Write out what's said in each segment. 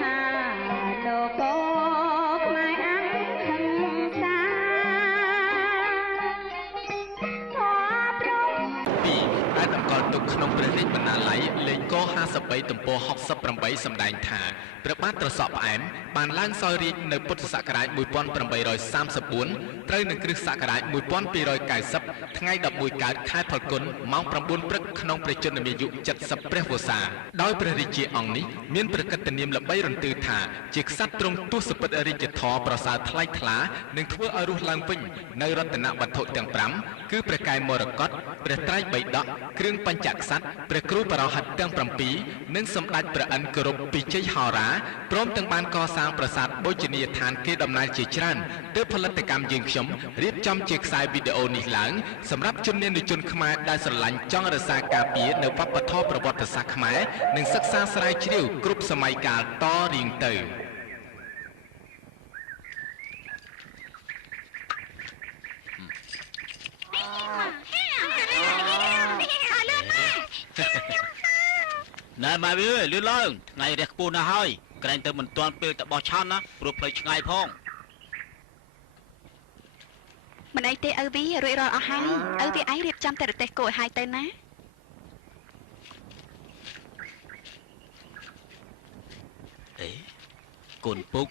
ហាលោកខ្មែរអង្គហឹង្សាធម៌ប្រងពីដែលតម្កល់ទុកក្នុងព្រះរាជបណ្ណាល័យលេខក53ទំព័រ68សម្ដែងថាព្រះបាទត្រសក់ផ្អែមបានឡើងសោយរាជ្យនៅពុទ្ធសករាជ1834ត្រូវនឹងគ្រិស្តសករាជ1290ថ្ងៃ11កើតខែផលគុណម៉ោង9ព្រឹកក្នុងព្រះជន្មាយុ70ព្រះវស្សាដោយព្រះរាជាអង្គនេះមានព្រះកិត្តិនាមល្បីរន្ទឺថាជាក្សត្រទ្រង់ទសពិតរាជធម៌ប្រសើរថ្លៃថ្លានិងធ្វើឲ្យរស់ឡើងវិញនៅរតនវត្ថុទាំង5គឺព្រះកាយមរកតព្រះត្រៃបិដកគ្រឿងបញ្ចក្សត្រព្រះគ្រូបរហិតទាំង7និងសម្ដេចព្រះឥន្ទគោរពពីជ័យហោរាព្រមទាំងបានកសាងប្រាសាទបូជនីយដ្ឋានគេដំណើរជាច្រើនទើបផលិតកម្មយើងខ្ញុំរៀបចំជាខ្សែវីដេអូនេះឡើងសម្រាប់ជននាជនខ្មែរដែលស្រឡាញ់ចង់រក្សាការពារនៅវប្បធម៌ប្រវត្តិសាស្ត្រខ្មែរនិងសិក្សាស្រាវជ្រាវគ្រប់សម័យកាលតរៀងទៅណែម៉ែវាលឿនឡើងថ្ងៃរះខ្ពស់ណាស់ហើយក្រែងទៅមិនទាន់ពេលតបោះឆាន់ណាព្រោះផ្លូវឆ្ងាយផងមិនអីទេឪវារួចរាល់អស់ហើយឪវាឯងរៀបចំតែរទេះគោឲ្យហើយទៅណាអេកូនពុក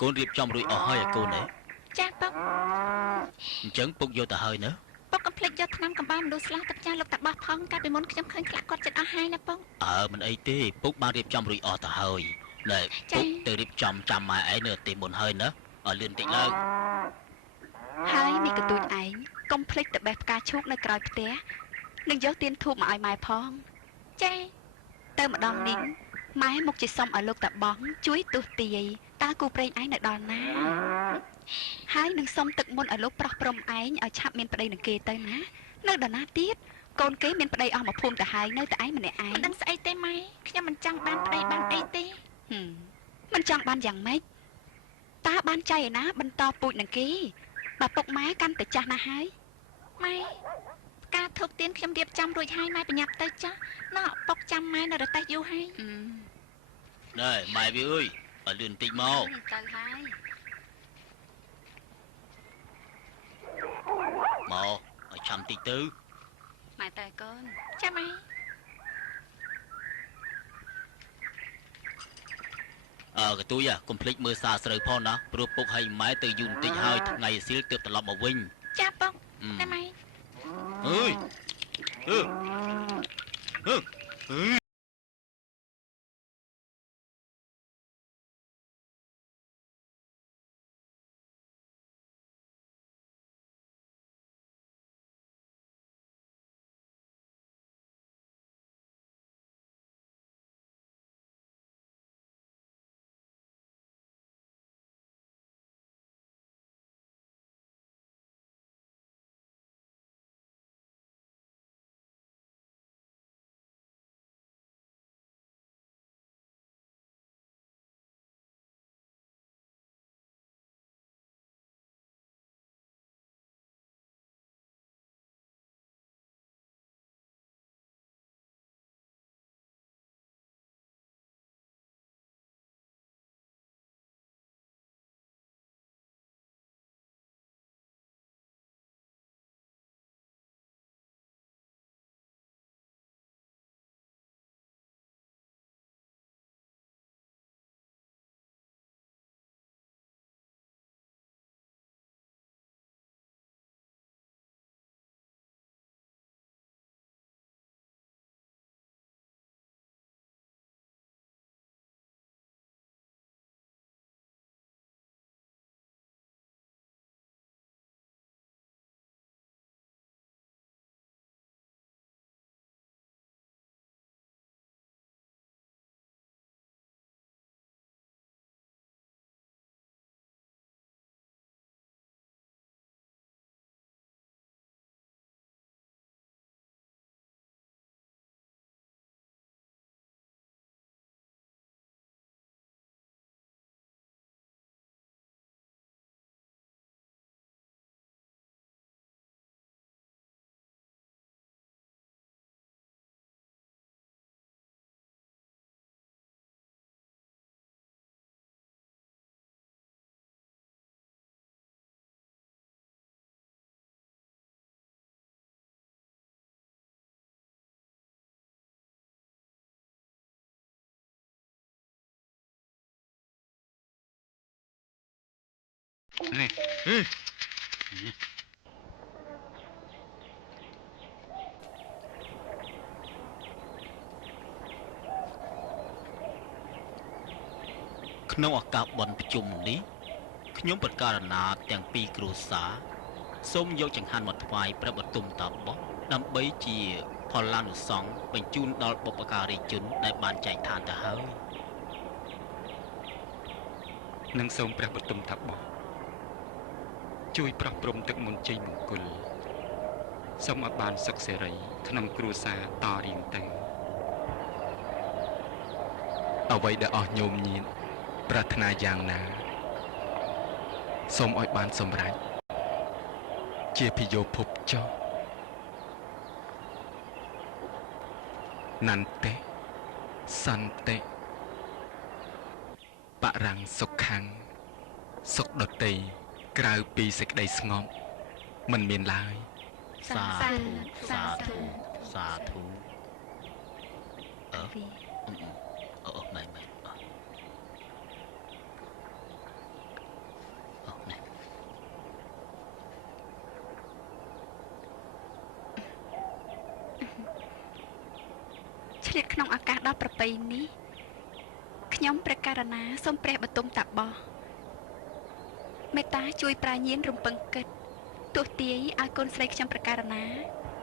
កូនរៀបចំរួចអស់ហើយឲ្យកូនអេចាពុកអញ្ចឹងពុកយកទៅហើយណាពុកកុំភ្លេចយកថ្នាំកំបាំមនុស្សស្លាប់ទឹកចាស់លោកតាបោះផងកាលពីមុនខ្ញុំឃើញខ្លះគាត់ចិត្តអស់ហើយណាពុកមិនអីទេពុកបានរៀបចំរួចអស់ទៅហើយណែពុកទៅរៀបចំចាំម៉ែឯងនៅទីមុនហើយណាឲ្យលឿនតិចឡើងហើយមីកទូចឯងកុំភ្លេចទៅបេះផ្កាឈូកនៅក្រោយផ្ទះនិងយកទៀនធូបមកឲ្យម៉ែផងចាទៅម្ដងនេះម៉ែមកជាសុំឲ្យលោកតាបងជួយទស្សទាយតើគូព្រេងឯងនៅដល់ណាហើយនឹងសុំទឹកមុនឲ្យលោកប្រោះព្រំឯងឲ្យឆាប់មានប្តីនឹងគេទៅណានៅដល់ណាទៀតកូនគេមានប្តីអស់មួយភូមិទៅហើយនៅតែឯងម្នាក់ឯងមិនដឹងស្អីទេម៉ែខ្ញុំមិនចង់បានប្តីបានអីទេមិនចង់បានយ៉ាងម៉េចតើបានចៃឯណាបន្តពូជនឹងគេបើពុកម៉ែកាន់តែចាស់ណាស់ហើយម៉ែផ្កាធូបទៀនខ្ញុំរៀបចំរួចហើយម៉ែប្រញាប់ទៅចាស់ណោះពុកចាំម៉ែនៅរទេះយូរហើយណែម៉ែវាអើយឲ្យលឿនតិចមកទៅហើយមកឲ្យឆាំតិចទៅម៉ែតើកូនចាំម៉ែកទួយកុំភ្លេចមើលសារស្រូវផងណាព្រោះពុកឲ្យម៉ែទៅយូរបន្តិចហើយថ្ងៃសៀលទើបត្រឡប់មកវិញចាពុកតែម៉ែអើយ នេះក្នុងឱកាសបុណ្យប្រជុំនេះខ្ញុំប្រកាសណាទាំងពីរគ្រួសារសូមយកចង្ហាន់មកថ្វាយព្រះបទុមតាបោះដើម្បីជាផលឡានុសង្ឃបញ្ជូនដល់បុព្វការីជនដែលបានចែកឋានទៅហើយនឹងសូមព្រះបទុមតាបោះជួយប្រោះព្រំទឹកមន្តជ័យមង្គលសូមឲ្យបានសុខសេរីក្នុងគ្រួសារតរៀងទៅអ្វីដែលអស់ញោមញាតប្រាថ្នាយ៉ាងណាសូមឲ្យបានសម្រេចជាភិយោភពចុះនន្តិសន្តិបរាំងសុខੰសុខដតីក្រៅពីសេចក្តីស្ងប់មិនមានឡើយសាធុមែននេះឆ្លៀតក្នុងឱកាសដល់ប្រពៃនេះខ្ញុំព្រះករណាសូមព្រះបទុមតាបោះមេត្តាជួយប្រាញាណរំពឹងគិតទោះទាយឲ្យកូនស្រីខ្ញុំព្រះករណា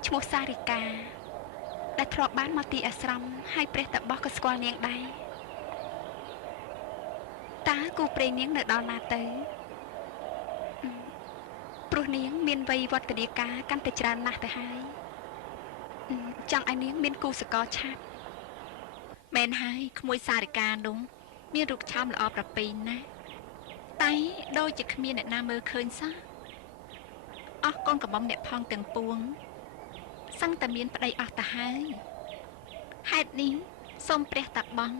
ឈ្មោះសារិកាដែលធ្លាប់បានមកទីអាស្រមហើយព្រះតាបោះក៏ស្គាល់នាងដែរតើគូព្រេងនាងនៅដល់ណាទៅព្រោះនាងមានវ័យវឌ្ឍនាការកាន់តែច្រើនណាស់ទៅហើយចង់ឲ្យនាងមានគូសកលឆាប់មែនហើយក្មួយសារិកានោះមានរូបឆោមល្អប្រពៃណាស់តែដូចជាគ្មានអ្នកណាមើលឃើញសោះអស់កូនកំបំអ្នកផងទាំងពួងសឹងតែមានប្តីអស់ទៅហើយហេតុនេះសូមព្រះតាបង់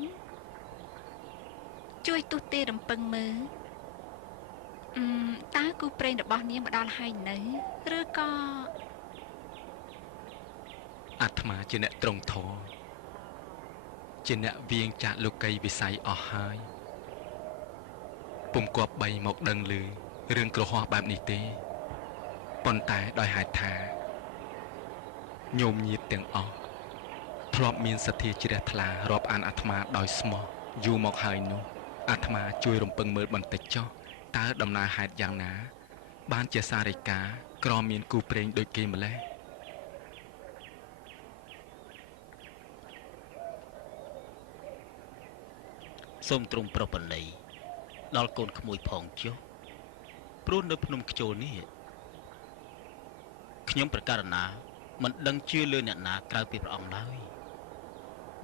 ជួយទុះទេរំពឹងមើលតើគូព្រេងរបស់នាងមកដល់ហើយនៅឬក៏អាត្មាជាអ្នកត្រង់ធម៌ជាអ្នកវៀងចាក់លោកីវិស័យអស់ហើយពុំគប្បីមកដឹងឮរឿងគ្រហស្ថបែបនេះទេប៉ុន្តែដោយហេតុថាញោមញាតទាំងអស់ធ្លាប់មានសទ្ធាជ្រះថ្លារាប់អានអាត្មាដោយស្មោះយូរមកហើយនោះអាត្មាជួយរំពឹងមើលបន្តិចចុះតើដំណើរហេតុយ៉ាងណាបានជាសារិកាក្រមានគូព្រេងដូចគេម្លេះសូមទ្រង់ប្រពន្ធដល់កូនក្មួយផងចុះព្រោះនៅភ្នំខ្ជូលនេះខ្ញុំប្រកាសណាមិនដឹងជឿលើអ្នកណាក្រៅពីព្រះអង្គឡើយ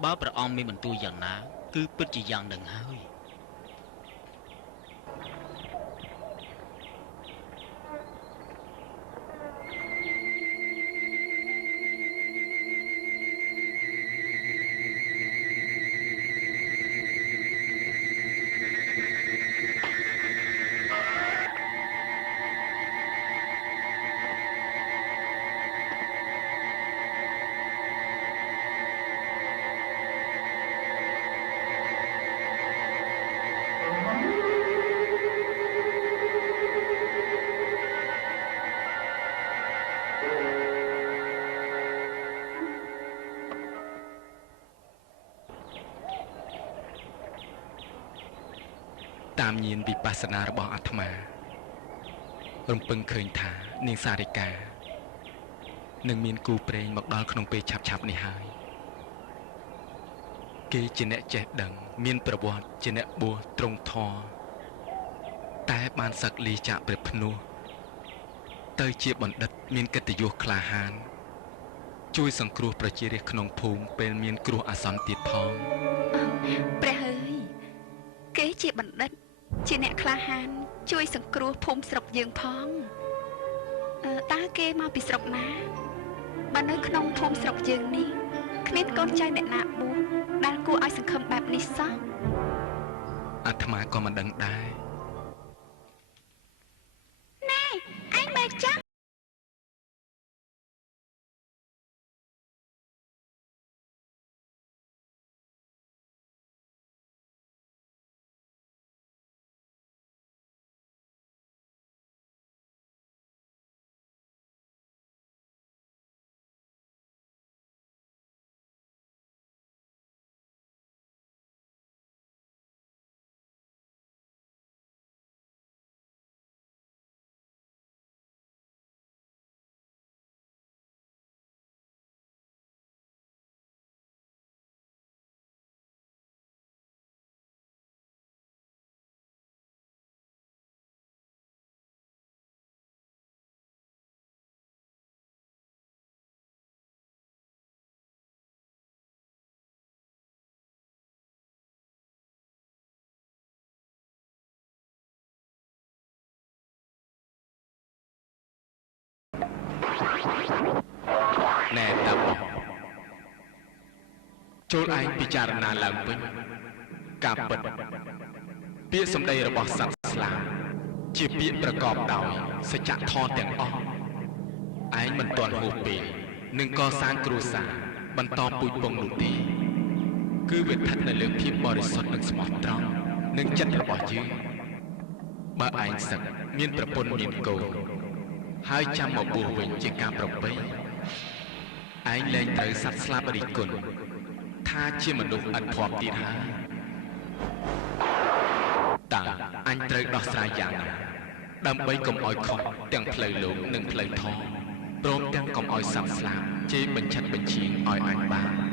បើព្រះអង្គមានបន្ទូលយ៉ាងណាគឺពិតជាយ៉ាងនឹងហើយតាមញាណវិបស្សនារបស់អាត្មារំពឹងឃើញថានាងសារិកានឹងមានគូព្រេងមកដល់ក្នុងពេលឆាប់ៗនេះហើយគេជាអ្នកចេះដឹងមានប្រវត្តិជាអ្នកបួសត្រង់ធម៌តែបានសឹកលីចាក់ព្រះភ្នោះទៅជាបណ្ឌិតមានកិត្តិយសក្លាហានជួយសង្គ្រោះប្រជារាស្ត្រក្នុងភូមិពេលមានគ្រោះអាសន្នទៀតផងព្រះអើយគេជាបណ្ឌិតជាអ្នកក្លាហានជួយសង្គ្រោះភូមិស្រុកយើងផងតើគេមកពីស្រុកណាបើនៅក្នុងភូមិស្រុកយើងនេះគ្មានកូនចៅអ្នកណាបួសដែលគួរឲ្យសង្ឃឹមបែបនេះសោះអាត្មាក៏មិនដឹងដែរណែឯងមើលចាំ ណែតាបងចូលឯងពិចារណាឡើងវិញការពិតពាក្យសម្ដីរបស់សត្វស្លាបជាពាក្យប្រកបដោយសច្ចធម៌ទាំងអស់ឯងមិនទាន់ហួសពេលនឹងកសាងគ្រួសារបន្តពូជពង្សនោះទេគឺវាស្ថិតនៅលើភាពបរិសុទ្ធនិងស្មោះត្រង់នឹងចិត្តរបស់យើងបើឯងសឹកមានប្រពន្ធមានកូនហើយចាំមកបួសវិញជាការប្រពៃឯងលែងត្រូវសត្វស្លាបរិះគន់ថាជាមនុស្សឥតភ័ព្វទៀតហើយតើអញត្រូវដោះស្រាយយ៉ាងណាដើម្បីកុំឲ្យខុសទាំងផ្លូវលោកនិងផ្លូវធម៌ព្រមទាំងកុំឲ្យសត្វស្លាបជេរបញ្ឆិតបញ្ឈៀងឲ្យអញបាន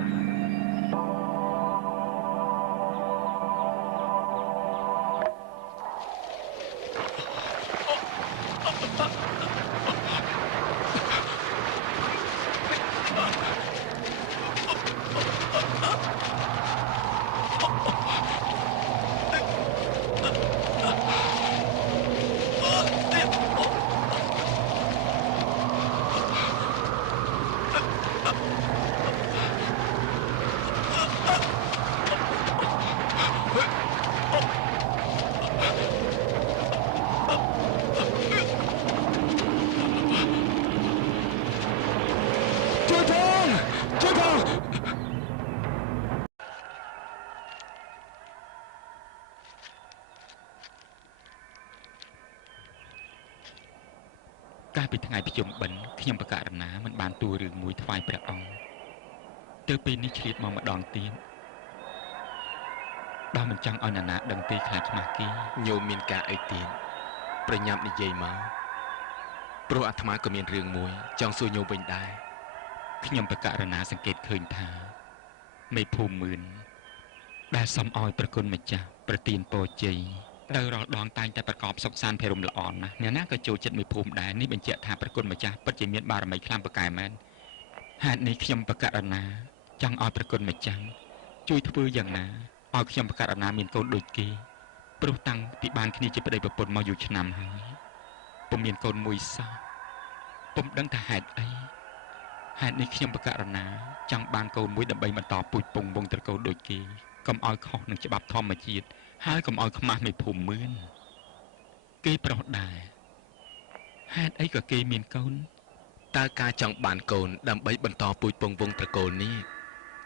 កាលពីថ្ងៃប្រជុំបិណ្ឌខ្ញុំបកករណាមិនបានទួរឿងមួយថ្វាយព្រះអង្គទើបពេលនេះឆ្លៀតមកម្ដងទៀតដល់មិនចង់ឲ្យនរណាដឹងទេខ្លាចខ្មាស់គេញោមមានការអីទៀតប្រញាប់និយាយមកព្រោះអាត្មាក៏មានរឿងមួយចង់សួរញោមវិញដែរខ្ញុំបកករណាសង្កេតឃើញថាមេភូមិមឿនដែលសុំឲ្យប្រគុណម្ចាស់ប្រទានពរជ័យទៅរាល់ដងតែងតែប្រកបសុខសាន្តភិរមល្អណាស់អ្នកណាក៏ចូលចិត្តមេភូមិដែរនេះបញ្ជាក់ថាប្រគុណម្ចាស់ពិតជាមានបារមីខ្លាំងពូកែមែនហេតុនេះខ្ញុំបកករណាចង់ឲ្យប្រគុណម្ចាស់ជួយធ្វើយ៉ាងណាឲ្យខ្ញុំបកករណាមានកូនដូចគេព្រោះតាំងពីបានគ្នាជាប្តីប្រពន្ធមកយូរឆ្នាំហើយពុំមានកូនមួយសោះពុំដឹងថាហេតុអីហេតុនេះខ្ញុំបកករណាចង់បានកូនមួយដើម្បីបន្តពូជពង្សវង្សត្រកូលដូចគេកុំឲ្យខុសនឹងច្បាប់ធម្មជាតិហើយកុំឲ្យខ្មាស់មេភូមិមឿនគេប្រុសដែរហេតុអីក៏គេមានកូនតើការចង់បានកូនដើម្បីបន្តពូជពង្សវង្សត្រកូលនេះ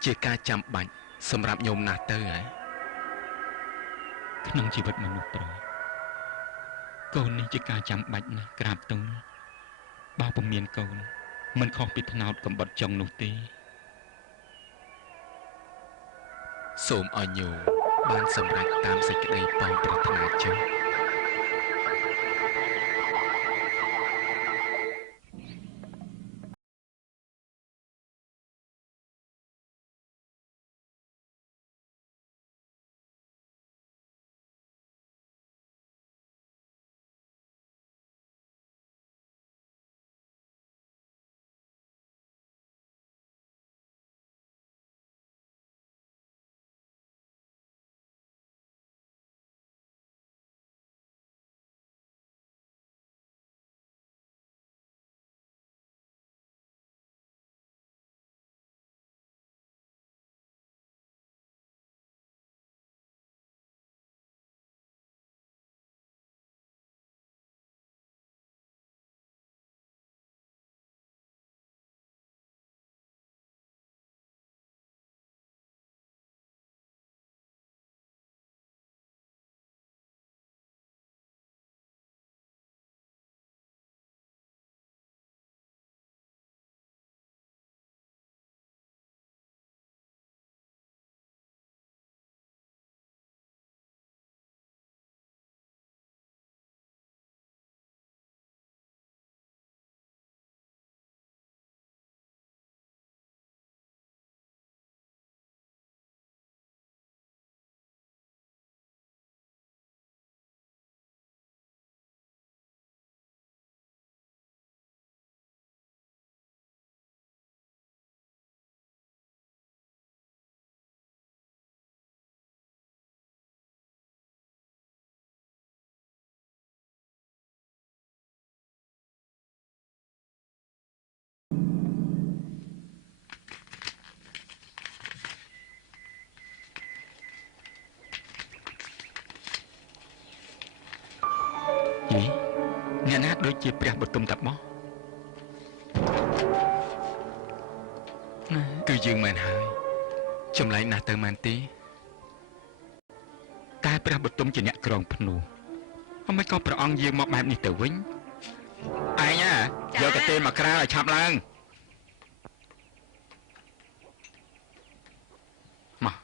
ជាការចាំបាច់សម្រាប់ញោមណាស់ទៅហ៎ក្នុងជីវិតមនុស្សប្រុសកូននេះជាការចាំបាច់ណាស់ក្រាបទូលបើពុំមានកូនមិនខុសពីថ្នោតកំបិតចុងនោះទេសូមឲ្យញោមបានសម្រេចតាមសេចក្តីប៉ងប្រាថ្នាចុះ អ្នកណាដូចជាព្រះបទុមតាបោះគឺយើងមែនហើយចម្លែកណាស់ទៅមែនទេតែព្រះបទុមជាអ្នកក្រងភ្នោះអ្ហ្មមិនក៏ព្រះអង្គយាងមកបែបនេះទៅវិញឯងយកកទេមកក្រាលឲ្យឆាប់ឡើងមក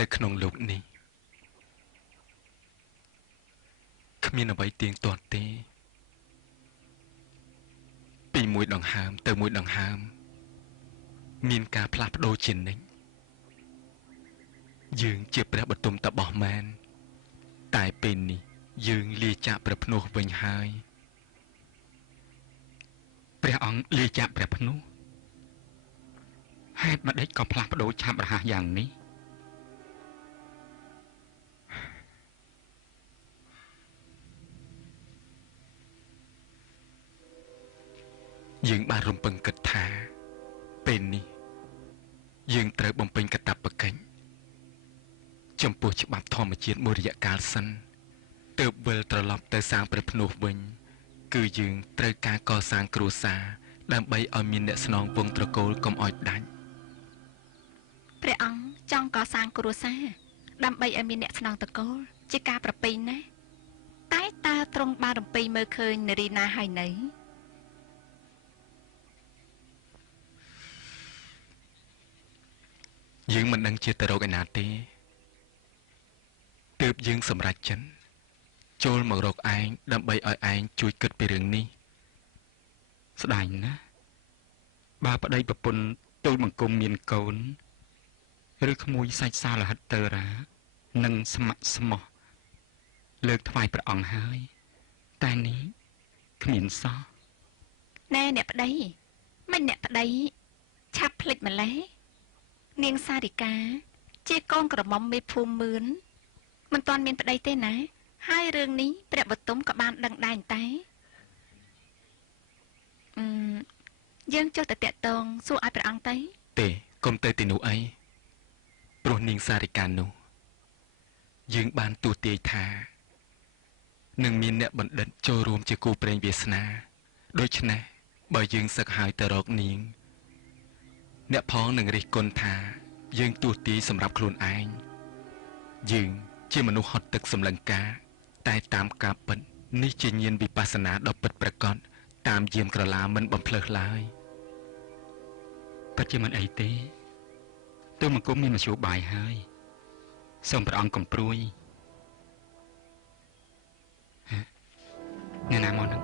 នៅក្នុងលោកនេះគ្មានអ្វីទៀងទាត់ទេពីមួយដង្ហើមទៅមួយដង្ហើមមានការផ្លាស់ប្ដូរជានិច្ចយើងជាព្រះបទុមតាបោះមែនតែពេលនេះយើងលាចាកព្រះភ្នោះវិញហើយព្រះអង្គលាចាកព្រះភ្នោះហេតុម្ដេចក៏ផ្លាស់ប្ដូរឆាប់រហ័សយ៉ាងនេះយើងបានរំពឹងគិតថាពេលនេះយើងត្រូវបំពេញកាតព្វកិច្ចចំពោះច្បាប់ធម្មជាតិមួយរយៈកាលសិនទើបវិលត្រឡប់ទៅសាងព្រះភ្នោះវិញគឺយើងត្រូវការកសាងគ្រួសារដើម្បីឲ្យមានអ្នកស្នងពងត្រកូលកុំឲ្យដាច់ព្រះអង្គចង់កសាងគ្រួសារដើម្បីឲ្យមានអ្នកស្នងត្រកូលជាការប្រពៃណាតែតើទ្រង់បានរំពេញមើលឃើញនារីណាហើយនៅយើងមិនដឹងជាទៅរកឯណាទេទើបយើងសម្រេចចិត្តចូលមករកឯងដើម្បីឲ្យឯងជួយគិតពីរឿងនេះស្ដាយណាស់បើប្តីប្រពន្ធទូលបង្គំមានកូនឬក្មួយសាច់សាលហិតតើរ៉ានឹងស្ម័គ្រស្មោះលើកថ្វាយព្រះអង្គហើយតែនេះគ្មានសោះណែអ្នកប្តីមិនអ្នកប្តីឆាប់ភ្លេចម្លេះនាងសារិកាជាកូនក្រមុំមេភូមិមឿនមិនទាន់មានប្តីទេណាហើយរឿងនេះព្រះបទុមក៏បានដឹងដែរតែយើងចុះទៅតាក់ទងសួរឲ្យព្រះអង្គទៅទេកុំទៅទីនោះអីព្រោះនាងសារិកានោះយើងបានទូទាយថានឹងមានអ្នកបណ្ឌិតចូលរួមជាគូព្រេងវាសនាដូច្នេះបើយើងសឹកហើយទៅរកនាងអ្នកផងនឹងរិះគន់ថាយើងទូទាយសម្រាប់ខ្លួនឯងយើងជាមនុស្សហត់ទឹកសម្លឹងការតែតាមការពិតនេះជាញាណវិបស្សនាដ៏ពិតប្រាកដតាមយាមក្រឡាមិនបំភ្លើសឡើយពិតជាមិនអីទេទូលបង្គំមានមធ្យោបាយហើយសូមព្រះអង្គកុំព្រួយអ្នកណាមកនឹង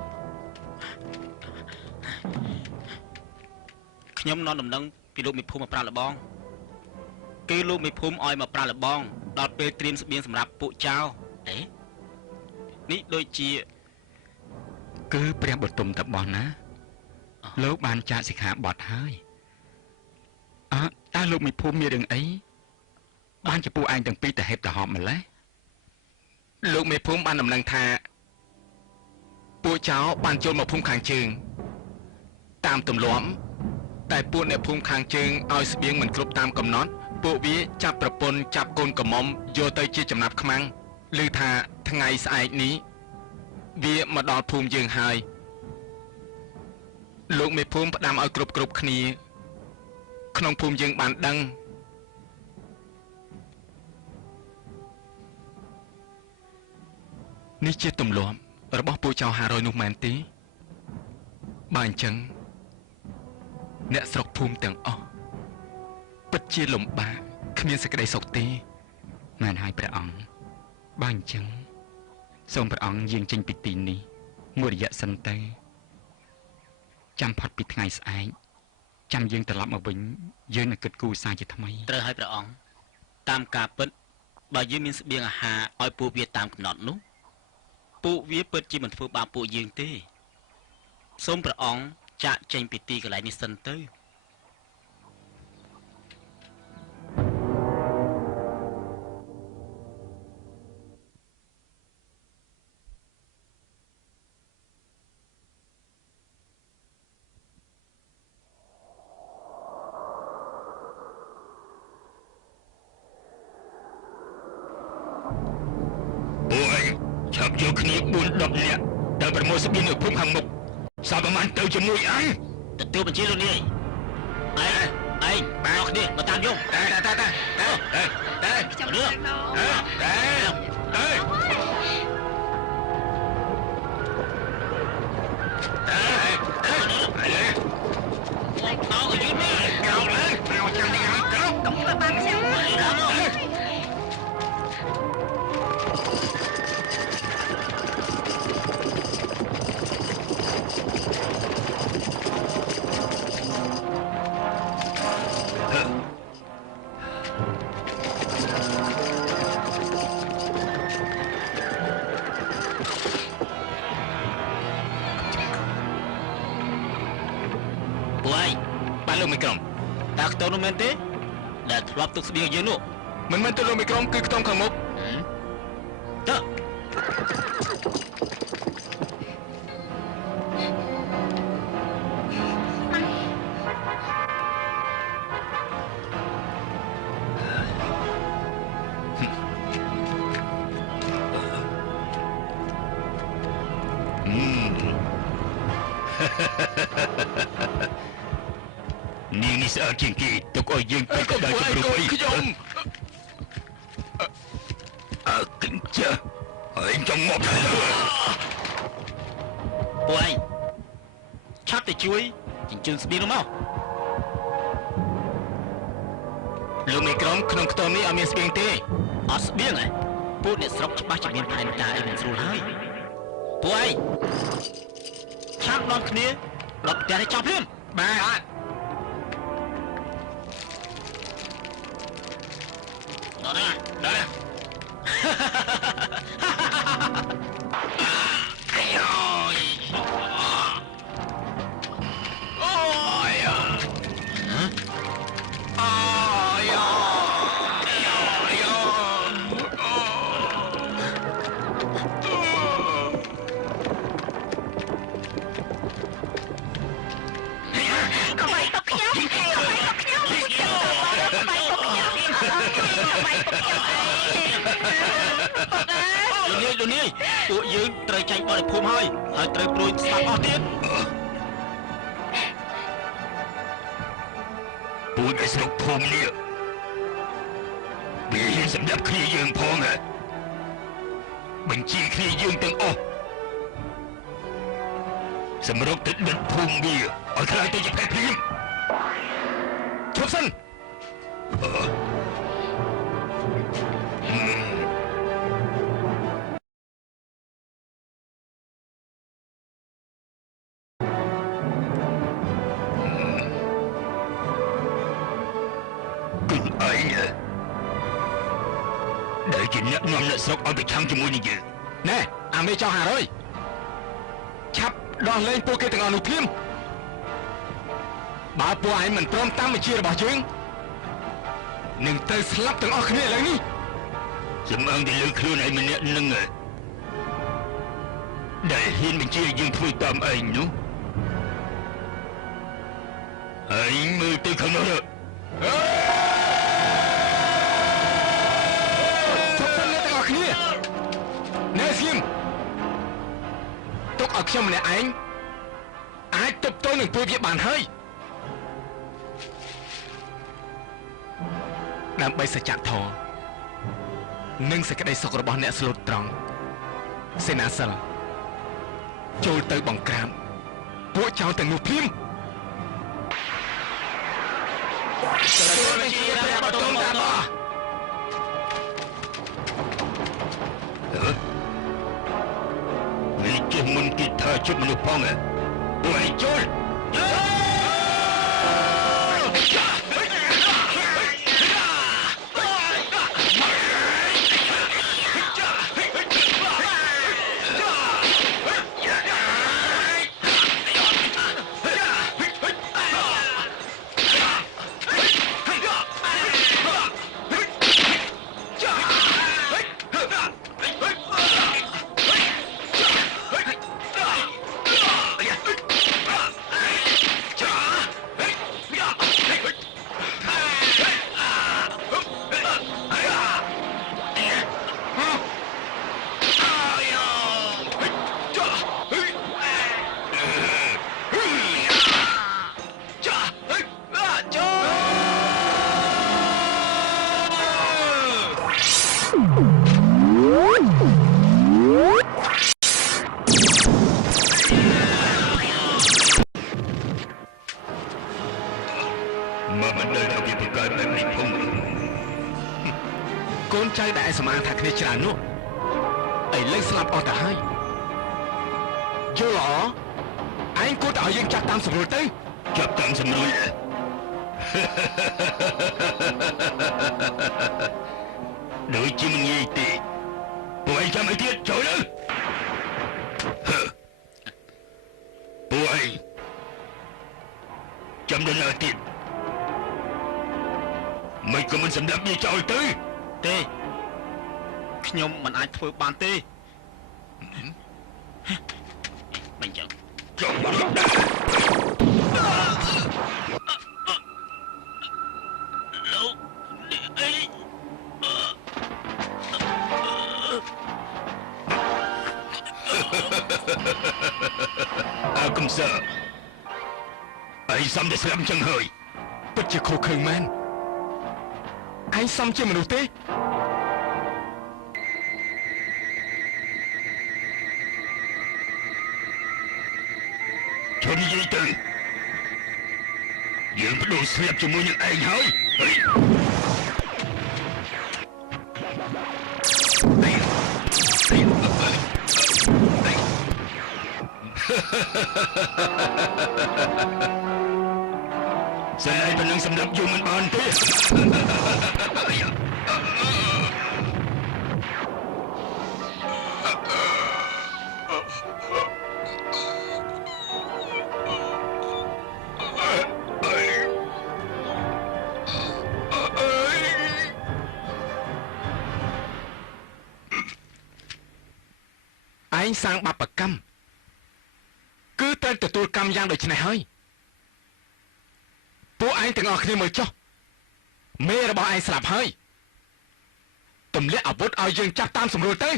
ខ្ញុំនាំដំណឹងពីលោកមេភូមិមកប្រាលបងគឺលោកមេភូមិឲ្យមកប្រាលបងដល់ពេលត្រៀមស្បៀងសម្រាប់ពួកចៅអេនេះដូចជាគឺព្រះបទុមតាបោះណាលោកបានចាកសិក្ខាបទហើយតើលោកមេភូមិមានរឿងអីបានជាពួកឯងទាំងពីរទៅហេបទៅហប់ម្លេះលោកមេភូមិបានដំណឹងថាពួកចៅបានចូលមកភូមិខាងជើងតាមទម្លាប់តែពួកអ្នកភូមិខាងជើងឲ្យស្បៀងមិនគ្រប់តាមកំណត់ពួកវាចាប់ប្រពន្ធចាប់កូនកំមុំយកទៅជាចំណាប់ខ្មាំងឮថាថ្ងៃស្អែកនេះវាមកដល់ភូមិយើងហើយលោកមេភូមិផ្ដាំឲ្យគ្រប់គ្នាក្នុងភូមិយើងបានដឹងនេះជាទម្លាប់របស់ពួកចៅ500នោះមែនទេបើអញ្ចឹងអ្នកស្រុកភូមិទាំងអស់ពិតជាលំបាកគ្មានសេចក្តីសុខទេមែនហើយព្រះអង្គបើអញ្ចឹងសូមព្រះអង្គយាងចេញពីទីនេះមួយរយៈសិនទៅចាំផុតពីថ្ងៃស្អែកចាំយើងត្រឡប់មកវិញយើងនឹងគិតគូរសារជាថ្មីត្រូវហើយព្រះអង្គតាមការពិតបើយើងមានស្បៀងអាហារឲ្យពួកវាតាមកំណត់នោះពួកវាពិតជាមិនធ្វើបាបពួកយើងទេសូមព្រះអង្គចាក់ចេញពីទីកន្លែងនេះសិនទៅ យកគ្នា4-10នាក់ដើរប្រមូលស្បៀងនៅភូមិខាងមុខសាប្រមាណទៅជាមួយអញទទួលបញ្ជាលោកនាយឯងបាទគ្នាមកតាមយំតែខ្ញុំទៅណោលោកមីក្រុមតើខ្ទមនោះមែនទេដែលធ្លាប់ទុកស្បៀងយើងនោះមិនមែនទៅលោកមីក្រុមគឺខ្ទមខាងមុខតើនាងនេះស្អាតជាងគេទុកឲ្យយើងទៅក្តៅជំរុំខ្ញុំអើគិនចាហើយចង់មកពួកឯងឆាប់ទៅជួយជញ្ជូនស្បៀងនោះមកលោកមេក្រុមក្នុងខ្ទមនេះអត់មានស្បៀងទេអត់ស្បៀងហ៎ពួកអ្នកស្រុកច្បាស់ជាមានផែនការអីមិនស្រួលហើយពួកឯងឆាប់នាំគ្នាដល់ផ្ទះនេះចប់ភ្លាមបាទDah.លោកនាយពួកយើងត្រូវចាញ់បរិភូមិហើយត្រូវព្រួយស្លាប់អស់ទៀតពួកឯស្រុកភូមិនេះវាហ៊ានសម្រាប់គ្នាយើងផងហ៎បញ្ជាគ្នាយើងទាំងអស់សម្រុកទៅដិតភូមិវាឲ្យខ្លាយទៅជាភេទព្រាមឈប់សិនដែលជាអ្នកនាំអ្នកស្រុកឲ្យប្រឆាំងជាមួយនឹងយើងណែអាមេចោល500ឆាប់ដោះលែងពួកគេទាំងអស់នោះភ្លាមបើពួកឯងមិនព្រមតាមបញ្ជារបស់យើងនឹងទៅស្លាប់ទាំងអស់គ្នាឥឡូវនេះសម្អងទៅលើខ្លួនឯងម្នាក់នឹងដែលហ៊ានបញ្ជាយើងធ្វើតាមឯងនោះឯងមើលទៅខាងនោះទុកឲ្យខ្ញុំម្នាក់ឯងអាចទប់ទល់នឹងពួកវាបានហើយដើម្បីសច្ចធម៌និងសេចក្តីសុខរបស់អ្នកស្លូតត្រង់សេនាសិលចូលទៅបង្ក្រាបពួកចោរទាំងនោះភ្លាមទទួលបញ្ជាព្រះបតុមតាបោះវាជាមុនគេថាជាមនុស្សផងពួកឯងចូល នចៅដែលឯងសម្អាងថាគ្នាច្រើននោះឥឡូវស្លាប់អស់ទៅហើយយល់ល្អឯងគួរតែឲ្យយើងចាត់តាមស្រួលទៅចាប់តាមស្រួលដូចជាមិនងាយទេពួកឯងចាំអីទៀតចូលទៅពួកឯងចាំដល់ណាទៀតមិនក៏មិនសម្រាប់វាចោលទៅទេខ្ញុំមិនអាចធ្វើបានទេមិនចឹងចុះមកដល់លោកអីអើកំសើអីសំតែស្រាប់ចឹងហើយពិតជាខុសខើមែនឯងសំជាមនុស្សទេជន់និយាយទៅយើងបដូរស្លាប់ជាមួយនឹងឯងហើយស្អីប៉ុណ្ណឹងសម្រាប់យូរមិនបានទេឯងសាងបាបកម្មគឺត្រូវទទួលកម្មយ៉ាងដូចនេះហើយពួកឯងទាំងអស់គ្នាមើលចុះមេរបស់ឯងស្លាប់ហើយទម្លាក់អាវុធឲ្យយើងចាប់តាមស្រួលទៅ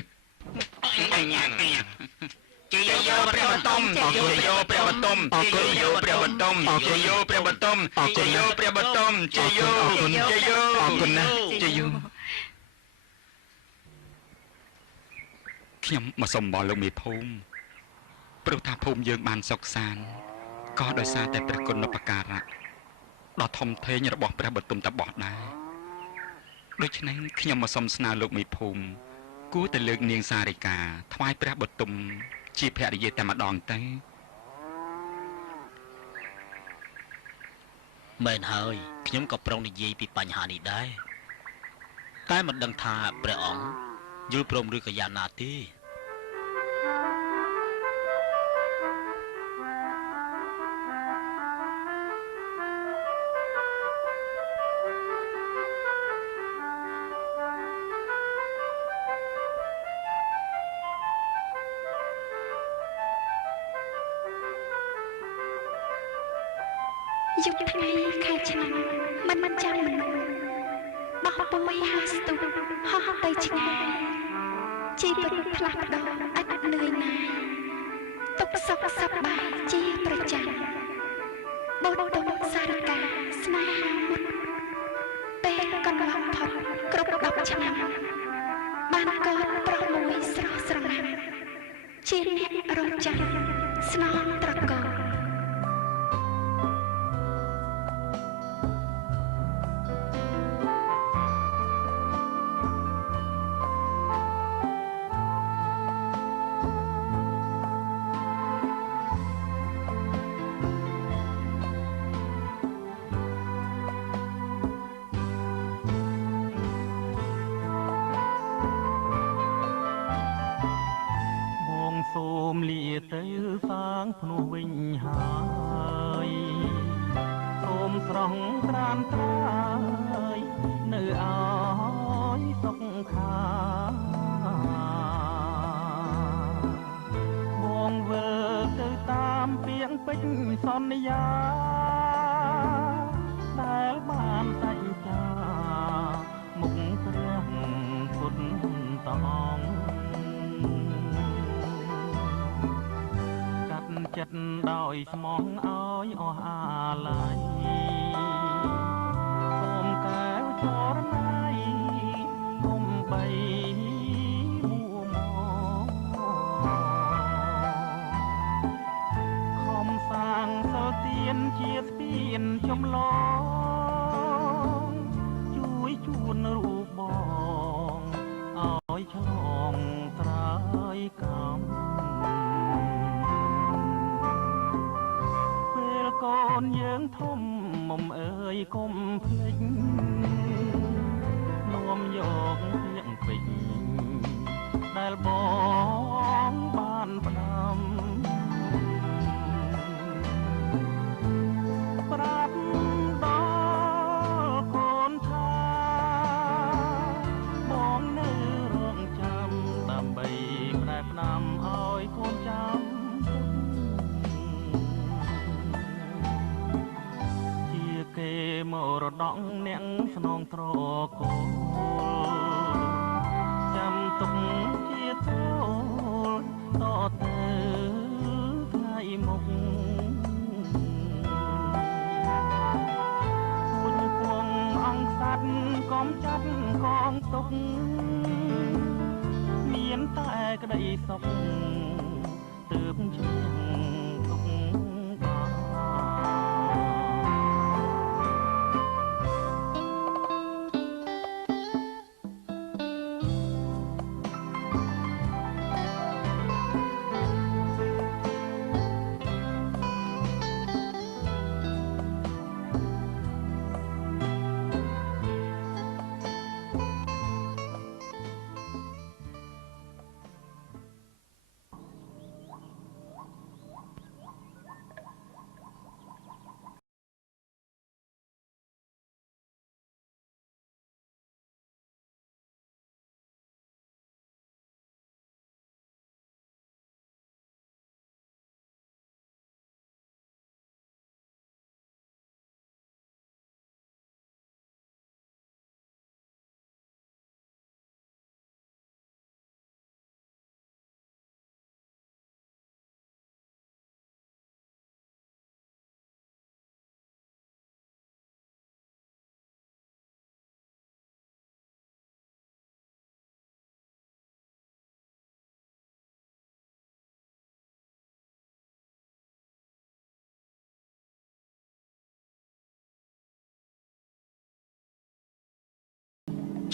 ជាយោព្រះបន្ទុំជាយោព្រះបន្ទុំជាយោព្រះបន្ទុំជាយោព្រះបន្ទុំជាយោព្រះបន្ទុំជាយោជាយោអរគុណណាស់ជាយោខ្ញុំមកសុំបលលោកមេភូមិព្រោះថាភូមិយើងបានសុខសាន្តក៏ដោយសារតែព្រះគុណូបការៈដ៏ធំធេងរបស់ព្រះបទុមតាបោះដែរដូច្នេះខ្ញុំមកសុំស្នើលោកមេភូមិគួរតែលើកនាងសារិកាថ្វាយព្រះបទុមជាភរិយាតែម្ដងទៅមែនហើយខ្ញុំក៏ប្រុងនិយាយពីបញ្ហានេះដែរតែមិនដឹងថាព្រះអង្គយល់ព្រមឬក៏យ៉ាងណាទេយុគថ្ងៃខែឆ្នាំមិនចាំមនុស្សបោះពុំហាស្ទុះហោះទៅឆ្ងាយជីវិតផ្លាស់ប្ដូរឥតនឿយណាយទុកសុខសប្បាយជាប្រចាំបូតុមសារិកាស្នេហាមុតពេលកន្លងផុតគ្រប់10ឆ្នាំបានកូនប្រុសមួយស្រស់ស្រណាំជាអ្នករំចាំស្នងត្រកូលទៅសាងភ្នោះវិញហើយសូមស្រស់ក្រានត្រាយនៅឲ្យសុខខាបងវិលទៅតាមពាងពេញសន្យាដែលបានសាច់ចាមុខព្រះពុទ្ធតអង្គចិត្តដោយស្មងឲ្យអស់អាល័យសូមកែវចរណៃគុំបីមួមកខំសាងសិលទានជាស្ពានចម្លងជួយជួនរូបបង ធំមុំអើយកុំភ្លេចនាំយកទៀងពេញដែលបងបានផ្ដាំប្រាប់ដល់កូនថាបងនៅរងចាំដើម្បីប្រែផ្ដាំឲ្យកូនចាំជាគេមរតកអ្នកស្នងត្រកូលចាំទុកជាទូលតទៅថ្ងៃមុខពូជពងអង្គសัตว์កុំចាត់កងទុកមានតែក្តីសុខទើបជាទុកបាន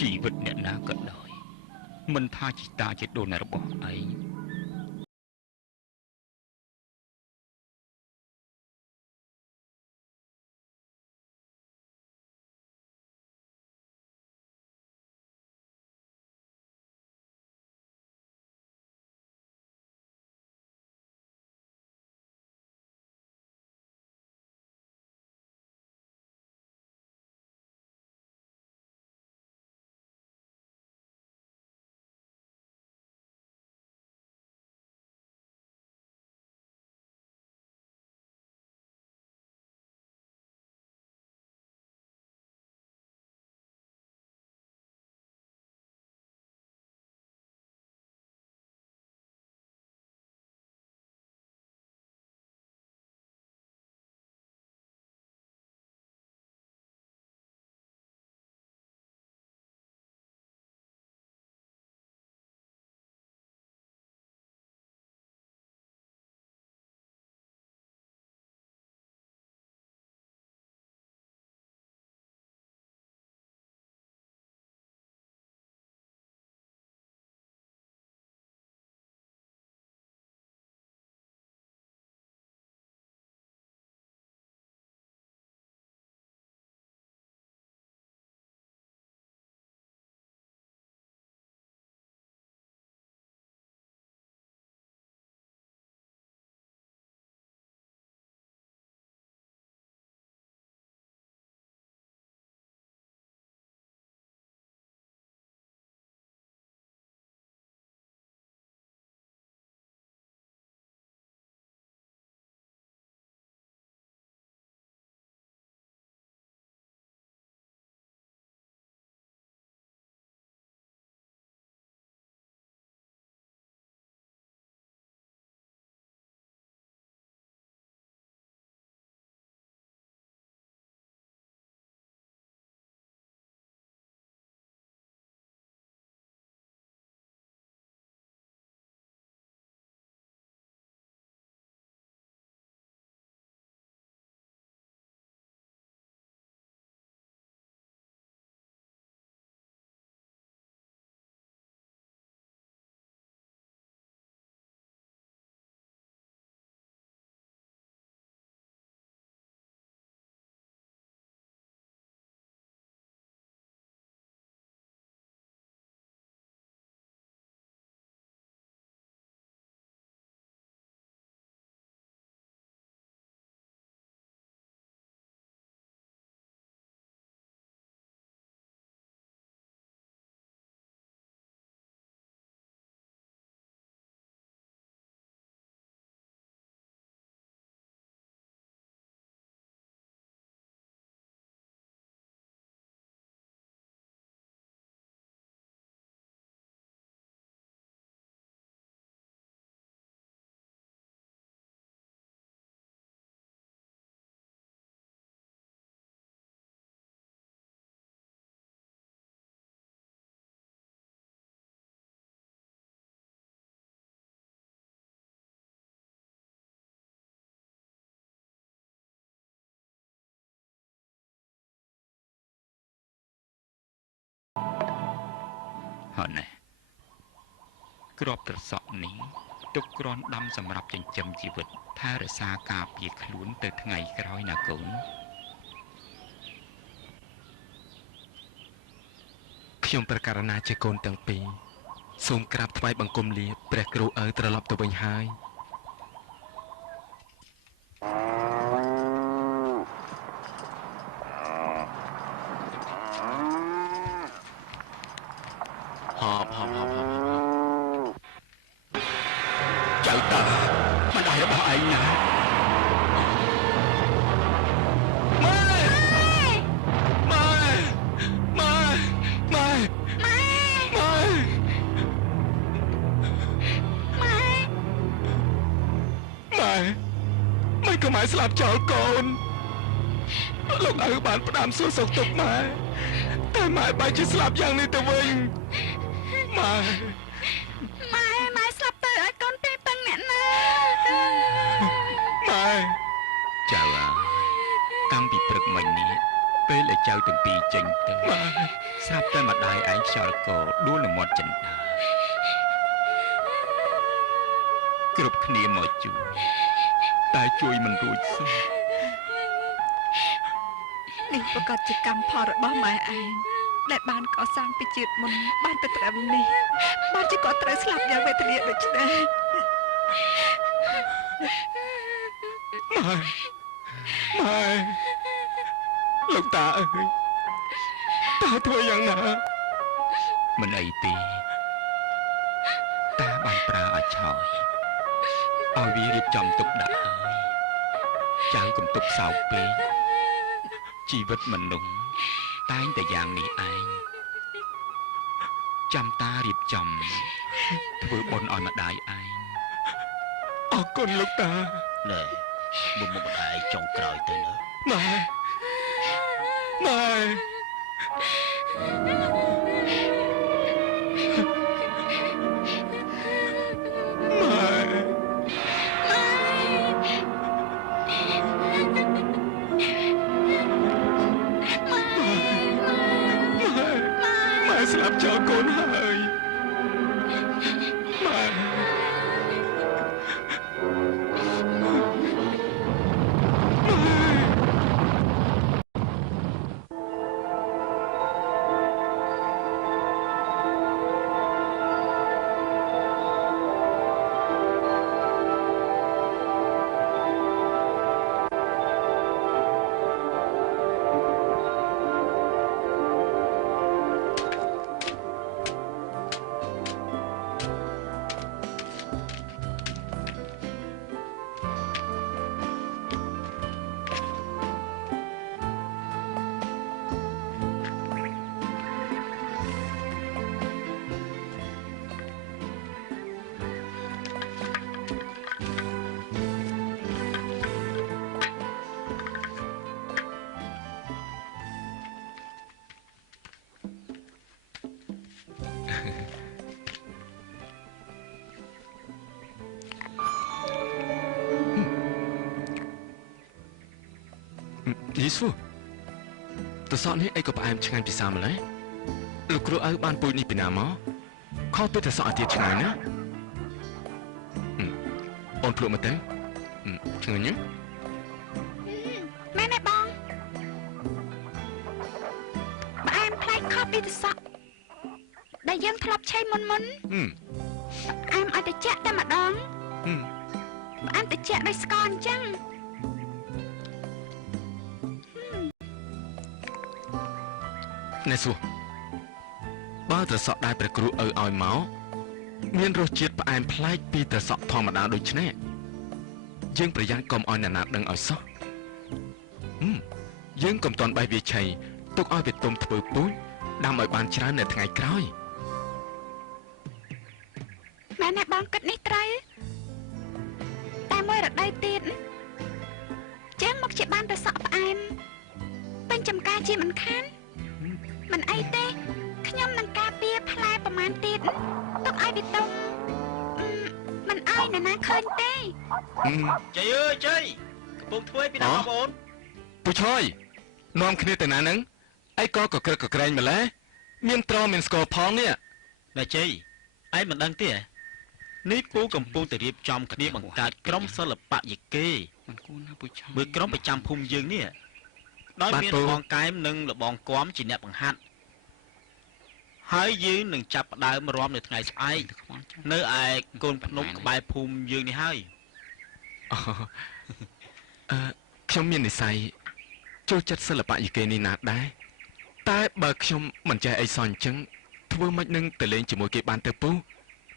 ជីវិតអ្នកណាក៏ដោយមិនថាជីតាជាដូនរបស់ឯង ហត់ណាស់ក្របត្រសក់នេះទុកគ្រាន់ដាំសម្រាប់ចិញ្ចឹមជីវិតថែរក្សាការពារខ្លួនទៅថ្ងៃក្រោយណាកូនខ្ញុំប្រកាសណាជាកូនទាំងពីរសូមក្រាបថ្វាយបង្គំលាព្រះគ្រូឪត្រឡប់ទៅវិញហើយចៅតាមិនដែររបស់ឯងណាម៉ែស្លាប់ចោលកូនលោកឪបានផ្ដាំសួរសុខទុក្ខម៉ែតែម៉ែបែរជាស្លាប់យ៉ាងនេះទៅវិញម៉ែស្លាប់ទៅឲ្យកូនទេពឹងអ្នកណាម៉ែចៅតាំងពីព្រឹកមិញនេះពេលដែលចៅទាំងពីរចេញទៅម៉ែស្រាប់តែម្ដាយឯងខ្យល់កដួលនៅមាត់ចិនដាគ្រប់គ្នាមកជួយតែជួយមិនរួចសោះនេះប្រកាសជាកម្មផលរបស់ម៉ែឯងដែលបានកសាងពីជាតិមុនបានទៅត្រឹមនេះបានជាគាត់ត្រូវស្លាប់យ៉ាងវេទនាដូចនេះម៉ែលោកតាអើយតាធ្វើយ៉ាងណាមិនអីទេតាបានប្រើឲ្យឆោយឲ្យវារៀបចំទុកដាក់ហើយចៅកុំទុកសោកពេកជីវិតមនុស្សតែងតែយ៉ាងនេះឯងចាំតារៀបចំធ្វើបុណ្យឲ្យម្ដាយឯងអរគុណលោកតាណែមុំម្ដាយចុងក្រោយទៅណាម៉ែស្លាប់ចោលកូនហើយម៉ែយីស៊ូតសក់នេះអីក៏ផ្អែមឆ្ងាញ់ពិសាម្ល៉េះលោកគ្រូឪបានពូជនេះពីណាមកខុសពីតសក់ទៀតឆ្ងាញ់ណាអូនភ្លក់មកទៅឆ្ងាញ់ណាម៉ែណែបងផ្អែមប្លែកខុសពីតសក់ដែលយើងធ្លាប់ឆេះមុនផ្អែមឲ្យតិចតែម្ដងផ្អែមតិចដូចស្ករអញ្ចឹងណែសួរបើត្រសក់ដែលព្រះគ្រូឪឲ្យមកមានរសជាតិផ្អែមប្លែកពីត្រសក់ធម្មតាដូចនេះយើងប្រយ័ត្នកុំឲ្យអ្នកណាដឹងឲ្យសោះយើងកុំតន់បេះវាឆៃទុកឲ្យវាទុំធ្វើពូជដាំឲ្យបានច្រើននៅថ្ងៃក្រោយម៉ែណែបងគិតនេះត្រូវតែមួយរដូវទៀតចឹងមកជាបានត្រសក់ផ្អែមពេញចំការជាមិនខានមិនអីទេខ្ញុំនឹងការពារផ្លែប្រមាណទៀតទុកឲ្យវាទុំមិនឲ្យអ្នកណាឃើញទេជ័យអើយជ័យកំពុងធ្វើពីណាបងប្អូនពូឆយនាំគ្នាទៅណានឹងអីក៏ក្រឹកក្រែងម្ល៉េះមានត្រមានស្គរផងនេះ ណែជ័យឯងមិនដឹងទេនេះពូកំពុងតែរៀបចំគ្នាបង្កើតក្រុមសិល្បៈយីគេ មិនគួរណាពូឆាំ មើលក្រុមប្រចាំភូមិយើងនេះដោយមានបងកែមនិងលបងគំជាអ្នកបង្ហាត់ហើយយើងនឹងចាប់ផ្ដើមរាំនៅថ្ងៃស្អែកនៅឯកូនភ្នំក្បែរភូមិយើងនេះហើយ ខ្ញុំមាននិស្ស័យចូលចិត្តសិល្បៈយីគេនេះណាស់ដែរតែបើខ្ញុំមិនចេះអីសោះអញ្ចឹងធ្វើម៉េចនឹងទៅលេងជាមួយគេបានទៅពូ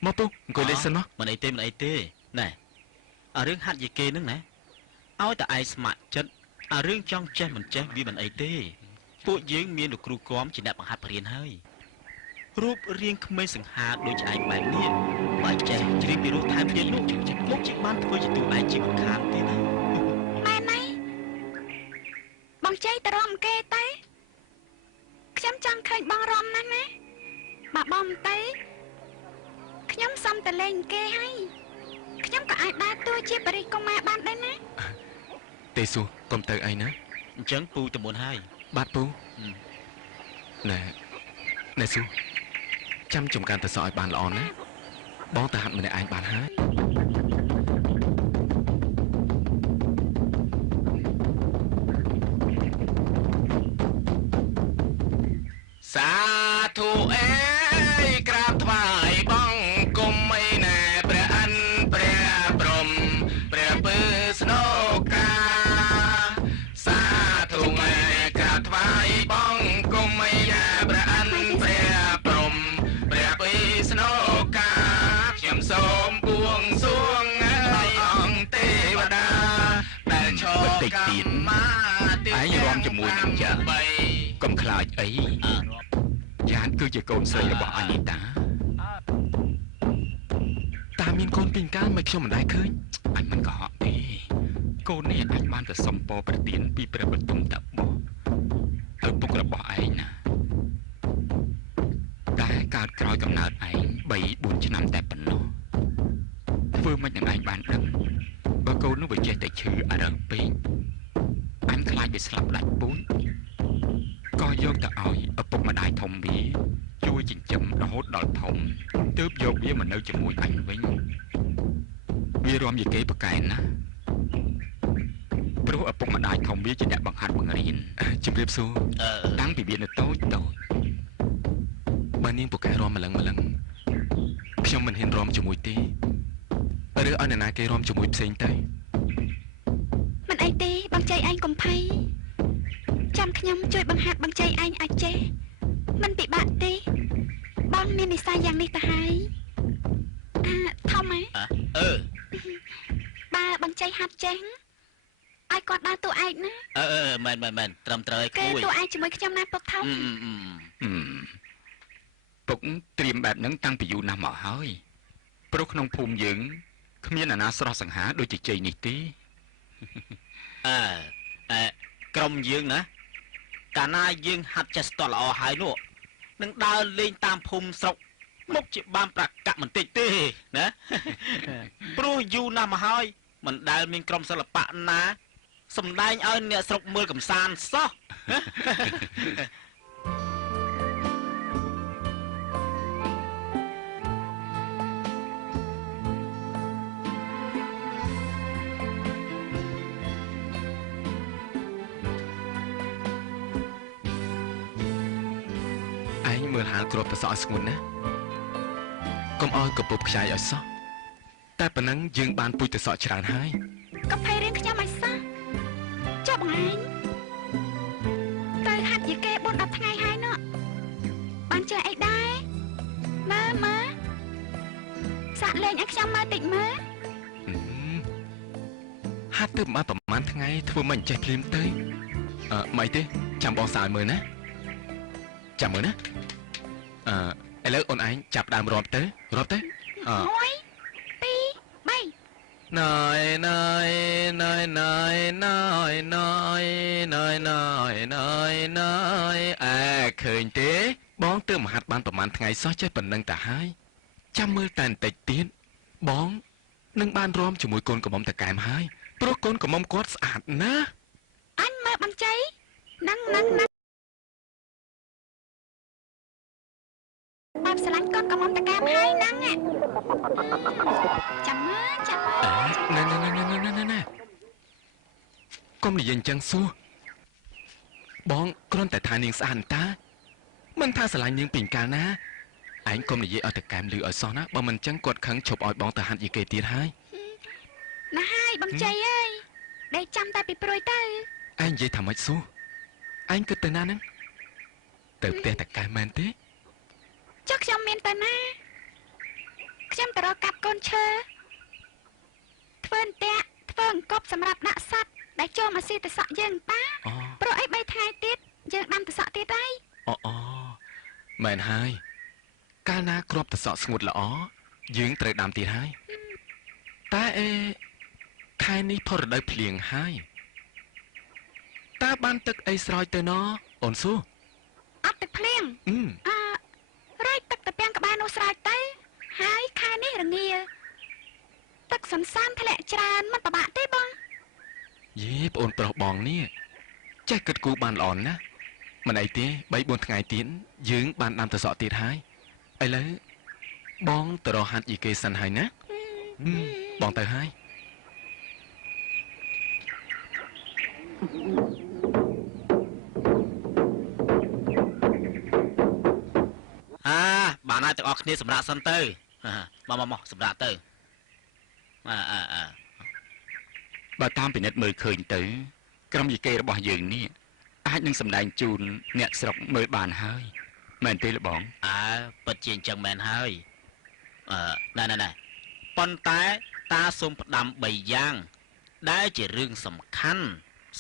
មកពូអង្គុយលេងសិនមក មិនអីទេណែអារឿងហាត់យីគេហ្នឹងណាឲ្យតែឯងស្ម័គ្រចិត្តអារឿងចង់ចេះមិនចេះវាមិនអីទេពួកយើងមានលោកគ្រូគំជាអ្នកបង្ហាត់បរៀនហើយរូបរាងក្មេងសង្ហាដូចឯងបែបនេះបើចេះជ្រាបពីរូបថែមទៀតនោះមកជាបានធ្វើជាទូឯងជាមិនខានទេណា ម៉ែណៃបងជ័យទៅរំគេទៅខ្ញុំចង់ឃើញបងរំណាស់ណាបើបងទៅខ្ញុំសុំទៅលេងគេហើយខ្ញុំក៏អាចដើរតួជាបរិយាកុមារបានដែរណា ទេសួរកុំទៅអីណា អញ្ចឹងពូទៅមុនហើយ បាទពូណែស៊ូចាំចំការទៅសក់ឲ្យបានល្អណាបងទៅហាត់ម្នាក់ឯងបានហើយ សាធុអេក្រាបថ្វាយបង្គំអីណែព្រះអិនព្រះព្រំព្រះពើស្នោកាសាធុអេក្រាបថ្វាយបង្គំអីណែព្រះអិនព្រះព្រំព្រះពើស្នោកាខ្ញុំសូមបួងសួងឲ្យអង្គទេវតាដែលឈរកម្មាទេ ឯងរំជាមួយនឹងចាកុំខ្លាចអីយ៉ានគឺជាកូនស្រីរបស់អានីតា តាមានកូនពីងកាលមិនខ្ញុំមិនដែរឃើញ អញមិនកុហកទេកូននេះអញបានទៅសុំពរប្រទានពីព្រះបទុមតាបោះឪពុករបស់ឯងណាតែកើតក្រោយកំណើតឯង 3-4 ឆ្នាំតែប៉ុណ្ណោះធ្វើមិននឹងឯងបានដឹងបើកូននោះវាចេះតែឈឺអារឹងពេកអញខ្លាចវាស្លាប់ដាច់ពូជក៏យកទៅឲ្យឪពុកម្ដាយធំវាជួយចិញ្ចឹមរហូតដល់ធំទើបយកវាមកនៅជាមួយអញវិញវារំយីគេប្រកែកណាស់ព្រោះឪពុកម្ដាយធំវាជាអ្នកបង្ហាត់បង្រៀន ជំរាបសួរ តាំងពីវានៅតូចបើនាងពូកែរំម្លឹងខ្ញុំមិនហ៊ានរំជាមួយទេឬឲ្យអ្នកណាគេរំជាមួយផ្សេងទៅ មិនអីទេបងជ័យឯងកុំភ័យចាំខ្ញុំជួយបង្ហាត់បងជ័យឯងឲ្យចេះមិនពិបាកទេបងមាននិស្ស័យយ៉ាងនេះទៅហើយធំហ៎បើបងជ័យហាត់ចេះឲ្យគាត់ដើរតួឯកណាមែនត្រឹមត្រូវឲ្យគួយគេតួឯកជាមួយខ្ញុំណាពុកធំ ពុកត្រៀមបែបហ្នឹងតាំងពីយូរណាស់មកហើយព្រោះក្នុងភូមិយើងគ្មានអាណាស្រស់សង្ហាដូចជាជ័យនេះទេ ក្រុមយើងណាកាលណាយើងហាត់ចេះស្ទាត់ល្អហើយនោះនឹងដើរលេងតាមភូមិស្រុកមុខជាបានប្រកាសបន្តិចទេណា ព្រោះយូរណាស់មកហើយមិនដែលមានក្រុមសិល្បៈណាសម្ដែងឲ្យអ្នកស្រុកមើលកំសាន្តសោះ មើលហាលគ្រាប់ប្រសក់ឲ្យស្ងួនណាកុំឲ្យកពុបខ្ចាយឲ្យសោះតែប៉ុណ្ណឹងយើងបានពុជទៅសក់ច្រើនហើយកុំភ័យរឿងខ្ញុំឲ្យសោះចុះបងឯងទៅហាត់យីគេ 4-10 ថ្ងៃហើយណោះបានចេះអីដែរមើលសាក់លេងឲ្យខ្ញុំមើលតិចមើល ហាត់ទៅប្រហែលថ្ងៃធ្វើមិនចេះភ្លាមទៅមិនទេចាំបងសាយមើលណាចាំមើលណាឥឡូវអូនឯងចាប់ដើមរាប់ទៅ1 2 3ណយណយណយណយណយណយណយណយណយណយឃើញទេបងទើបមកហាត់បានប្រហែលថ្ងៃសោះចេះប៉ុណ្្នឹងតាហើយចាំមើលតែបន្តិចទៀតបងនឹងបានរំជាមួយកូនកំមុំតកែមហើយព្រោះកូនកំមុំគាត់ស្អាតណាស់អញមើលបងជ័យ ណ បាប់ស្រឡាញ់កូនកំមុំតកាមហើយហ្នឹងចាំមើលចាំមើលណែកុំនិយាយអញ្ចឹងសួរបងគ្រាន់តែថានាងស្អាតតាមិនថាស្រឡាញ់នាងពីកាលណាឯងកុំនិយាយឲ្យតកែមលឺឲ្យសោះណាបើមិនអញ្ចឹងគាត់ខឹងឈប់ឲ្យបងទៅហាត់យីគេទៀតហើយណាហើយបងជ័យអើយដេកចាំតែពីព្រួយទៅឯងនិយាយថាម៉េចសួរឯងគិតទៅណាហ្នឹងទៅផ្ទះតកែមែនទេចុះខ្ញុំមានទៅណាខ្ញុំទៅរកកាប់កូនឈើធ្វើអន្ទាក់ធ្វើអង្គប់សម្រាប់ដាក់សត្វដែលចូលមកស៊ីតសក់យើងប៉ាព្រោះអី3ថ្ងៃទៀតយើងដាំតសក់ទៀតហើយអូមែនហើយកាលណាគ្រាប់តសក់ស្ងួតល្អយើងត្រូវដាំទៀតហើយតែខែនេះផុតរដូវភ្លៀងហើយតើបានទឹកអីស្រោចទៅណអូនសួរអត់ទឹកភ្លៀងរែកទឹកទៅពាំងក្បាលនោះស្រោចទៅហើយខែនេះរងាទឹកសន្សានធ្លាក់ច្រើនមិនពិបាកទេបងយេប្អូនប្រុសបងនេះចេះគិតគូរបានល្អណាស់មិនអីទេ 3-4 ថ្ងៃទៀតយើងបានដាំតសក់ទៀតហើយឥឡូវបងទៅរកហាត់យីគេសិនហើយណាបងទៅហើយបានហើយទាំងអស់គ្នាសម្រាប់សិនទៅមកសម្រាប់ទៅបើតាមពិនិត្យមើលឃើញទៅក្រុមយីគេរបស់យើងនេះអាចនឹងសម្ដែងជូនអ្នកស្រុកមើលបានហើយមែនទេលោកបងពិតជាអញ្ចឹងមែនហើយណែប៉ុន្តែតាសូមផ្ដាំ3យ៉ាងដែលជារឿងសំខាន់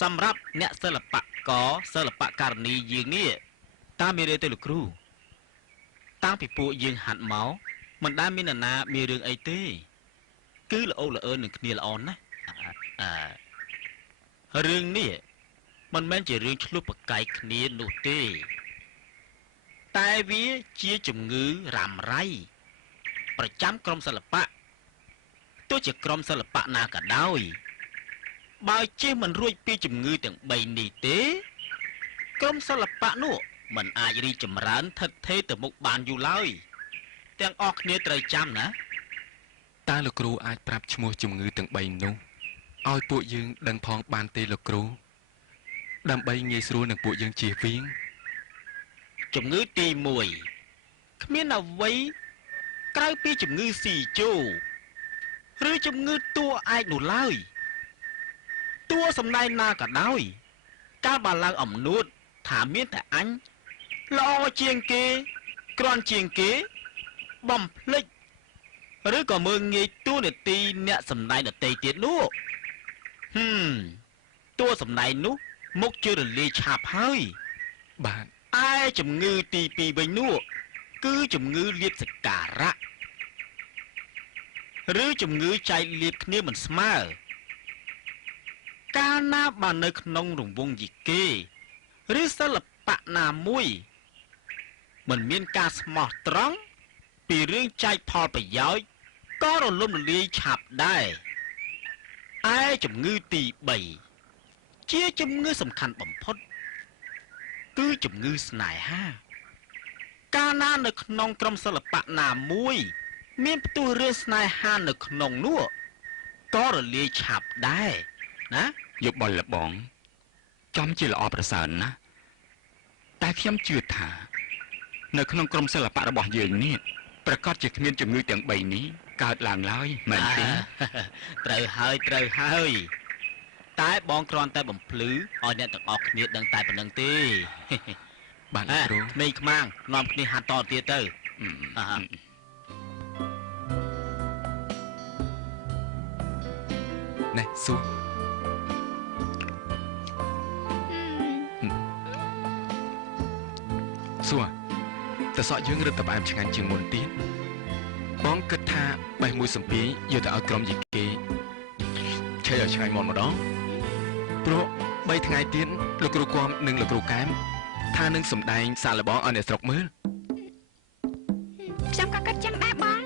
សម្រាប់អ្នកសិល្បករសិល្បករនីយើងនេះតាមានរឿងទៅលោកគ្រូតាំងពីពួកយើងហាត់មកមិនដែលមាននរណាមានរឿងអីទេគឺល្អល្អើនឹងគ្នាល្អណាស់រឿងនេះមិនមែនជារឿងឆ្លុះប្រកែកគ្នានោះទេតែវាជាជំងឺរ៉ាំរ៉ៃប្រចាំក្រុមសិល្បៈទោះជាក្រុមសិល្បៈណាក៏ដោយបើជិះមិនរួចពីជំងឺទាំង3នេះទេក្រុមសិល្បៈនោះមិនអាចរីកចម្រើនថិតថេរទៅមុខបានយូរឡើយទាំងអស់គ្នាត្រូវចាំណាតើលោកគ្រូអាចប្រាប់ឈ្មោះជំងឺទាំង3នោះឲ្យពួកយើងដឹងផងបានទេលោកគ្រូដើម្បីងាយស្រួលនឹងពួកយើងជៀសវាងជំងឺទី1គ្មានអ្វីក្រៅពីជំងឺស៊ីជូឬជំងឺតួឯកនោះឡើយតួសម្ដែងណាក៏ដោយកាលបើឡើងអំនួតថាមានតែអញល្អជាងគេក្រាន់ជាងគេបំភ្លេចឬក៏មើងងាយតួនាទីអ្នកសម្ដែងដទៃទៀតនោះតួសម្ដែងនោះមុខជឿរលាយឆាប់ហើយបាទឯជំងឺទី2វិញនោះគឺជំងឺលៀបសក្ការៈឬជំងឺចែកលៀបគ្នាមិនស្មើកាលណាបាននៅក្នុងរង្វង់យីគេឬសិល្បៈណាមួយមិនមានការស្មោះត្រង់ពីរឿងចែកផលប្រយោជន៍ក៏រលំរលាយឆាប់ដែរឯជំងឺទី3ជាជំងឺសំខាន់បំផុតគឺជំងឺស្នេហាកាលណានៅក្នុងក្រុមសិល្បៈណាមួយមានផ្ទុះរឿងស្នេហានៅក្នុងនោះក៏រលាយឆាប់ដែរណាយកបលលបងចំជាល្អប្រសើរណាស់តែខ្ញុំជឿថានៅក្នុងក្រុមសិល្បៈរបស់យើងនេះប្រកាសជាគ្មានជំងឺទាំង3នេះកើតឡើងឡើយមែនទេត្រូវហើយតែបងគ្រាន់តែបំភ្លឺឲ្យអ្នកទាំងអស់គ្នាដឹងតែប៉ុណ្្នឹងទេបាទគ្រូក្មេងខ្មាំងនាំគ្នាហាត់តទៀតទៅណែសួរតសក់យើងរឹតតែផ្អែមឆ្ងាញ់ជាងមុនទៀតបងគិតថាបេះមួយសំពីយកទៅឲ្យក្រុមយីគេឆេះឲ្យឆ្ងាញ់ម្ដងព្រោះ3ថ្ងៃទៀតលោកគ្រូគំនិងលោកគ្រូកែមថានឹងសម្ដែងសាកល្បងឲ្យអ្នកស្រុកមើលខ្ញុំក៏គិតចឹងដែរបង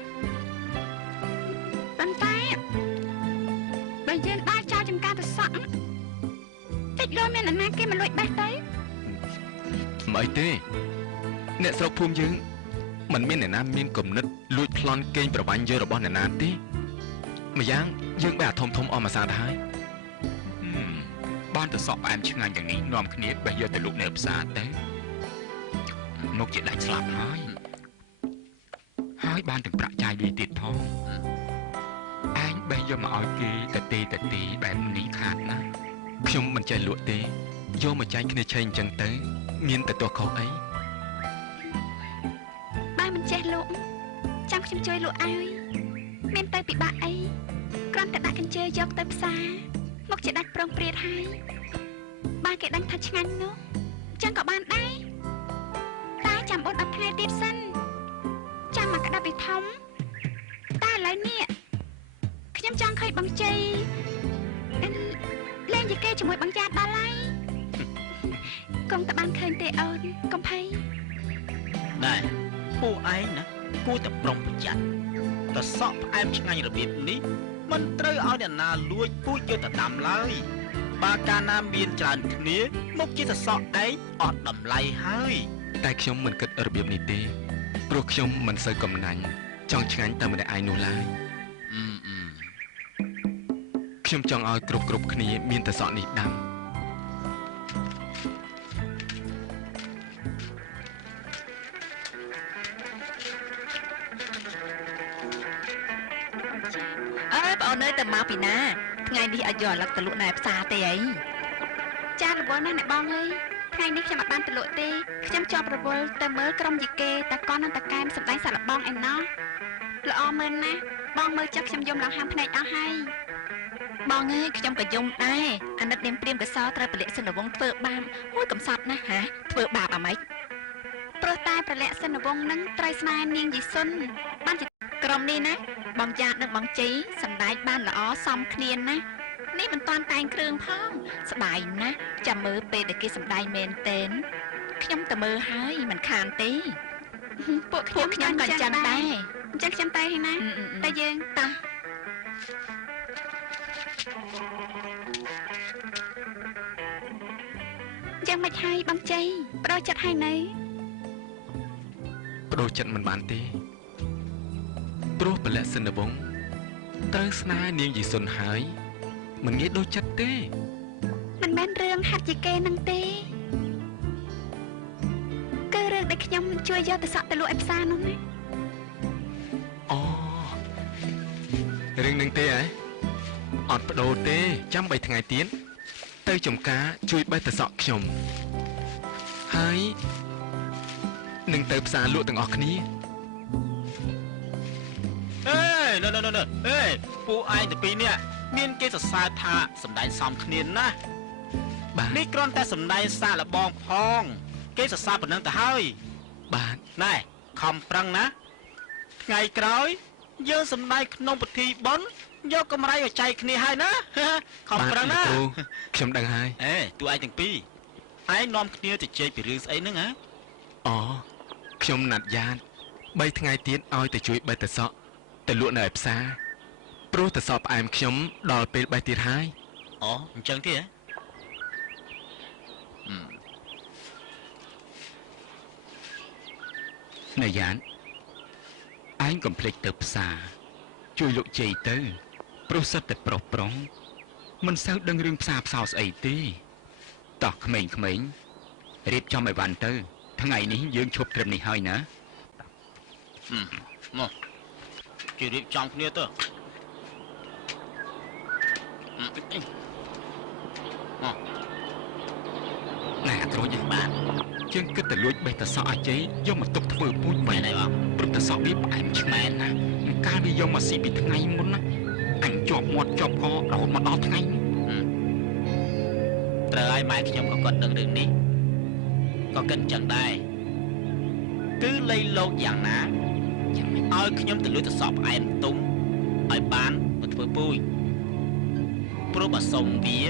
ប៉ុន្តែបើយើងដើរចោលចំការតសក់តិចលុយមានអ្នកណាគេមកលួចបេះទៅមិនអីទេអ្នកស្រុកភូមិយើង មិនមានអ្នកណាមានគំនិតលួចប្លន់កេងប្រវ័ញ្ចយករបស់អ្នកណាទេម្យ៉ាងយើងបែរអាធំអស់មួយសាទៅហើយបានទៅសក់ផ្អែមឆ្ងាញ់យ៉ាងនេះនាំគ្នាបេះយកទៅលក់នៅផ្សារទៅមុខជាដាច់ស្លាប់ហើយបានទាំងប្រាក់ចាយលុយទៀតផងឯងបេះយកមកឲ្យគេទៅទីបែបនេះខាតណាស់ខ្ញុំមិនចេះលក់ទេយកមកចែកគ្នាឆេងអញ្ចឹងទៅមានតែទោះខុសអីបើមិនចេះលក់ចាំខ្ញុំជួយលក់ឲ្យមានទៅពិបាកអីគ្រាន់តែដាក់កញ្ជើយកទៅផ្សារមកជាដាច់ប្រងព្រាតហើយបើគេដឹងថាឆ្ងាញ់នោះអញ្ចឹងក៏បានដែរតែចាំអត់10ថ្ងៃទៀតសិនចាំមកក្តាប់វាធំតែឥឡូវនេះខ្ញុំចង់ឃើញបងជ័យលេងយីគេជាមួយបងយ៉ាតដល់ហើយកុំតែបានឃើញទេអូនកុំភ័យណែពួកឯងណាគួរតែប្រុងប្រយ័ត្នតែសក់ផ្អែមឆ្ងាញ់របៀបនេះមិនត្រូវឲ្យអ្នកណាលួចពូជយកទៅដាំឡើយបើកាលណាមានច្រើនគ្នាមុខជាសក់ឯងអត់តម្លៃហើយតែខ្ញុំមិនគិតរបៀបនេះទេព្រោះខ្ញុំមិនសូវកំណាញ់ចង់ឆ្ងាញ់តែម្នាក់ឯងនោះឡើយខ្ញុំចង់ឲ្យគ្រប់គ្នាមានតែសក់នេះដាំបងអូនទៅមកពីណាថ្ងៃនេះឲ្យយកអាឡឹកទៅលក់នៅផ្សារទេអីចារវល់ណាស់អ្នកបងអើយថ្ងៃនេះខ្ញុំអត់បានទៅលក់ទេខ្ញុំជាប់រវល់ទៅមើលក្រុមយីគេតាកននិងតាកែមសម្ដែងសាក់លបងឯណោះល្អមែនណាស់បងមើលចិត្តខ្ញុំយំឡើងហាមភ្នែកអស់ហើយបងអើយខ្ញុំក៏យំដែរអាណិតនាងព្រាមកសោត្រូវប្រលាក់សិនវងធ្វើបាបមួយកំសត់ណាស់ហាធ្វើបាបអាម៉េចព្រោះតែប្រលាក់សិនវងនឹងត្រូវស្នេហ៍នាងយីសុនបានជាក្រុមនេះណាបងយ៉ាតនិងបងជ័យសម្ដែងបានល្អសមគ្នាណានេះមិនតាន់តែងគ្រឿងផងស្ដាយណាស់ចាំមើលពេលដែលគេសម្ដែងមែនទេខ្ញុំទៅមើលហើយមិនខានទេពួកខ្ញុំក៏ចឹងដែរអញ្ចឹងខ្ញុំទៅហើយណាតែយើងតោះយ៉ាងម៉េចហើយបងជ័យបដូរចិត្តហើយនៅបដូរចិត្តមិនបានទេព្រោះពលៈសិនវងត្រូវស្នេហ៍នាងយីសុនហើយមិនងាយដូចចិត្តទេមិនមែនរឿងហាត់យីគេនឹងទេគឺរឿងដែលខ្ញុំជួយយកទៅសក់ទៅលក់ឯផ្សារនោះណាអូរឿងនឹងទេហ៎អត់បដូរទេចាំ3ថ្ងៃទៀតទៅចំការជួយបេះទៅសក់ខ្ញុំហើយនឹងទៅផ្សារលក់ទាំងអស់គ្នាណ៎ពួកឯងទៅពីរនាក់មានគេសរសើរថាសម្ដែងសមគ្នាណាស់នេះគ្រាន់តែសម្ដែងសាកលបងផងគេសរសើរប៉ុណ្ណឹងទៅហើយបាទណែខំប្រឹងណាថ្ងៃក្រោយយើងសម្ដែងក្នុងពិធីបុណ្យយកកម្រៃឲ្យចែកគ្នាហើយណាខំប្រឹងណាខ្ញុំដឹងហើយតួឯងទាំងពីរឯងនាំគ្នាទៅជែកពីរឿងស្អីហ្នឹងហ៎អូខ្ញុំណាត់យ៉ាត3ថ្ងៃទៀតឲ្យទៅជួយបេះទៅសក់ទៅលក់នៅឯផ្សារព្រោះទៅសក់ផ្អែមខ្ញុំដល់ពេលបេះទៀតហើយអូអញ្ចឹងទេហ៎ណែយ៉ានឯងកុំភ្លេចទៅផ្សារជួយលោកជ័យទៅព្រោះសិតតែប្រុសប្រុងមិនសូវដឹងរឿងផ្សារផ្សោស្អីទេតោះក្មេងៗរៀបចំឲ្យវ៉ាន់ទៅថ្ងៃនេះយើងឈប់ត្រឹមនេះហើយណាមកជួយរៀបចំគ្នាទៅណែត្រួយបាទជាងគិតតែលួចបេះតសក់អាជ័យយកមកទុកធ្វើពូជបែរណែបងព្រឹកតសក់វាផ្អែមឆ្មែនណាកាលវាយកមកស៊ីពីថ្ងៃមុនណាអញជាប់មាត់ជាប់ករហូតមកដល់ថ្ងៃត្រូវឲ្យម៉ែខ្ញុំក៏គាត់ដឹងរឿងនេះក៏គិតចឹងដែរគឺលៃលោកយ៉ាងណាចាំឲ្យខ្ញុំទៅលួចតសក់ផ្អែមទុំឲ្យបានមកធ្វើពូជព្រោះបើសុំវា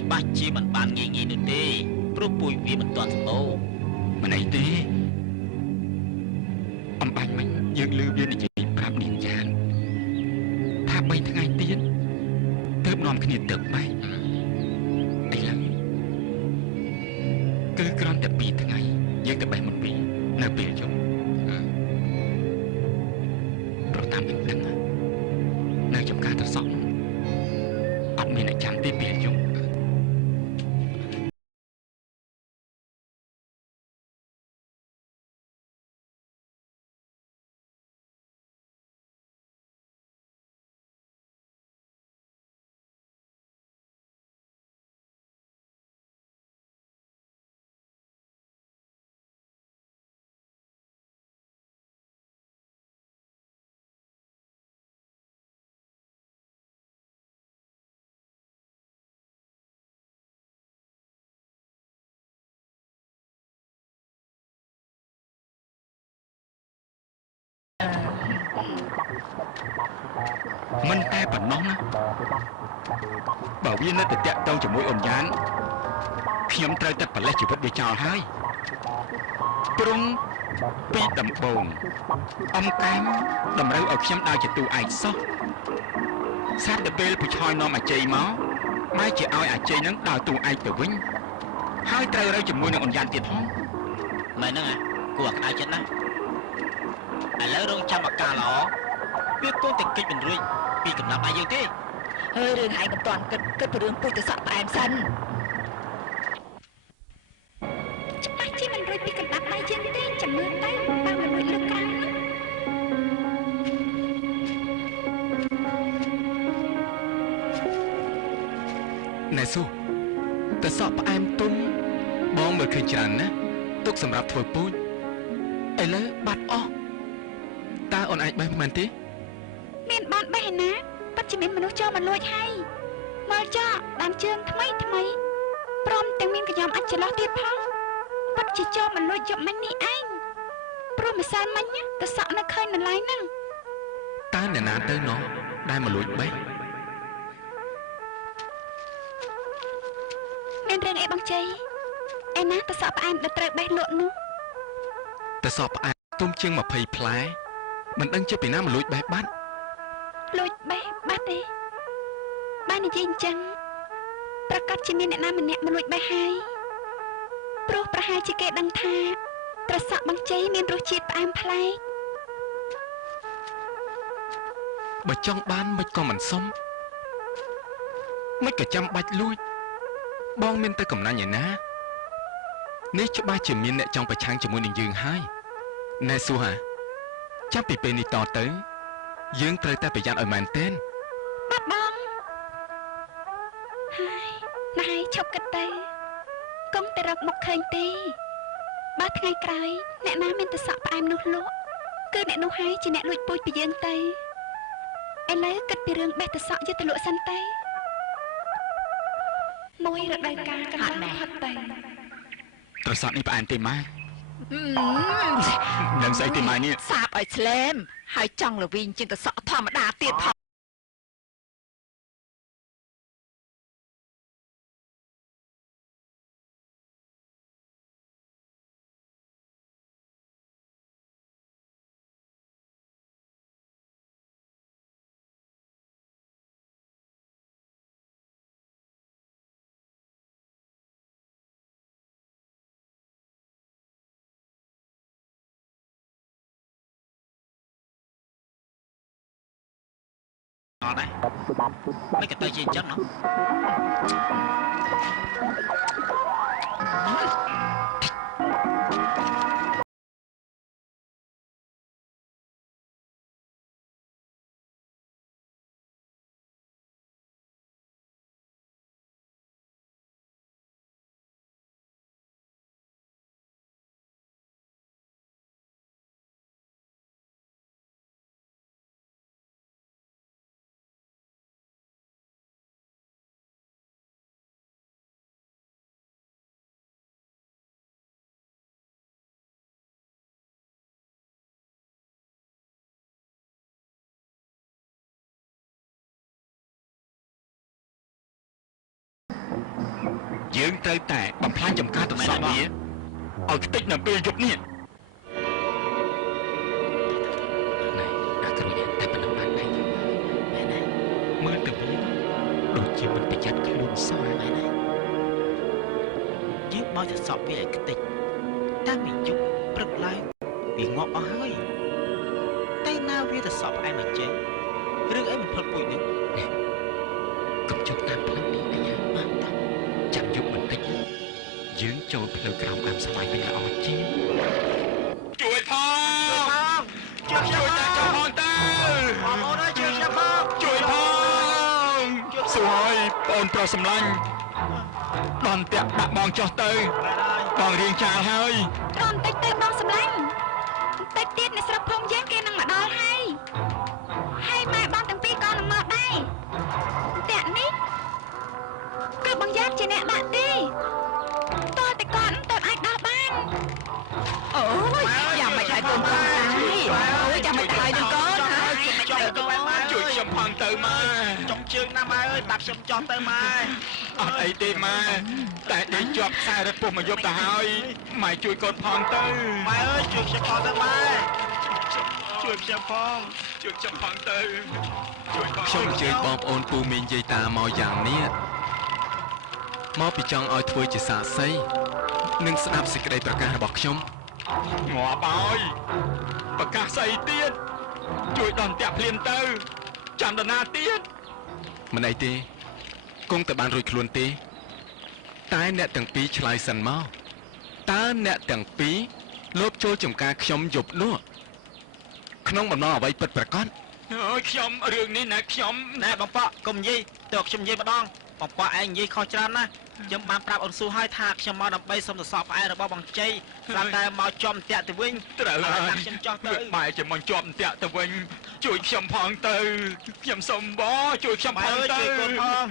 ច្បាស់ជាមិនបានងាយនោះទេព្រោះពូជវាមិនទាន់សម្បូរមិនអីទេអំបាញ់មិញយើងលឺវានិយាយប្រាប់នាងយ៉ានថា3ថ្ងៃទៀតទើបនាំគ្នាទៅបែកឥឡូវគឺគ្រាន់តែ2ថ្ងៃយើងទៅបេះមកពីនៅពេលយប់ ប៉ុណ្ណោះណាបើវានៅតែតាក់ទងជាមួយអូនយ៉ានខ្ញុំត្រូវតែប្រលេះជីវិតវាចោលហើយព្រំពីដំបូងអំកែងតម្រូវឲ្យខ្ញុំដើរជាទូឯកសោះស្រាប់តែពេលពូឆយនាំអាជ័យមកបែរជាឲ្យអាជ័យនឹងដើរទូឯកទៅវិញហើយត្រូវរើជាមួយនឹងអូនយ៉ានទៀតផងមែនហ្នឹងគួរឲ្យក្តៅចិត្តណាស់ឥឡូវរងចាំអាការល្អវាគង់តែកិច្ចមិនរួចពីកំណាប់ដៃយើងទេហើយរឿងឯងកុំតាន់គិតពីរឿងពុជទៅសក់ផ្អែមសិនច្បាស់ជាមិនរួចពីកណ្ដាប់ដៃយើងទេចាំមើលទៅបើមិនរួចលើកក្រោយណែស៊ូតែសក់ផ្អែមទុំបងមើលឃើញច្រើនណាទុកសម្រាប់ធ្វើពូជឥឡូវបាត់អស់តើអូនអាចបេះមិនទេមានបានបេះឯណាពិតជាមានមនុស្សចូលមកលួចហើយមើលចោដើមជើងថ្មីព្រមទាំងមានកញ្ញំអាចច្រឡោះទៀតផងពិតជាចូលមកលួចយកមិញនេះឯងព្រោះម្សិលមិញទៅសក់នៅឃើញនៅឡើយហ្នឹងតើអ្នកណាទៅណោះដែលមកលួចបេះមានរឿងអីបងជ័យឯណាទៅសក់ផ្អែមដែលត្រូវបេះលក់នោះតែសក់ផ្អែមទុំជាង20ផ្លែមិនដឹងជាពីណាមកលួចបេះបាត់លួចបេះបាត់ទេបាននិយាយអញ្ចឹងប្រកាសជាមានអ្នកណាម្នាក់មកលួចបេះហើយព្រោះប្រហែលជាគេដឹងថាត្រសក់បងជ័យមានរសជាតិផ្អែមប្លែកបើចង់បានមិនក៏មិនសុំមិនក៏ចាំបាច់លួចបងមានតែកំណាញ់ឯណានេះច្បាស់ជាមានអ្នកចង់ប្រឆាំងជាមួយនឹងយើងហើយណែស៊ូហាចាប់ពីពេលនេះតទៅយើងត្រូវតែប្រយ័ត្នឲ្យមែនទែនបាត់បងហើយណែឈប់គិតទៅកុំតែរកមុខឃើញទេបើថ្ងៃក្រោយអ្នកណាមានតែសក់ផ្អែមនោះលក់គឺអ្នកនោះហើយជាអ្នកលួចពូជពីយើងទៅឥឡូវគិតពីរឿងបេះតែសក់យកទៅលក់សិនទៅមួយរដូវកាលកន្លងផុតទៅត្រសក់នេះផ្អែមទេម៉ែនឹងស្អីទេម៉ែនេះសាបឲ្យឆ្លែមហើយចង់លវិញជាងទៅសក់ធម្មតាទៀតផងអត់ដែរមិនក៏ទៅជាអញ្ចឹងណោះយើងត្រូវតែបំផ្លាញចំការទឹកសក់វាឲ្យខ្ទេចនៅពេលយប់នេះណែអាគ្រូនេះតែប៉ុណ្ណឹងបានហើយមែនទេមើលទៅវាដូចជាមិនប្រយ័ត្នខ្លួនសោះមែនទេយើងបោចទៅសក់វាឲ្យខ្ទេចតែពីយប់ព្រឹកឡើងវាងាប់អស់ហើយតែណាវាទៅសក់ផ្អែមមកចេះរឿងអីមិនផុតពូជនេះកុំជប់តាមផ្លូវនេះអីយ៉ាបានតាចាំយប់បន្តិចយើងចូលផ្លូវក្រោមអាមស្វាយវិញល្អជាងជួយផងជួយតាចូលផងទៅបងប្អូនអើយជួយខ្ញុំផងជួយផងសួយបងប្រុសសម្លាញ់បានតាក់ដាក់បងចុះទៅបងរៀងចាលហើយត្រង់តិចទៅបងសម្លាញ់តិចទៀតអ្នកស្រុកភូមិយើងគេនឹងមកដល់ហើយម៉ែបងទាំងពីរក៏នឹងមកដែរតាក់នេះគឺបងយ៉ាត់ជាអ្នកដាក់ទេតើតែគាត់ទៅអាចដល់បានអូយយ៉ាងមិនហើយកូនផងដែរអូយយ៉ាងមិនហើយកូនហើយជួយខ្ញុំផងទៅ ម៉ែ ចុងជើងណាម៉ែអើយបាត់ខ្ញុំចោះទៅម៉ែ អត់អីទេម៉ែតែដេកជាប់ខ្សែរត់ពោះមកយប់ទៅហើយម៉ែជួយកូនផងទៅ ម៉ែអើយជួយខ្ញុំផងទៅម៉ែជួយខ្ញុំផងទៅ ខ្ញុំអញ្ជើញបងប្អូនពូមីងយាយតាមកយ៉ាងនេះមកពីចង់ឲ្យធ្វើជាសាក្សីនិងស្ដាប់សេចក្តីប្រកាសរបស់ខ្ញុំ ងាប់ហើយប្រកាសស្អីទៀតជួយដល់តាក់ភ្លាមទៅចាំដណាទៀត មិនអីទេគង់តែបានរួចខ្លួនទេតែអ្នកទាំងពីរឆ្លើយសិនមកតើអ្នកទាំងពីរលោបចូលចំការខ្ញុំយប់នោះក្នុងបំណងអ្វីពិតប្រាកដ អើយខ្ញុំរឿងនេះណាខ្ញុំ ណែបងប៉ាកុំនិយាយទៅខ្ញុំនិយាយម្ដងបងប៉ាឯងនិយាយខុសច្រើនណាស់ខ្ញុំបានប្រាប់អូនស៊ូឲ្យថាខ្ញុំមកដើម្បីសុំសសរផ្អែរបស់បងជ័យស្រាប់តែមកចំតាក់ទៅវិញ ត្រូវហើយ ខ្ញុំចោះទៅ ម៉ែចាំមកជាប់តាក់ទៅវិញជួយខ្ញុំផងទៅខ្ញុំសុំបងជួយខ្ញុំផងទៅ ជួយកូនផង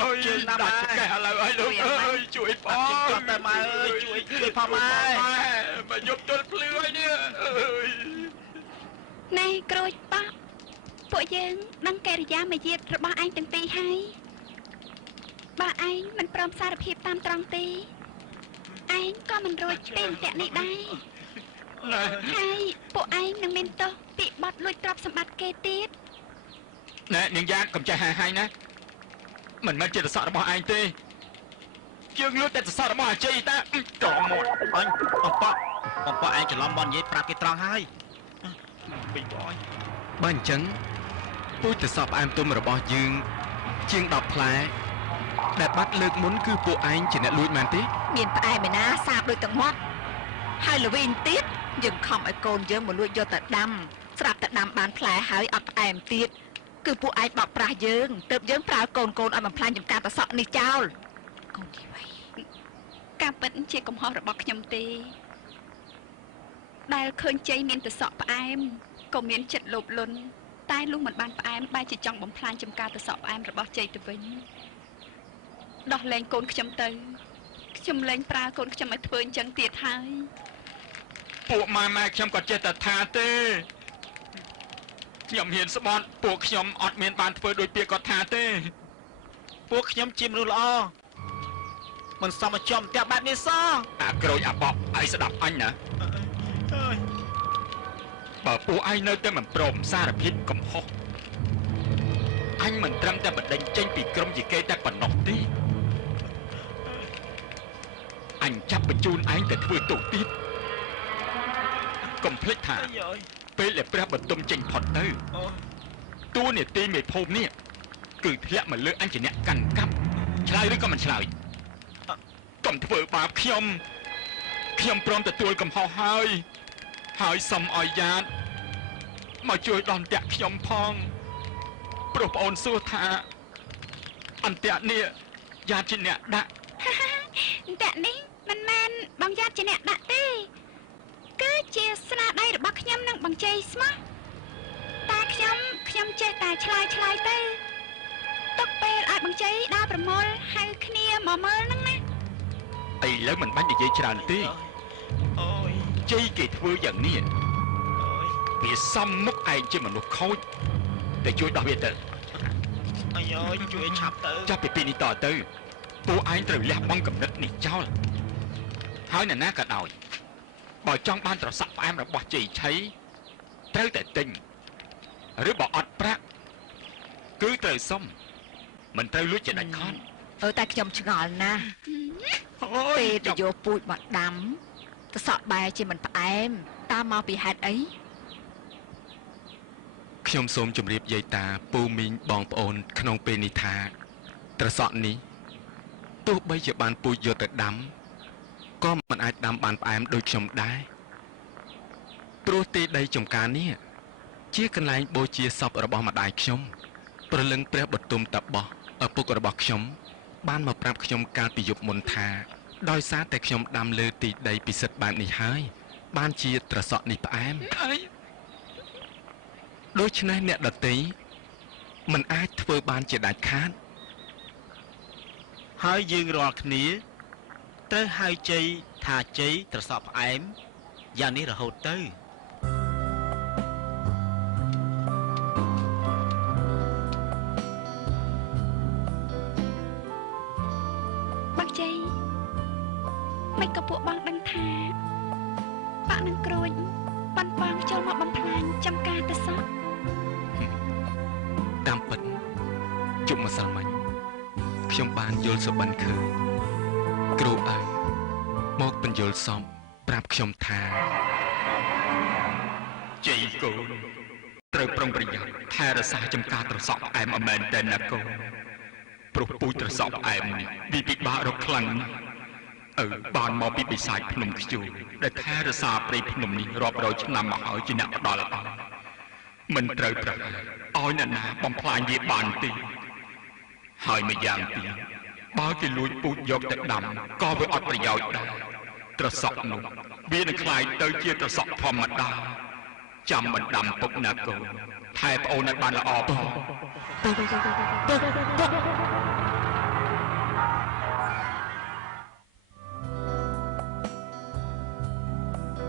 ចុកជើងណាម៉ែ ដាច់ចកេះឥឡូវឲ្យលោកអើយជួយបង ចុះទៅម៉ែអើយជួយផងម៉ែ មកយប់ទល់ភ្លឺហើយនេះអើយ ណែក្រូចប៉ាពួកយើងដឹងកិរិយាមាយាទរបស់ឯងទាំងពីរហើយបើឯងមិនព្រមសារភាពតាមត្រង់ទេឯងក៏មិនរួចពីអន្ទាក់នេះដែរ ណែ ហើយពួកឯងនឹងមានទោសពីបទលួចទ្រព្យសម្បត្តិគេទៀត ណែនាងយ៉ាតកុំចេះហាយហាយណាមិនមែនជាសសររបស់ឯងទេយើងលួចតែសសររបស់អាជ័យតាត្រង់មកអញបងប៉ាឯងច្រឡំមកនិយាយប្រាប់គេត្រង់ហើយពីបង បើអញ្ចឹងពូជទៅសពផ្អែមទុំរបស់យើងជាង10ផ្លែដែលបាត់លើកមុនគឺពួកឯងជាអ្នកលួចមែនទេ មានផ្អែមឯណាសាបដូចទឹកមាត់ហើយល្វីងទៀតយើងខំឲ្យកូនយើងមកលួចយកទៅដាំស្រាប់តែដាំបានផ្លែហើយអត់ផ្អែមទៀតគឺពួកឯងបោកប្រាស់យើងទើបយើងប្រើកូនឲ្យបំផ្លាញចំការតសក់នេះចោលកូនជីវៃ ការពិតជាកំហុសរបស់ខ្ញុំទេដែលឃើញជ័យមានទសក់ផ្អែមក៏មានចិត្តលោភលន់តែលុះមិនបានផ្អែមបែរជាចង់បំផ្លាញចំការទសក់ផ្អែមរបស់ជ័យទៅវិញដោះលែងកូនខ្ញុំទៅខ្ញុំលែងប្រើកូនខ្ញុំឲ្យធ្វើអញ្ចឹងទៀតហើយ ពួកម៉ែខ្ញុំក៏ចេះតែថាទេខ្ញុំហ៊ានស្បត់ពួកខ្ញុំអត់មានបានធ្វើដោយពាក្យគាត់ថាទេ ពួកខ្ញុំជាមនុស្សល្អមិនសមមកចំតាក់បែបនេះសោះ អាក្រូចអាបប់ឯងស្ដាប់អញណា អើយ បើពួកឯងនៅតែមិនព្រមសារភាពកំហុសអញមិនត្រឹមតែបណ្ដេញចេញពីក្រុមជាគេតែប៉ុណ្ណោះទេអញចាប់បញ្ជូនឯងទៅធ្វើទោសទៀតកុំភ្លេចថា អើយ ពេលដែលព្រះបន្ទុំចេញផុតទៅ អូ តួនាទីមេភូមិនេះគឺធ្លាក់មកលើអញជាអ្នកកាន់កាប់ឆ្លើយឬក៏មិនឆ្លើយកុំធ្វើបាបខ្ញុំព្រមទទួលកំហុសហើយសុំឲ្យយ៉ាតមកជួយដល់អន្ទាក់ខ្ញុំផងព្រោះប្អូនសួរថាអន្ទាក់នេះយ៉ាតជាអ្នកដាក់ អន្ទាក់នេះមិនមែនបងយ៉ាតជាអ្នកដាក់ទេគឺជាស្នាដៃរបស់ខ្ញុំនិងបងជ័យស្មោះតែខ្ញុំចេះតែឆ្លើយទៅទុកពេលឲ្យបងជ័យដើរប្រមូលហៅគ្នាមកមើលហ្នឹងណា ឥឡូវមិនបាច់និយាយច្រើនទេ អូយ ជ័យគេធ្វើយ៉ាងនេះវាសំមុខឯងជាមនុស្សខូចតែជួយដោះវាទៅ អាយជួយឆាប់ទៅ ចាប់ពីពេលនេះតទៅពួកឯងត្រូវលះបង់គំនិតនេះចោលហើយអ្នកណាក៏ដោយបើចង់បានត្រសក់ផ្អែមរបស់ជ័យឆៃត្រូវតែទិញឬបើអត់ប្រាក់គឺត្រូវសុំមិនត្រូវលួចជាដាច់ខាត តែខ្ញុំឆ្ងល់ណាស់ អូយ ពេលដែលយកពូជមកដាំតសក់បែរជាមិនផ្អែមតាមមកពីហេតុអី ខ្ញុំសូមជម្រាបយាយតាពូមីងបងប្អូនក្នុងពេលនេះថាត្រសក់នេះទោះបីជាបានពូជយកទៅដាំក៏មិនអាចដាំបានផ្អែមដូចខ្ញុំដែរព្រោះទីដីចំការនេះជាកន្លែងបូជាសពរបស់ម្ដាយខ្ញុំព្រលឹងព្រះបទុមតាបោះឪពុករបស់ខ្ញុំបានមកប្រាប់ខ្ញុំកាលពីយប់មុនថាដោយសារតែខ្ញុំដាំលើទីដីពិសិដ្ឋបែបនេះហើយបានជាត្រសក់នេះផ្អែម ដូច្នេះអ្នកដទៃមិនអាចធ្វើបានជាដាច់ខាត ហើយយើងរាល់គ្នាត្រូវហៅជ័យថាជ័យត្រសក់ផ្អែមយ៉ាងនេះរហូតទៅ ជ័យមិនក៏ពួកបងដឹងថាបាក់នឹងក្រួយប៉ាន់ប៉ងចូលមកបំផ្លាញចំការទៅសោះ តាមពិតជុំម្សិលមិញខ្ញុំបានយល់សុបិនឃើញគ្រូអើមកបញ្យល់សំប្រាប់ខ្ញុំថាជ័យកូនត្រូវប្រុងប្រយ័ត្នថែរក្សាចំការត្រសក់ផ្អែមអមែនតែណាកូនព្រោះពូជត្រសក់ផ្អែមនេះវាពិបាករកខ្លាំងណាស់បានមកពីបិសាចភ្នំខ្ជួរដែលថែរក្សាព្រៃភ្នំនេះរាប់រយឆ្នាំមកហើយជាអ្នកផ្ដល់អស់មិនត្រូវប្រហែលឲ្យអ្នកណាបំផ្លាញវាបានទេហើយម្យ៉ាងទៀតបើគេលួចពូជយកទៅដាំក៏វាអត់ប្រយោជន៍ដែរត្រសក់នោះវានឹងក្លាយទៅជាត្រសក់ធម្មតាចាំមិនដាំពុកណាកូនថែប្អូនឲ្យបានល្អផង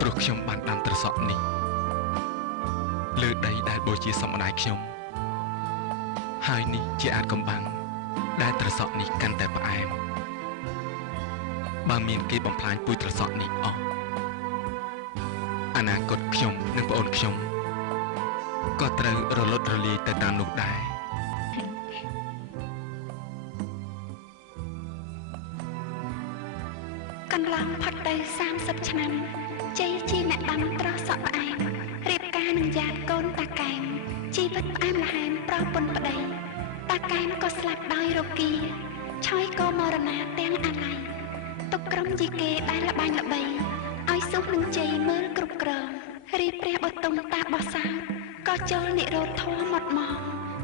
ព្រោះខ្ញុំបានដាំត្រសក់នេះលើដីដែលបូជាសម្ដេចខ្ញុំហើយនេះជាអាចកំបាំងដែលត្រសក់នេះកាន់តែផ្អែមបើមានគេបំផ្លាញពូជត្រសក់នេះអស់អនាគតខ្ញុំនិងប្អូនខ្ញុំក៏ត្រូវរលត់រលាយទៅតាមនោះដែរកន្លងផុតទៅ30ឆ្នាំជ័យជាអ្នកដាំត្រសក់ផ្អែមរៀបការនឹងយ៉ាតកូនតាកែមជីវិតផ្អែមល្ហែមប្រពន្ធប្តីតាកែមក៏ស្លាប់ដោយរោគាឆយក៏មរណាទាំងអាល័យទុកក្រុមយីគេដែលល្បាញល្បីឲ្យសុខនឹងជ័យមើលគ្រប់គ្រងរីព្រះបតុមតាបោះសោក៏ចូលនិរោធធម៌មកមក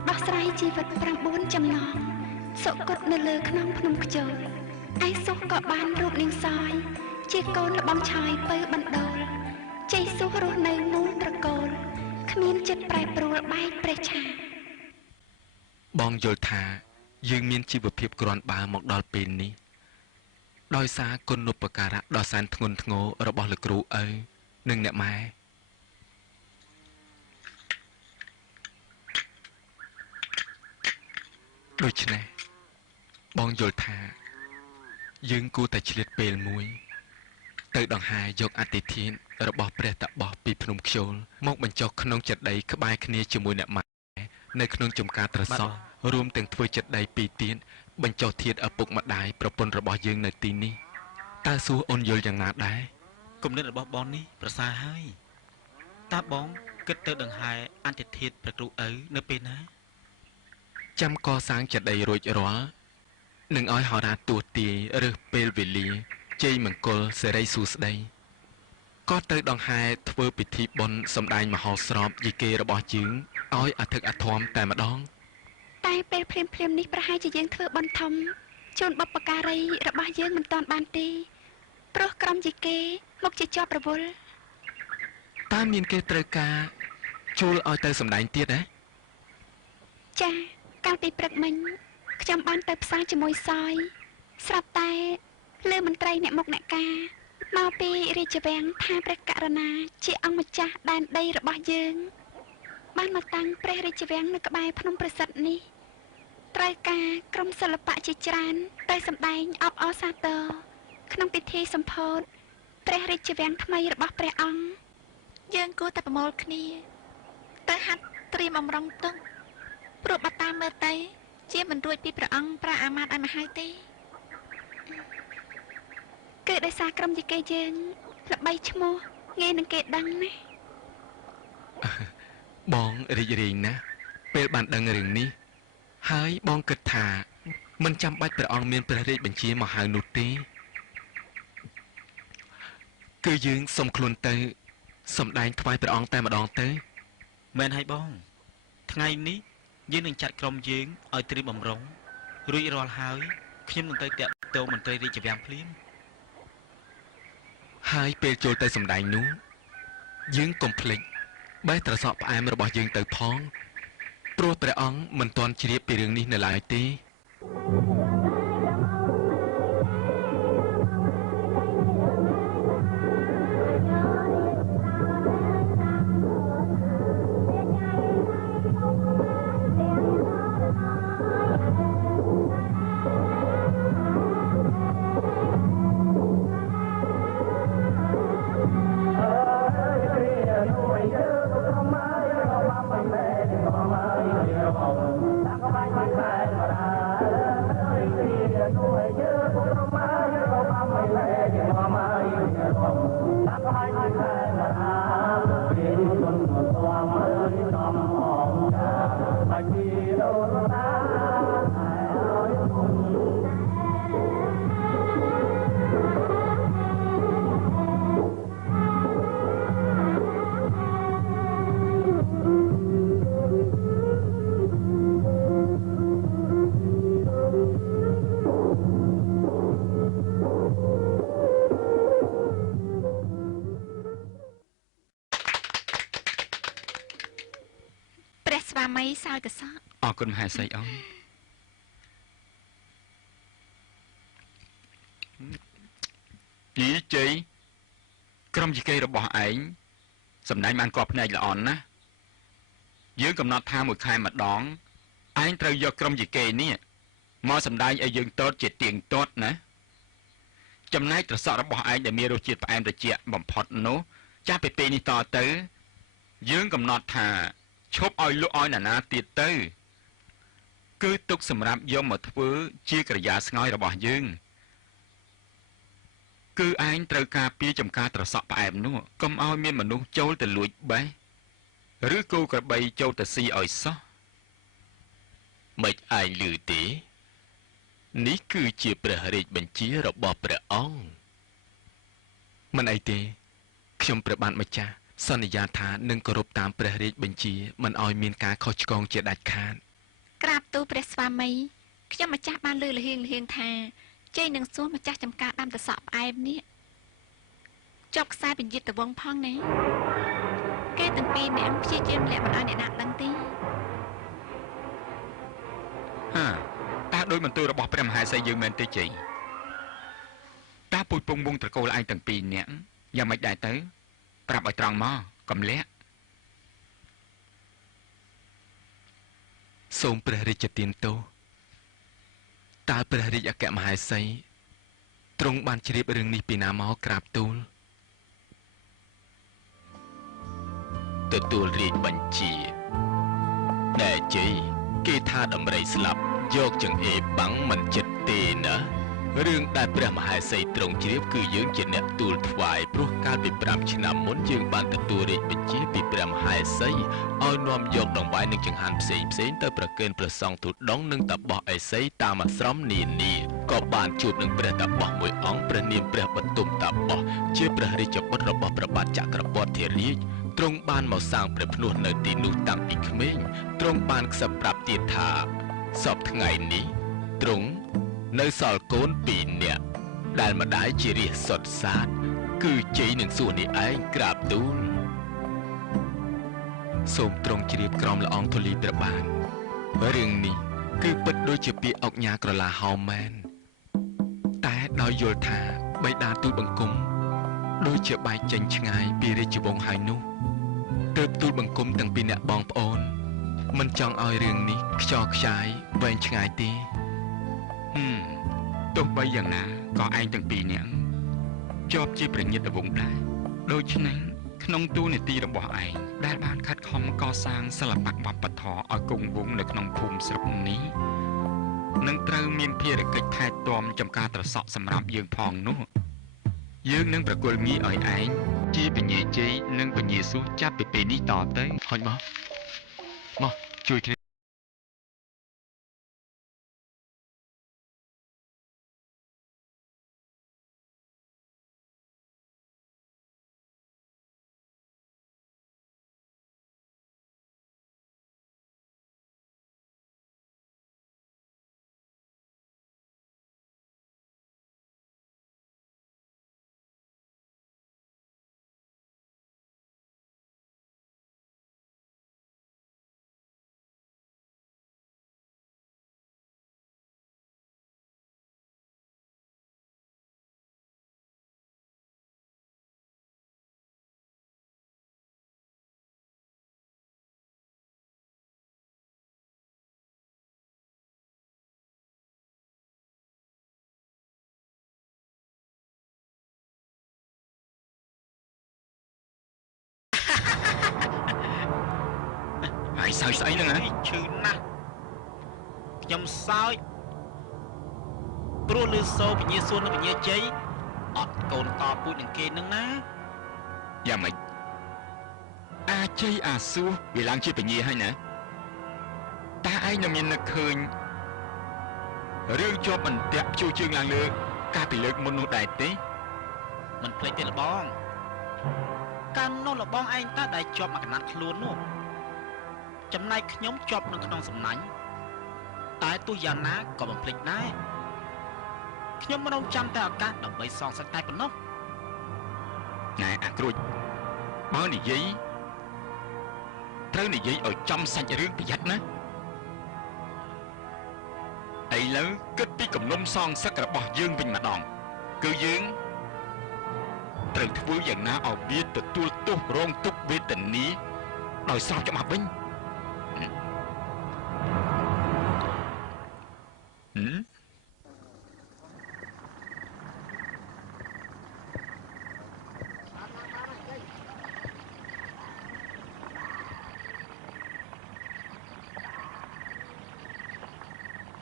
ដោះស្រាយជីវិត9ចំណងសុគតនៅលើខ្នងភ្នំខ្ជុលឯសុខក៏បានរូបនាងសយជាកូនល្បំឆាយពៅបណ្ដូលជ័យសុខរស់នៅមូលត្រកូលគ្មានចិត្តប្រែប្រួលបែកព្រះឆាបងយល់ថាយើងមានជីវភាពគ្រាន់បើមកដល់ពេលនេះដោយសារគុណូបការៈដ៏សែនធ្ងន់ធ្ងររបស់លោកគ្រូឪនិងអ្នកម៉ែដូច្នេះបងយល់ថាយើងគួរតែឆ្លៀតពេលមួយទៅដង្ហែយកអតិថិនរបស់ព្រះតបោះពីភ្នំខ្ជូលមកបញ្ចុះក្នុងចេតិយក្បែរគ្នាជាមួយអ្នកម៉ែនៅក្នុងចំការត្រសក់រួមទាំងធ្វើចេតិយពីរទៀតបញ្ចុះធាតុឪពុកម្ដាយប្រពន្ធរបស់យើងនៅទីនេះតើសួរអូនយល់យ៉ាងណាដែរគំនិតរបស់បងនេះប្រសើរហើយតើបងគិតទៅដង្ហែអន្តិធិធព្រះគ្រូឪនៅពេលណាចាំកសាងចេតិយរួចរាល់នឹងឲ្យហោរាទួទាយរើសពេលវេលាជ័យមង្គលសិរីសួស្តីក៏ទៅដង្ហែធ្វើពិធីបុណ្យសម្ដែងមហោស្រពយីគេរបស់យើងឲ្យអធិកអធមតែម្ដងតែពេលភ្លាមនេះប្រហែលជាយើងធ្វើបន់ធំជូនបុព្វការីរបស់យើងមិនតាន់បានទេព្រោះក្រុមយីគេមកជាជាប់រវល់តើមានគេត្រូវការជួលឲ្យទៅសម្ដែងទៀតហ៎ចាកាលពីព្រឹកមិញខ្ញុំបានទៅផ្សារជាមួយសយស្រាប់តែលើមន្ត្រីអ្នកមុខអ្នកការមកពីរាជវាំងថាព្រះករណាជាអង្គម្ចាស់ដែនដីរបស់យើងបានមកតាំងព្រះរាជវាំងនៅក្បែរភ្នំប្រសិទ្ធនេះត្រូវការក្រុមសិល្បៈជាច្រើនទៅសម្ដែងអបអរសាទរក្នុងពិធីសម្ពោធព្រះរាជវាំងថ្មីរបស់ព្រះអង្គយើងគួរតែប្រមូលគ្នាទៅហាត់ត្រៀមអំរងទុកព្រោះបើតាមមើលទៅជាមិនរួចពីព្រះអង្គប្រាអាមាត្យឲ្យមកហើយទេគឺដោយសារក្រុមយីគេយើងល្បីឈ្មោះងាយនឹងគេដឹងណាបងរីករាយណាស់ពេលបានដឹងរឿងនេះហើយបងគិតថាមិនចាំបាច់ព្រះអង្គមានព្រះរាជបញ្ជាមកហៅនោះទេគឺយើងសុំខ្លួនទៅសម្ដែងថ្វាយព្រះអង្គតែម្ដងទៅមែនហើយបងថ្ងៃនេះយើងនឹងចាត់ក្រុមយើងឲ្យត្រៀមបំរុងរួចរាល់ហើយខ្ញុំនឹងទៅតាក់ទងមន្ត្រីរាជវាំងភ្លាមហើយពេលចូលទៅសម្ដែងនោះយើងកុំភ្លេចបេះត្រសក់ផ្អែមរបស់យើងទៅផងព្រោះព្រះអង្គមិនទាន់ជ្រាបពីរឿងនេះនៅឡើយទេ សោយកសក់ អរគុណមហាសីអូនយីជ័យក្រុមជីកេរបស់ឯងសម្ដែងបានគាត់ភ្នែកល្អណាស់យើងកំណត់ថាមួយខែម្ដងឯងត្រូវយកក្រុមជីកេនេះមកសម្ដែងឲ្យយើងតតជាទៀងទាត់ណាចំណែកត្រសក់របស់ឯងដែលមានរសជាតិផ្អែមត្រជាក់បំផុតនោះចាប់ពីពេលនេះតទៅយើងកំណត់ថាឈប់ឲ្យលក់ឲ្យណាទៀតទៅគឺទុកសម្រាប់យកមកធ្វើជាក្រយាស្ងោយរបស់យើងគឺឯងត្រូវការពារចំការត្រសក់ផ្អែមនោះកុំឲ្យមានមនុស្សចូលទៅលួចបេះឬគោក្របីចូលទៅស៊ីឲ្យសោះមិនឯងឮទេនេះគឺជាព្រះរាជបញ្ជារបស់ព្រះអង្គមិនអីទេខ្ញុំព្រះបាទម្ចាស់សន្យាថានឹងគោរពតាមព្រះរាជបញ្ជាមិនឲ្យមានការខុសឆ្គងជាដាច់ខាត ក្រាបទូលព្រះស្វាមីខ្ញុំម្ចាស់បានលើលហៀងថាជ័យនឹងសួរម្ចាស់ចំការដាំត្រសក់ផ្អែមនេះចុកខ្សែបញ្ញត្តិទៅវងផងណាគេទាំងពីរនាក់ព្យាយាមលាក់មិនឲ្យអ្នកណាដឹងទេ ហាតើដោយបន្ទូលរបស់ព្រះមហាក្សត្រយើងមែនទេជ័យតើពុជពងវងត្រកូលឯងទាំងពីរនាក់យ៉ាងម៉េចដែរទៅប្រាប់ឲ្យត្រង់មកកំលាក់ សូមព្រះរាជទានទោសតើព្រះរាជអគ្គមហេសីទ្រង់បានជ្រាបរឿងនេះពីណាមកក្រាបទូលទទួលរាជបញ្ជាតែជ័យគេថាដំរីស្លាប់យកចង្អេរបាំងមិនចិត្តទេណារឿងដែលព្រះមហេសីទ្រង់ជ្រាបគឺយើងជាអ្នកទូលថ្វាយព្រោះកាលពី5ឆ្នាំមុនយើងបានទទួលរាជបញ្ជាពីព្រះមហេសីឲ្យនាំយកដង្វាយនិងចង្ហាន់ផ្សេងទៅប្រគេនព្រះសង្ឃទូតដងនិងតាបោះអេសីតាមអាស្រមនានាក៏បានជួបនឹងព្រះតាបោះមួយអង្គព្រះនាមព្រះបទុមតាបោះជាព្រះរាជបុត្ររបស់ព្រះបាទចក្រពត្តិរាជទ្រង់បានមកសាងព្រះភ្នោះនៅទីនោះតាំងពីក្មេងទ្រង់បានខ្សឹបប្រាប់ទៀតថាសពថ្ងៃនេះទ្រង់នៅសល់កូន2នាក់ដែលម្ដាយជារាជសុតសាទគឺជ័យនឹងសួរនេះឯងក្រាបទូលសូមទ្រង់ជ្រាបក្រមល្អងធូលីព្រះបាទរឿងនេះគឺពិតដូចជាពាក្យអុកញ៉ាក្រឡាហោមមែនតែដោយយល់ថាបិតាទូលបង្គំដូចជាបែកចេញឆ្ងាយពីរាជវង្សហើយនោះទើបទូលបង្គំទាំងពីរអ្នកបងប្អូនមិនចង់ឲ្យរឿងនេះខ្យល់ខ្ចាយវែងឆ្ងាយទេទោះបីយ៉ាងណាក៏ឯងទាំងពីរនាក់ជាប់ជាប្រញាប់វង្សដែរដូច្នេះក្នុងទូនាទីរបស់ឯងដែលបានខិតខំកសាងសិល្បៈវប្បធម៌ឲ្យគង់វង្សនៅក្នុងភូមិស្រុកនេះនឹងត្រូវមានភារកិច្ចថែទាំចំការត្រសក់សម្រាប់យើងផងនោះយើងនឹងប្រគល់ងារឲ្យឯងជាពញាជ័យនិងពញាសួរចាប់ពីពេលនេះតទៅហុញមកជួយគ្នាហើយសើចស្អីហ្នឹងហ៎ឈឺណាស់ខ្ញុំសើចព្រោះលឺសូរពញាសួននិងពញាជ័យអត់កូនតពូជនឹងគេនឹងណាយ៉ាងម៉េចអាជ័យអាសួរវាឡើងជាពញាហើយណាតើឯងនៅមាននឹកឃើញរឿងជាប់បន្ទាក់ជួជើងឡើងលើកាលពីលើកមុននោះដែរទេមិនភ្លេចទេលបងកាលនោះលបងឯងតើដែលជាប់មកកណាត់ខ្លួននោះចំណែកខ្ញុំជាប់នៅក្នុងសំណាញ់តែទោះយ៉ាងណាក៏មិនភ្លេចដែរខ្ញុំរងចាំតែឱកាសដើម្បីសងសឹកតែប៉ុណ្ណោះណែអាគ្រួចបើនិយាយ ត្រូវនិយាយឲ្យចំសាច់រឿងប្រយ័ត្នណាឥឡូវគិតពីគំនុំសងសឹករបស់យើងវិញម្ដងគឺយើងត្រូវធ្វើយ៉ាងណាឲ្យវាទទួលទោសរងទុក្ខវេទនាដោយស្របច្បាប់វិញ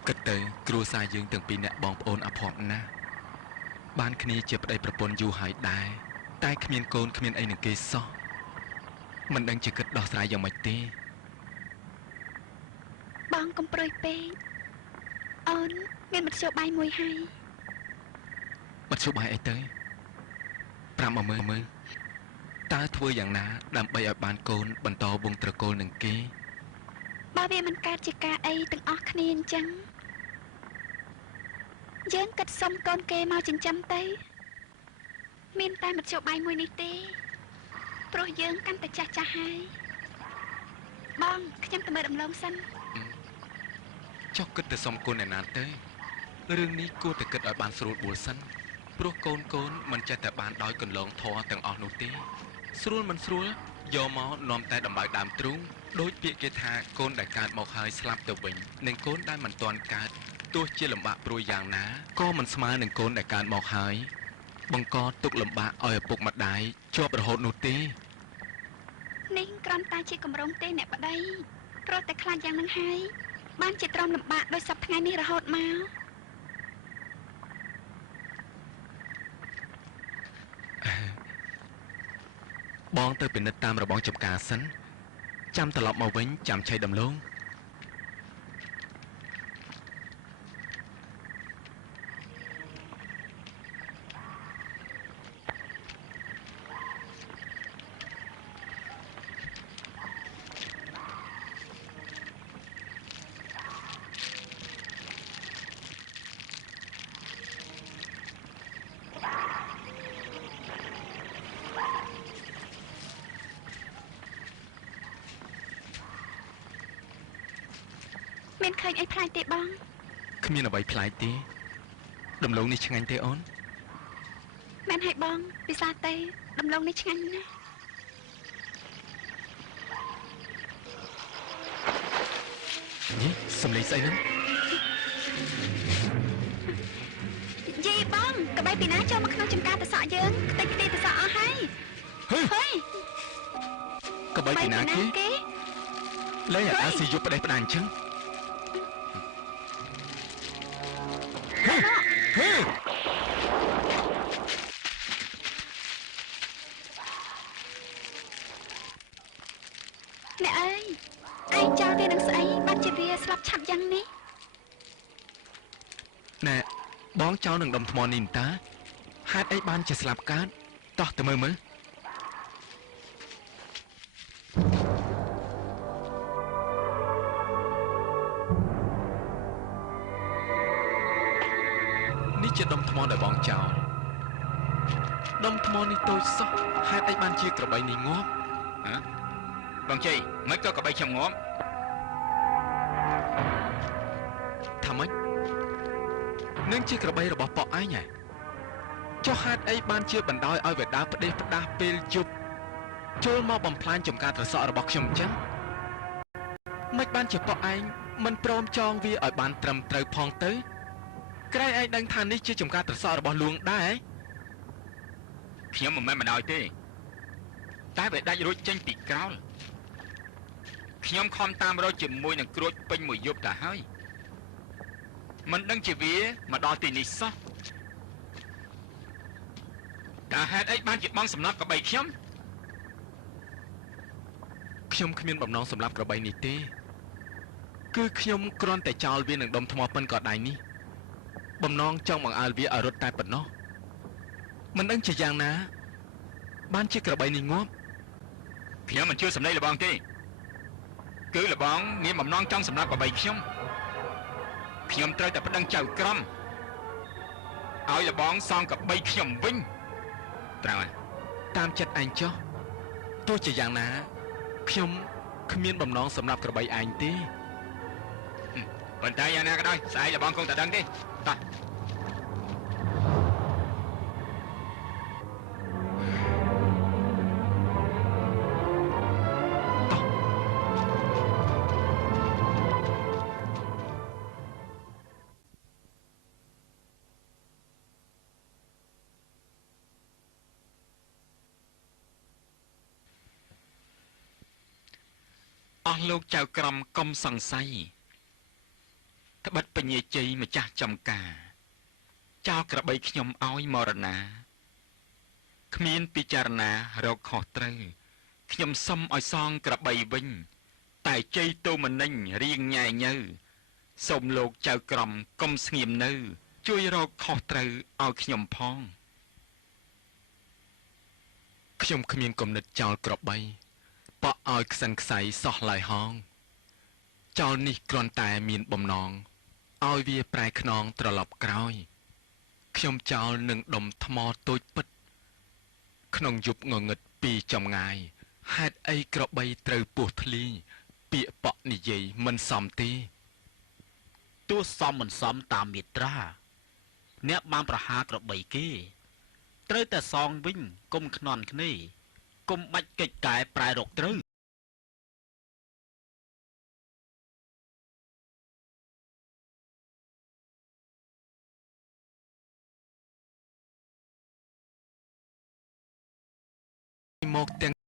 គិតទៅគ្រួសារយើងទាំងពីរអ្នកបងប្អូនអភ័ព្វណាស់បានគ្នាជាប្តីប្រពន្ធយូរហើយដែរតែគ្មានកូនគ្មានអីនឹងគេសោះមិនដឹងជាគិតដោះស្រាយយ៉ាងម៉េចទេបងកុំព្រួយពេកអូនមានមធ្យោបាយមួយហើយមធ្យោបាយអីទៅប្រាប់មកមើលតើធ្វើយ៉ាងណាដើម្បីឲ្យបានកូនបន្តវង្សត្រកូលនឹងគេបើវាមិនកើតជាការអីទាំងអស់គ្នាអញ្ចឹងយើងគិតសុំកូនគេមកចិញ្ចឹមទៅមានតែមធ្យោបាយមួយនេះទេព្រោះយើងកាន់តែចាស់ហើយបងខ្ញុំទៅមើលដំឡូងសិនចុះគិតទៅសុំកូនឯណាទៅរឿងនេះគួរតែគិតឲ្យបានស្រួលបួលសិនព្រោះកូនមិនចេះតែបានដោយកន្លងធរទាំងអស់នោះទេស្រួលមិនស្រួលយកមកនាំតែដំបៅដើមទ្រូងដោយពាក្យគេថាកូនដែលកើតមកហើយស្លាប់ទៅវិញនិងកូនដែលមិនទាន់កើតទោះជាលំបាកព្រួយយ៉ាងណាក៏មិនស្មើនឹងកូនដែលកើតមកហើយបង្កទុក្ខលំបាកឲ្យឪពុកម្ដាយជាប់រហូតនោះទេនេះគ្រាន់តែជាកម្រងទេអ្នកប្តីព្រោះតែខ្លាចយ៉ាងនឹងហើយបានជាទ្រាំលំបាកដោយសពថ្ងៃនេះរហូតមកបងទៅពិនិត្យតាមរបងចំការសិនចាំត្រឡប់មកវិញចាំឆៃដំឡូងមានឃើញអីប្លែកទេបងគ្មានអ្វីប្លែកទេដំឡូងនេះឆ្ងាញ់ទេអូនមែនហើយបងពិសាទេដំឡូងនេះឆ្ងាញ់ណាស់នេះសំឡេងស្អីហ្នឹងយីបងក្បៃពីណាចូលមកក្នុងចំការតសក់យើងខ្ទេចខ្ទីតសក់អស់ហើយហើយក្បៃពីណាគេលេងអាស៊ីយុបផ្ដេសផ្ដាអញ្ចឹងអ្នកអើយឯងចោលវានឹងស្អីបាត់ជាវាស្លាប់ឆាប់យ៉ាងនេះណែបងចោលនឹងដុំថ្មនេះតាហេតុអីបានជាស្លាប់កើតតោះទៅមើលនេះជាដុំថ្មដែលបងចោលដុំថ្មនេះតូចសោះហេតុអីបានជាក្របីនេះងាប់បងជ័យមិនក៏ក្របីខ្ញុំងាប់ថាម៉េចនឹងជាក្របីរបស់ប៉ក់ឯងហ៎ចុះហេតុអីបានជាបណ្ដោយឲ្យវាដើរផ្ដេសផ្ដាស់ពេលយប់ចូលមកបំផ្លាញចំការត្រសក់របស់ខ្ញុំអញ្ចឹងមិនបានជាប៉ក់ឯងមិនព្រមចងវាឲ្យបានត្រឹមត្រូវផងទៅក្រែងឯងដឹងថានេះជាចំការត្រសក់របស់លួងដែរខ្ញុំមិនមែនបណ្ដោយទេតែវាដាច់រួចចេញពីក្រោលខ្ញុំខំតាមរកជាមួយនឹងក្រូចពេញមួយយប់ទៅហើយមិនដឹងជាវាមកដល់ទីនេះសោះតើហេតុអីបានជាបងសម្លាប់ក្របីខ្ញុំគ្មានបំណងសម្លាប់ក្របីនេះទេគឺខ្ញុំគ្រាន់តែចោលវានឹងដុំថ្មប៉ិនក៏ដៃនេះបំណងចង់បង្អើលវាឲ្យរត់តែប៉ុណ្ណោះមិនដឹងជាយ៉ាងណាបានជាក្របីនេះងាប់ខ្ញុំមិនជឿសម្ដីលបងទេគឺលបងមានបំណងចង់សម្លាប់ក្របីខ្ញុំត្រូវតែប្តឹងចៅក្រមឲ្យលបងសងក្របីខ្ញុំវិញត្រូវតាមចិត្តឯងចុះទោះជាយ៉ាងណាខ្ញុំ គ្មានបំណងសម្រាប់ក្របីឯងទេ ប៉ុន្តែយ៉ាងណាក៏ដោយស្អែកតែបងគង់តែដឹងទេតោះ អស់លោកចៅក្រមកុំសង្ស័យត្បិតបញ្ញាជ័យម្ចាស់ចំការចោលក្របីខ្ញុំឲ្យមរណាគ្មានពិចារណារកខុសត្រូវខ្ញុំសុំឲ្យសងក្របីវិញតែជ័យតូមនិញរៀងញ៉ែញើសូមលោកចៅក្រមកុំស្ងៀមនៅជួយរកខុសត្រូវឲ្យខ្ញុំផង ខ្ញុំគ្មានគំនិតចោលក្របីបក់ឲ្យខ្សិនខ្សៃសោះឡើយហងចោលនេះគ្រាន់តែមានបំណងឲ្យវាប្រែខ្នងត្រឡប់ក្រោយខ្ញុំចោលនឹងដុំថ្មតូចពិតក្នុងយប់ងងឹតពីចម្ងាយហេតុអីក្របីត្រូវពោះធ្លីពាក្យបក់និយាយមិនសមទេ ទោះសមមិនសមតាមមាត្រាអ្នកបានប្រហារក្របីគេត្រូវតែសងវិញកុំខ្នន់គ្នាកុំបាច់កិច្ចកែប្រែរកត្រូវមកទាំង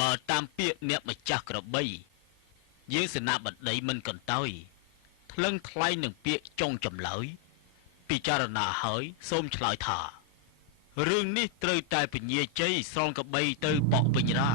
បើតាមពាក្យអ្នកម្ចាស់ក្របីយើងសេនាបតីមិនកន្តើយថ្លឹងថ្លែងនឹងពាក្យចុងចម្លើយពិចារណាហើយសូមឆ្លើយថារឿងនេះត្រូវតែពញាជ័យស្រង់ក្របីទៅបកវិញរា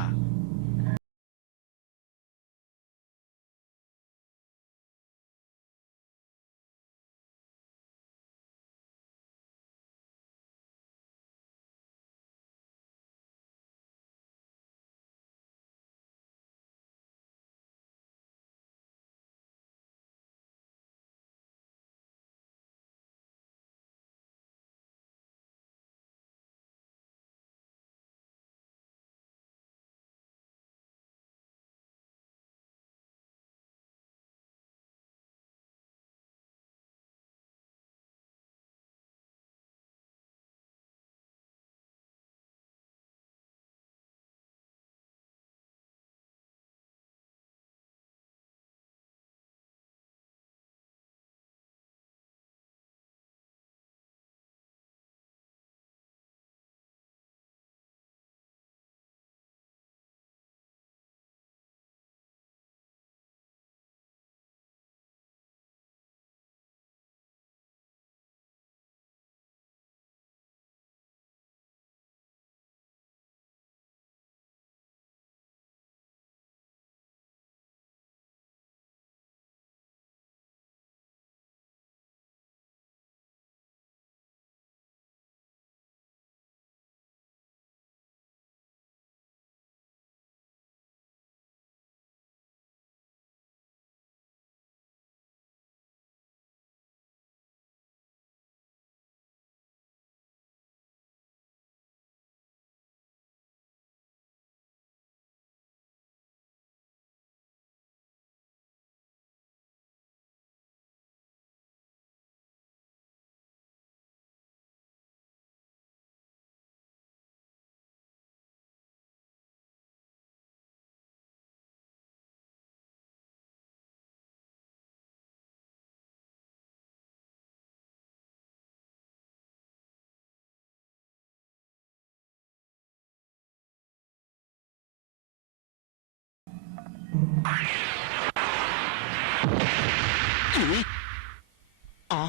អូ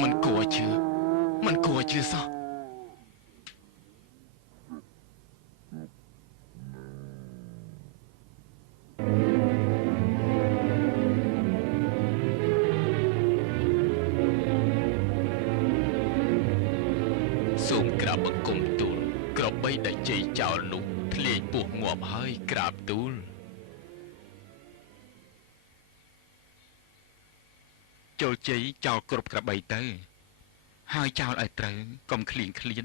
មិនគួរជឿមិនគួរជឿសោះសូមក្រាបបង្គំទូលក្របីដែលជ័យចោលនោះធ្លាយពោះងាប់ហើយក្រាបទូលចូលជ័យចោលគ្រប់ក្របីទៅហើយចោលឲ្យត្រូវកុំឃ្លៀងឃ្លាត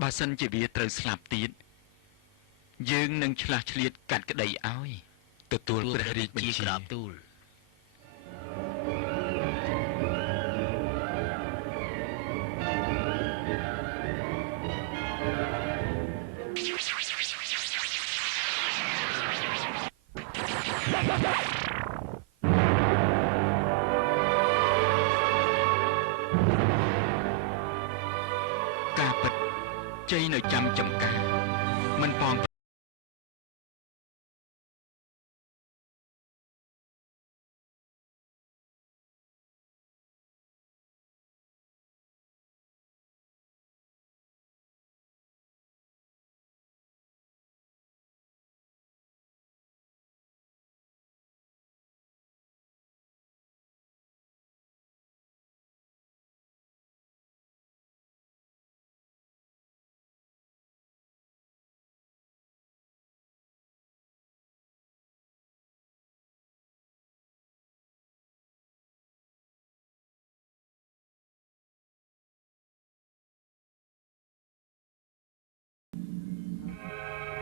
បើសិនជាវាត្រូវស្លាប់ទៀតយើងនឹងឆ្លាស់ឆ្លៀតកាត់ក្តីឲ្យទទួលព្រះរាជបញ្ជាក្រាបទូលការពិតជ័យនៅចាំចំការមិនប៉ង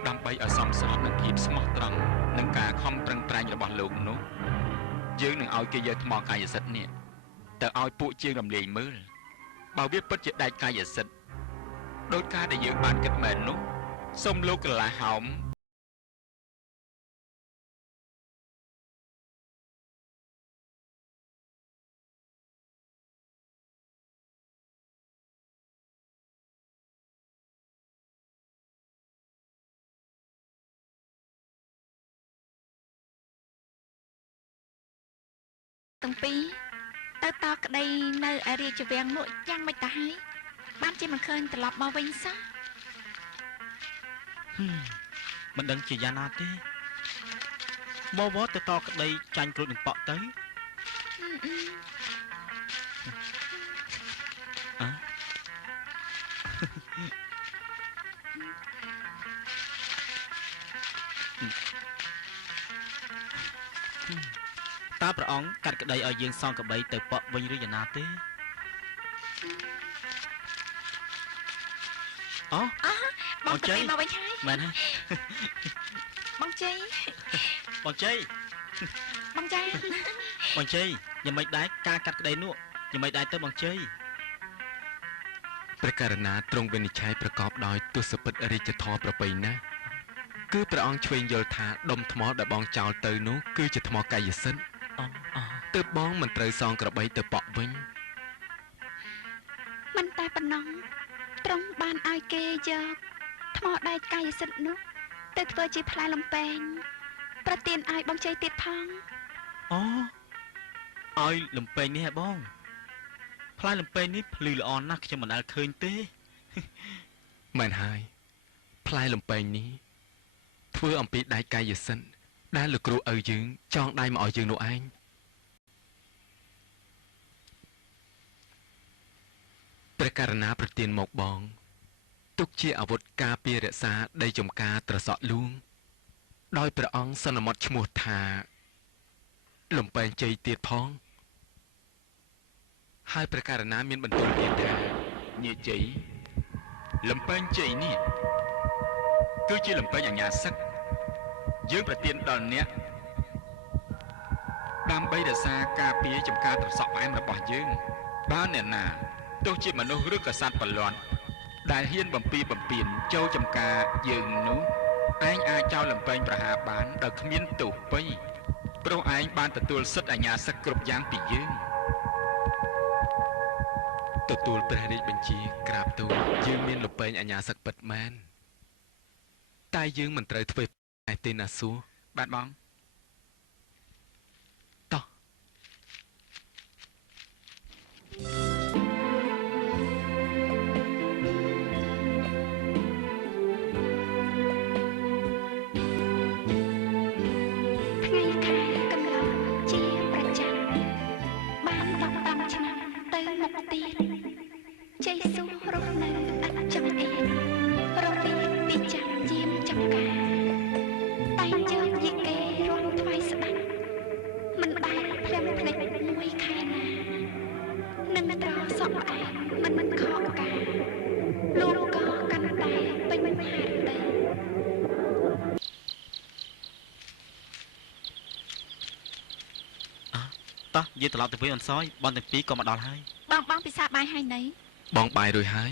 ដើម្បីឲ្យសមស្របនឹងភាពស្មោះត្រង់និងការខំប្រឹងប្រែងរបស់លោកនោះយើងនឹងឲ្យគេយកថ្មកាយសិទ្ធិនេះទៅឲ្យពួកជាងរំលាយមើលបើវាពិតជាដែកកាយសិទ្ធិដោយការដែលយើងបានគិតមែននោះសូមលោកក្រឡាហោមទាំងពីរទៅតក្តីនៅឯរាជវាំងនោះយ៉ាងម៉េចទៅហើយបានជាមិនឃើញត្រឡប់មកវិញសោះមិនដឹងជាយ៉ាងណាទេមកវត្តទៅតក្តីចាញ់គ្រូនឹងប៉ក់ទៅតើព្រះអង្គកាត់ក្តីឲ្យយើងសងក្បីទៅប៉ក់វិញឬយ៉ាងណាទេអូបងជ័យមកវិញហើយមែនហើយបងជ័យបងជ័យបងជ័យបងជ័យយ៉ាងម៉េចដែរការកាត់ក្តីនោះយ៉ាងម៉េចដែរទៅបងជ័យព្រះករណាទ្រង់វិនិច្ឆ័យប្រកបដោយទស្សពិតរាជធម៌ប្រពៃណាគឺព្រះអង្គឆ្វេងយល់ថាដុំថ្មដែលបងចោលទៅនោះគឺជាថ្មកាយសិទ្ធិទើបបងមិនត្រូវសងក្របីទៅប៉ក់វិញមិនតែប៉ុណ្ណោះទ្រង់បានឲ្យគេយកថ្មដែកកាយសិទ្ធិនោះទៅធ្វើជាផ្លែលំពែងប្រទានឲ្យបងជ័យទៀតផងអូឲ្យលំពែងនេះហ៎បងផ្លែលំពែងនេះភ្លឺល្អណាស់ខ្ញុំមិនដែលឃើញទេមែនហើយផ្លែលំពែងនេះធ្វើអំពីដែកកាយសិទ្ធិដែលលោកគ្រូឪយើងចងដៃមកឲ្យយើងនោះឯងព្រះករណាប្រទានមកបងទុកជាអាវុធការពាររក្សាដីចំការត្រសក់លួងដោយព្រះអង្គសន្មតឈ្មោះថាលំពែងជ័យទៀតផងហើយព្រះករណាមានបន្ទូលទៀតថាញាជ័យលំពែងជ័យនេះគឺជាលំពែងអញ្ញាសឹកយើងប្រទានដល់អ្នកដើម្បីរក្សាការពារចំការត្រសក់ផ្អែមរបស់យើងបើអ្នកណាទោះជាមនុស្សឬក៏សត្វប្រឡាត់ដែលហ៊ានបំពីបំពេញចូលចំការយើងនោះឯងអាចចោលលំពែងប្រហារបានដោយគ្មានទោសពៃព្រោះឯងបានទទួលសិទ្ធិអាជ្ញាសឹកគ្រប់យ៉ាងពីយើងទទួលព្រះរាជបញ្ជាក្រាបទូលយើងមានលំពែងអាជ្ញាសឹកពិតមែនតែយើងមិនត្រូវធ្វើឯទេណាសួរបាទបង តោះយើងត្រឡប់ទៅវិញអនសយបងទាំងពីរក៏មកដល់ហើយ បងពិសាបាយហើយណី បងបាយរួចហើយ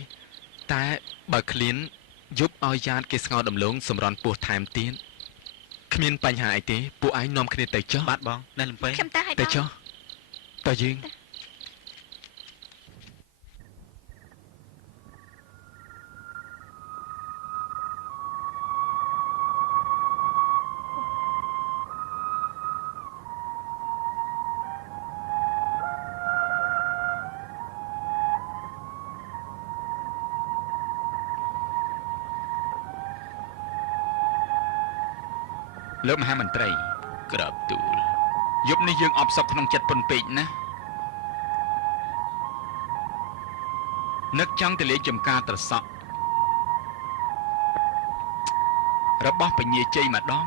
តែបើឃ្លានយប់ឲ្យយ៉ាតគេស្ងោរដំឡូងសម្រន់ពោះថែមទៀតគ្មានបញ្ហាអីទេពួកឯងនាំគ្នាទៅចុះ បាទបងណែលំពេ ខ្ញុំទៅឲ្យ ទៅ បង ចុះតើយើងលោកមហាមន្ត្រី ក្រាបទូល យប់នេះយើងអបសុកក្នុងចិត្តពុនពេកណាស់នឹកចង់ទៅលេងចំការត្រសក់របស់ពញាជ័យម្ដង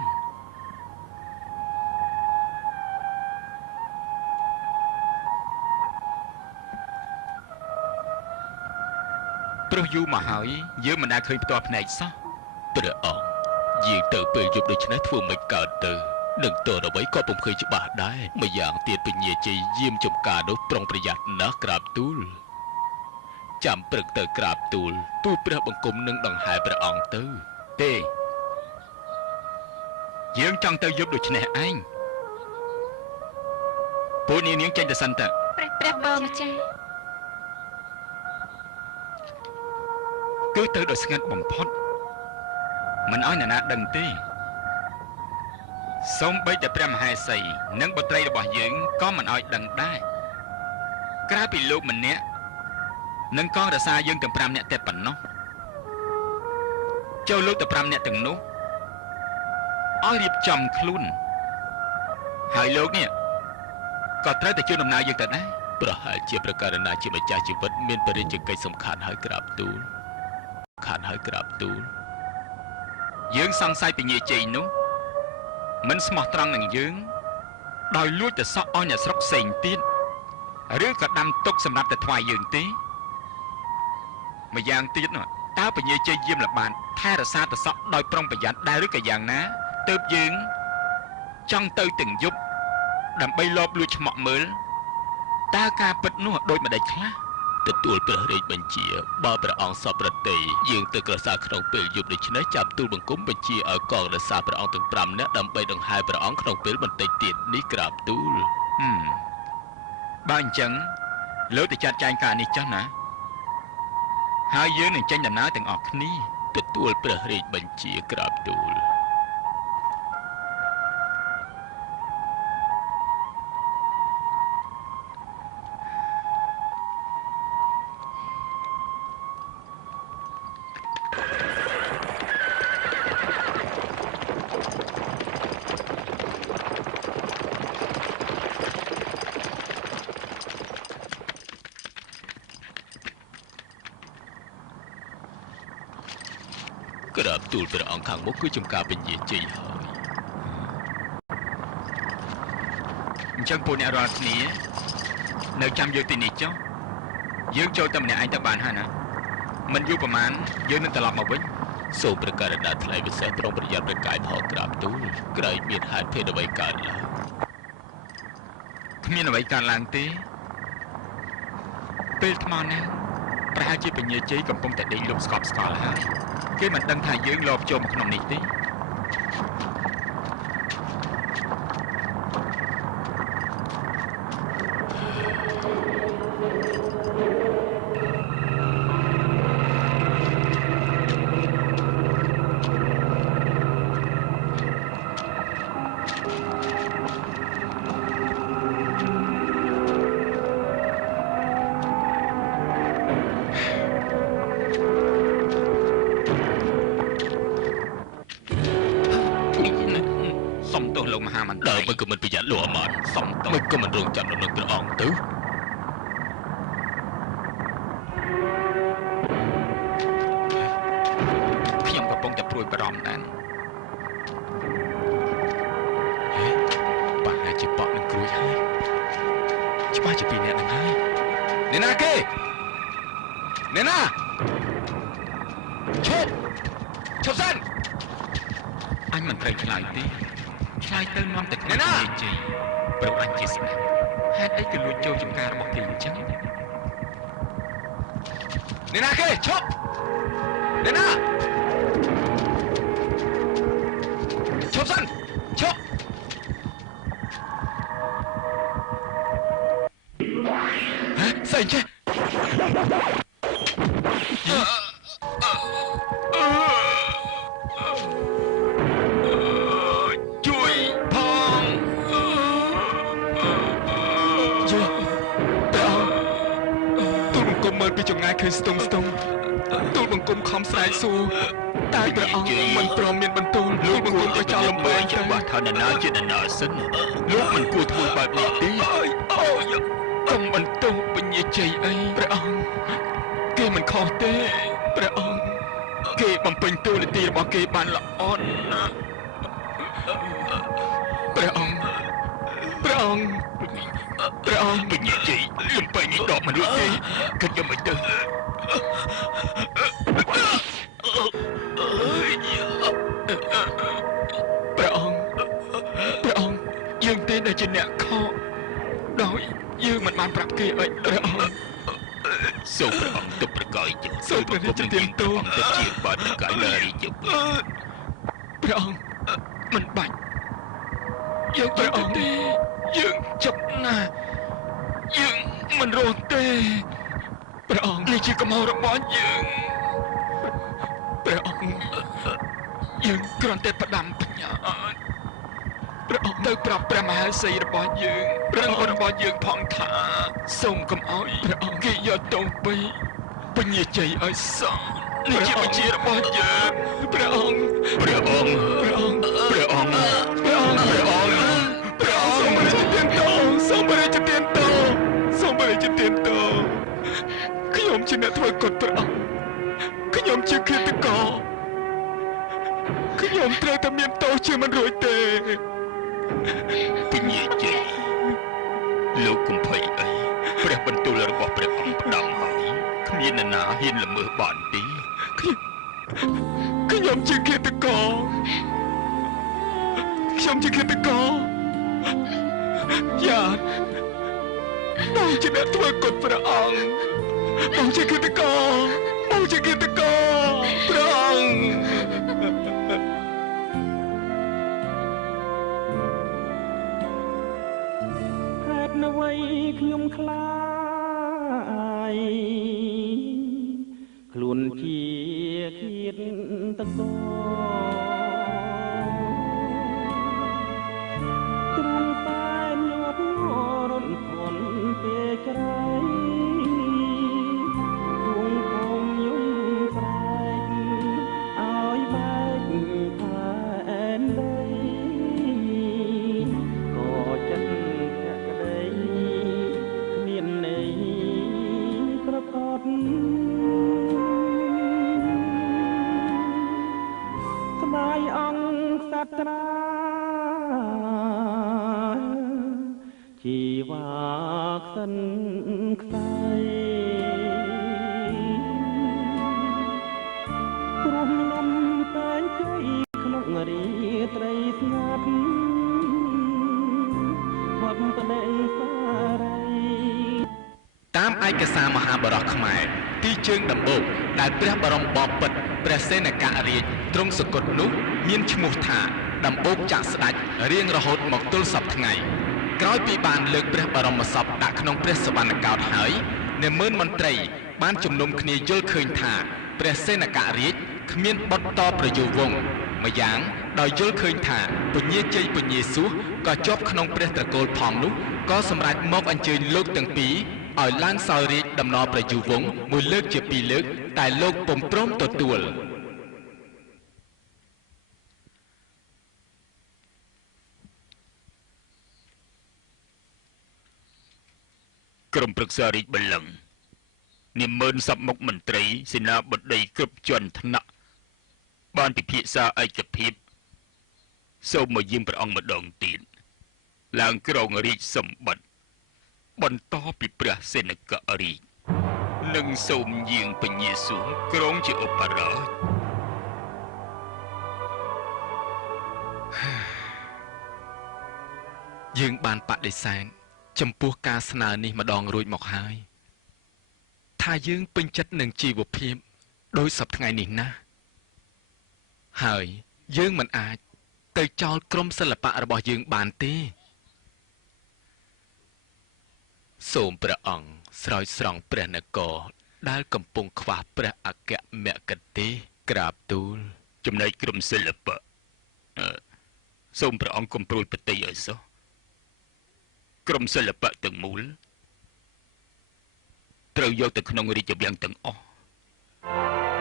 ព្រោះយូរមកហើយយើងមិនដែលឃើញផ្ទាល់ភ្នែកសោះ ព្រះអង្គយើងទៅពេលយប់ដូច្នេះធ្វើមិនកើតទៅនឹងតរអ្វីក៏ពុំឃើញច្បាស់ដែរម្យ៉ាងទៀតពញាជ័យយាមចំការនោះប្រុងប្រយ័ត្នណាស់ក្រាបទូលចាំព្រឹកទៅក្រាបទូលទូលព្រះបង្គំនឹងដង្ហែព្រះអង្គទៅ ទេយើងចង់ទៅយប់ដូច្នេះឯងពួកនាងចេញទៅសិនទៅ ព្រះបរម្ចាស់ គឺទៅដោយស្ងាត់បំផុតមិនឲ្យអ្នកណាដឹងទេសូមបីតែព្រះមហេសីនិងបុត្រីរបស់យើងក៏មិនឲ្យដឹងដែរក្រៅពីលោកម្នាក់និងកងរក្សាយើងទាំង5នាក់តែប៉ុណ្ណោះចូលលោកទៅ5នាក់ទាំងនោះឲ្យរៀបចំខ្លួនហើយលោកនេះក៏ត្រូវតែជួយដំណើរយើងទៅដែរ ប្រហែលជាប្រការណាជាម្ចាស់ជីវិតមានបរិយាកិច្ចសំខាន់ហើយក្រាបទូលខានហើយក្រាបទូល យើងសង្ស័យពញាជ័យនោះមិនស្មោះត្រង់នឹងយើងដោយលួចទៅសក់ឲ្យអ្នកស្រុកផ្សេងទៀតឬក៏ដាំទុកសម្រាប់តែថ្វាយយើងទេម្យ៉ាងទៀតនោះតើពញាជ័យយាមល្បានថែរក្សាទៅសក់ដោយប្រុងប្រយ័ត្នដែរឬក៏យ៉ាងណាទើបយើងចង់ទៅទាំងយប់ដើម្បីលបលួចឆ្មក់មើលតើការពិតនោះដូចម្ដេចខ្លះ ទទួលព្រះរាជបញ្ជាបើព្រះអង្គសពប្រតិយើងទៅក្រសាក្នុងពេលយប់ដូច្នេះចាប់ទូលបង្គំបញ្ជាឲ្យកងរក្សាព្រះអង្គទាំង5នាក់ដើម្បីដង្ហែព្រះអង្គក្នុងពេលបន្តិចទៀតនេះក្រាបទូល បើអញ្ចឹងលើកទៅចាត់ចែងការនេះចុះណាហើយយើងនឹងចេញដំណើរទាំងអស់គ្នា ទទួលព្រះរាជបញ្ជាក្រាបទូល ក្រាបទូលព្រះអង្គខាងមុខគឺចំការពញាជ័យហើយ អញ្ចឹងពួកអ្នករាល់គ្នានៅចាំយើងទីនេះចុះយើងចូលតែម្នាក់ឯងទៅបានហើយណាមិនយូរប្រហែលយើងនឹងត្រឡប់មកវិញ សូមប្រកាសណាថ្លៃពិសេសប្រុងប្រយ័ត្នប្រកាយផលក្រាបទូលក្រែងមានហេតុភេទអ្វីកើតឡើង គ្មានអ្វីកើតឡើងទេពេលថ្មនេះប្រហែលជាពញាជ័យកំពុងតែដេកលំស្កប់ស្កល់ហើយគេមិនដឹងថាយើងលបចូលមកក្នុងនេះទេ ដើរមិនក៏មិនប្រយ័ត្នលោកអាមាត្យសំតមិនក៏មិនរងចាំនឹងព្រះអង្គទៅខ្ញុំកំពុងតែព្រួយបារម្ភដែរបាក់ណាជាបក់នឹងគ្រួយហើយច្បាស់ជាពីរនាក់នឹងហើយអ្នកណាគេអ្នកណាឈប់សិនអញមិនត្រូវឆ្លើយទេឆ្លើយទៅនាំតែខ្លួនជ័យព ព្រមអញជាស្ដេចហេតុអីក៏លួចចូលចំការរបស់ព្រានអញ្ចឹងអ្នកណាគេឈប់អ្នកណាឈប់សិនឈប់ហ៎ស្អីចេះជួយផងជួយទូលបង្គំមើលពីចម្ងាយឃើញស្ទង់ទូលបង្គំខំស្រែកសួរតែព្រះអង្គមិនព្រមមានបន្ទូលលោកបង្គំក៏ចោលលំបែងច្បាស់ថានរណាជានរណាសិនលោកមិនគួរធ្វើបែបនេះទេកុំបន្ទោសពញាជ័យអីព្រះអង្គគេមិនខុសទេព្រះអង្គគេបំពេញតួនាទីរបស់គេបានល្អណាស់ព្រះអង្គពញាជ័យលំបែងនេះដកមនុស្សទេគិតយ៉ាងម៉េចទៅព្រះអង្គយើងទេដែលជាអ្នកខកដោយយើងមិនបានប្រាប់គេអីព្រះអង្គសូមព្រះអង្គទុកប្រកយចុះសូមព្រះរាជទានទោសទៅជាបាតកាយរាជព្រះអង្គមិនបាច់យើងព្រះអង្គទេយើងចាប់ណាស់យើងមិនរស់ទេព្រះអង្គនេះជាកំហុសរបស់យើងព្រះអង្គយើងគ្រាន់តែផ្ដាំបញ្ញាព្រះអង្គទៅប្រាប់ព្រះមហេសីរបស់យើងព្រះអង្គរបស់យើងផងថាសូមកុំឲ្យព្រះអង្គគេយកទោសពីពញាជ័យឲ្យសោះនេះជាបញ្ជារបស់យើងព្រះអង្គសូមព្រះរាជទានទោសខ្ញុំជាអ្នកធ្វើកុដព្រះអង្គខ្ញុំជាឃាតករខ្ញុំត្រូវតែមានទោសជាមិនរួចទេពញាជ័យលោកកុំភ័យអីព្រះបន្ទូលរបស់ព្រះអង្គផ្ដាំហើយគ្មាននរណាហ៊ានល្មើសបានទេខ្ញុំជាឃាតករយ៉ាបងជាអ្នកធ្វើកុដព្រះអង្គបងជាឃាតករព្រះអង្គហេតុអ្វីខ្ញុំខ្លាយខ្លួនជាឃាតករទ្រង់តែញាប់រត់ធន់ពេលក្រៃត្រាជីវាក្សិនខ្សែព្រោះលំតែងជ័យក្នុងរាត្រីស្ងាត់វត្តប្តីសារីតាមឯកសារមហាបរោះខ្មែរទីជើងដំបូងដែលព្រះបរមបពិតព្រះសេនករាជទ្រង់សគត់នោះមានឈ្មោះថាដំបូកចាក់ស្ដេចរៀងរហូតមកទល់សព្វថ្ងៃក្រោយពីបានលើកព្រះបរមសពដាក់ក្នុងព្រះសវណ្ណកោដ្ឋហើយនាម៉ឺនមន្ត្រីបានជំនុំគ្នាយល់ឃើញថាព្រះសេនករាជគ្មានបុត្រតប្រយុវង្សម្យ៉ាងដោយយល់ឃើញថាពញាជ័យពញាសួសក៏ជាប់ក្នុងព្រះត្រកូលផងនោះក៏សម្រេចមកអញ្ជើញលោកទាំងពីរឲ្យឡើងសោយរាជដំណរប្រយុវង្សមួយលើកជាពីរលើកតែលោកពុំព្រមទទួលក្រុមប្រឹក្សារាជបល្ល័ង្កនាម៉ឺនសព្វមុខមន្ត្រីសេនាបតីគ្រប់ជាន់ថ្នាក់បានពិភាក្សាឯកភាពសូមមកយាមព្រះអង្គម្ដងទៀតឡើងគ្រងរាជសម្បត្តិបន្តពីព្រះសេនករាជនិងសូមយាងពញាសួរគ្រងជាឧបរាជ យើងបានបដិសេធចំពោះការស្នើនេះម្ដងរួចមកហើយថាយើងពេញចិត្តនឹងជីវភាពដោយសពថ្ងៃនេះណាស់ហើយយើងមិនអាចទៅចោលក្រុមសិល្បៈរបស់យើងបានទេសូមព្រះអង្គស្រោចស្រង់ព្រះនគរដែលកំពុងខ្វះព្រះអគ្គមគ្គទេសក្រាបទូលចំណែកក្រុមសិល្បៈសូមព្រះអង្គគំព្រួយប្រតិឲ្យសោះក្រុមសិល្បៈទាំងមូលត្រូវយកទៅក្នុងរាជវាំងទាំងអស់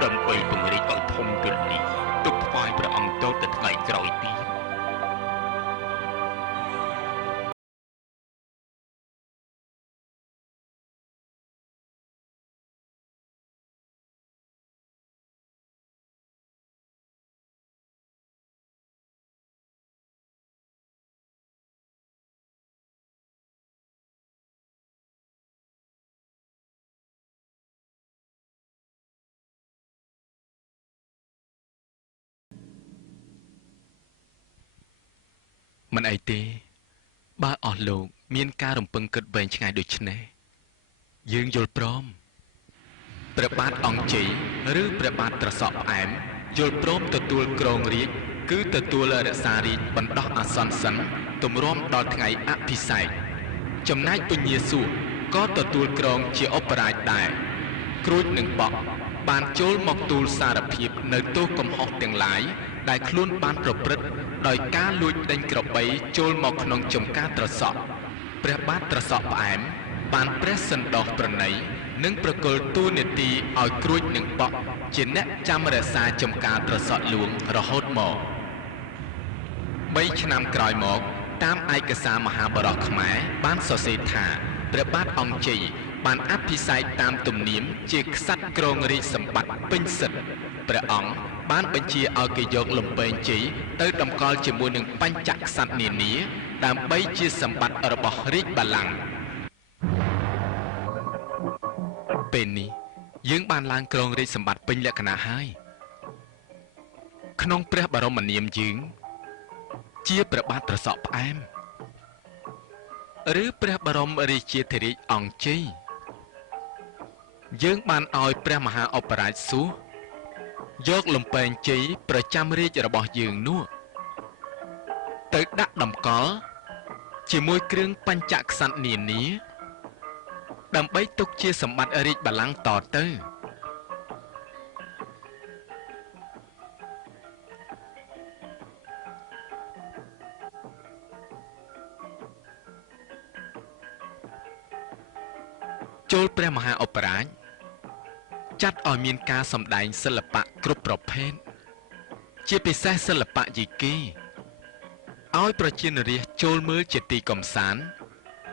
ដើម្បីពង្រីកឲ្យធំទូលាយទុកថ្វាយព្រះអង្គតទៅថ្ងៃក្រោយទៀតមិនអីទេបើអស់លោកមានការរំពឹងគិតវែងឆ្ងាយដូចនេះយើងយល់ព្រមព្រះបាទអង្គជ័យឬព្រះបាទត្រសក់ផ្អែមយល់ព្រមទទួលគ្រងរាជគឺទទួលរក្សារាជបណ្ដោះអាសន្នសិនទម្រាំដល់ថ្ងៃអភិសេកចំណែកពញាសួរក៏ទទួលគ្រងជាឧបរាជដែរគ្រួចនឹងបក់បានចូលមកទូលសារភាពនៅទោសកំហុសទាំងឡាយដែលខ្លួនបានប្រព្រឹត្តដោយការលួចដេញក្របីចូលមកក្នុងចំការត្រសក់ព្រះបាទត្រសក់ផ្អែមបានព្រះសន្តោសប្រណីនិងប្រគល់ទូនាទីឲ្យគ្រួចនឹងបក់ជាអ្នកចាំរក្សាចំការត្រសក់លួងរហូតមក3ឆ្នាំក្រោយមកតាមឯកសារមហាបរោះខ្មែរបានសរសេរថាព្រះបាទអង្គជ័យបានអភិសេកតាមទំនៀមជាក្សត្រគ្រងរាជសម្បត្តិពេញសិទ្ធិព្រះអង្គបានបញ្ជាឲ្យគេយកលំពែងជ័យទៅតម្កល់ជាមួយនឹងបញ្ចក្សត្រនានាដើម្បីជាសម្បត្តិរបស់រាជបល្ល័ង្កពេលនេះយើងបានឡើងគ្រងរាជសម្បត្តិពេញលក្ខណៈហើយក្នុងព្រះបរមនាមយើងជាព្រះបាទត្រសក់ផ្អែមឬព្រះបរមរាជាធិរាជអង្គជ័យយើងបានឲ្យព្រះមហាឧបរាជសួរយកលំពែងជ័យប្រចាំរាជរបស់យើងនោះទៅដាក់តម្កល់ជាមួយគ្រឿងបញ្ចក្សត្រនានាដើម្បីទុកជាសម្បត្តិរាជបល្ល័ង្កតទៅចូលព្រះមហាឧបរាជចាត់ឲ្យមានការសម្ដែងសិល្បៈគ្រប់ប្រភេទជាពិសេសសិល្បៈយីកេឲ្យប្រជាជនរាស្ត្រចូលមើលជាទីកំសាន្ត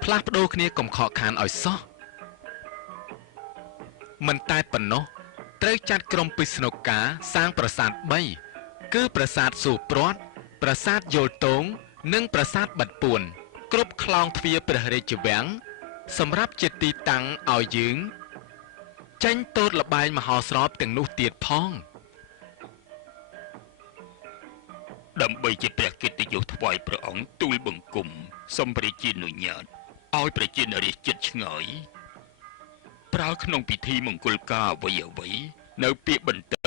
ផ្លាស់ប្ដូរគ្នាកុំខកខានឲ្យសោះមិនតែប៉ុណ្ណោះត្រូវចាត់ក្រុមពិស្ណុការសាងប្រាសាទ3គឺប្រាសាទសូរព្រាត់ប្រាសាទយល់តងនិងប្រាសាទបាត់ពួនគ្រប់ខ្លោងទ្វារព្រះរាជវាំងសម្រាប់ជាទីតាំងឲ្យយើងចេញតូតលបែងមហោស្រពទាំងនោះទៀតផងដើម្បីជាព្រះកិត្តិយសថ្វាយព្រះអង្គទូលបង្គំសូមព្រះជានុញ្ញាតឲ្យប្រជាជនរាស្ត្រចិត្តឆ្ងាយប្រើក្នុងពិធីមង្គលការអ្វីនៅពាក្យបន្ត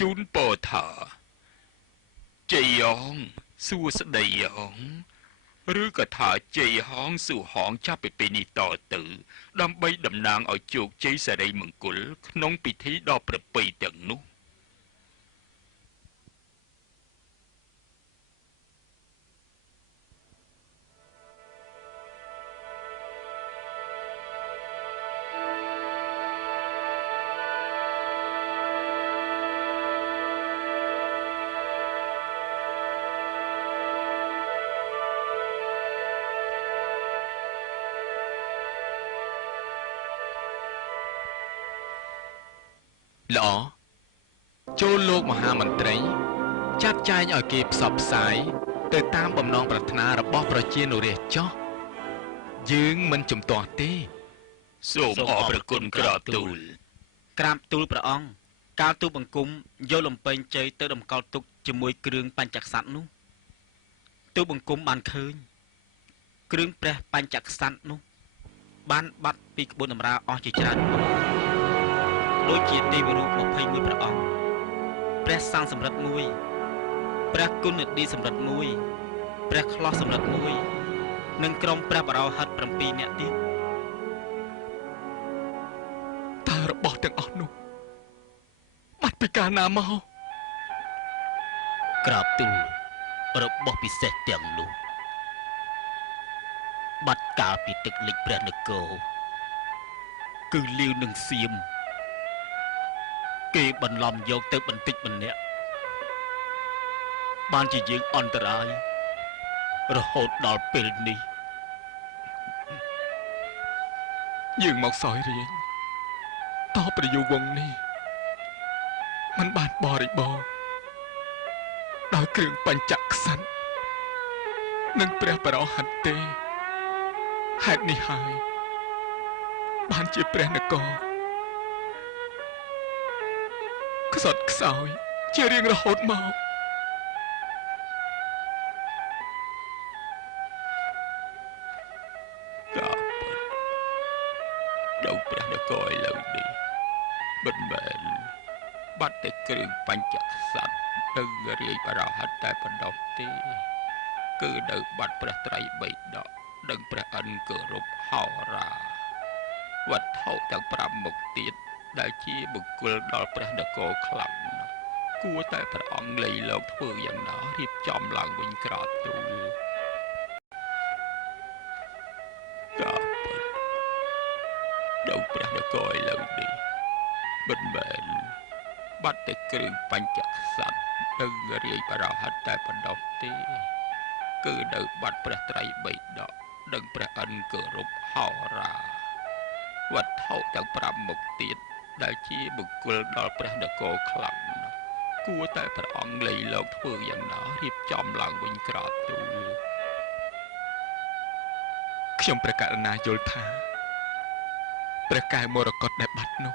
ជូនពរថាជ័យហងសួស្ដីហងឬក៏ថាជ័យហងសុហងចាប់ពីពេលនេះតទៅដើម្បីតំណាងឲ្យជោគជ័យសិរីមង្គលក្នុងពិធីដ៏ប្រពៃទាំងនោះល្អចូលលោកមហាមន្ត្រីចាត់ចែងឲ្យគេផ្សព្វផ្សាយទៅតាមបំណងប្រាថ្នារបស់ប្រជានុរាស្ត្រចុះយើងមិនជំទាស់ទេសូមអរព្រគុណក្រាបទូលព្រះអង្គកាលទូលបង្គំយកលំពែងជ័យទៅតម្កល់ទុកជាមួយគ្រឿងបញ្ចក្សត្រនោះទូលបង្គំបានឃើញ គ្រឿងព្រះបញ្ចក្សត្រនោះបានបាត់ពីក្បួនតម្រាអស់ជាច្រើនដូចជាទេវរូប21ព្រះអង្គព្រះសង្ឃសម្រិទ្ធ1ព្រះគុណនឌីសម្រិទ្ធ1ព្រះខ្លោះសម្រិទ្ធ1និងក្រុមព្រះបរោហិត7នាក់ទៀតតើរបស់ទាំងអស់នោះបាត់ពីកាលណាមកក្រាបទូលរបស់ពិសេសទាំងនោះបាត់កាលពីទឹកលិចព្រះនគរគឺលាវនឹងសៀមគេបន្លំយកទៅបន្តិចម្នាក់បានជាយើងអន្តរាយរហូតដល់ពេលនេះយើងមកសោយរាជតប្រយុវងនេះมันបានបរិបូរណ៍ដោយគ្រឿងបញ្ចក្សត្រនិងព្រះបរោហិតទេហេតុនេះហើយបានជាព្រះនគរខ្សត់ខ្សោយជារៀងរហូតមកក៏ដល់ព្រះនគរឥឡូវនេះមិនមែនបាត់តែគ្រឿងបញ្ចក្សត្រនិងរាជបរោហិតតែប៉ុណ្ណោះទេគឺនៅបាត់ព្រះត្រៃបិដកនិងព្រះអិនគោរពហោរាវត្ថុទាំង5មុខទៀតដែលជាបុគ្គលដល់ព្រះនគរខ្លាំងណាស់គួរតែព្រះអង្គលៃលោកធ្វើយ៉ាងណារៀបចំឡើងវិញក្រាបទូលក៏ពិតដល់ព្រះនគរឥឡូវនេះមិនមែនបាត់តែគ្រឿងបញ្ចក្សត្រនិងរាជបរោហិតតែប៉ុណ្ណោះទេគឺនៅបាត់ព្រះត្រៃបិដកនិងព្រះអិនគោរពហោរាវត្ថុទាំង5មុខទៀតដែលជាបុគ្គលដល់ព្រះនគរខ្លាំងណាស់គួរតែព្រះអង្គលៃលោកធ្វើយ៉ាងណារៀបចំឡើងវិញក្រាបទូលខ្ញុំព្រះករុណាយល់ថាព្រះកែវមរកតដែលបាត់នោះ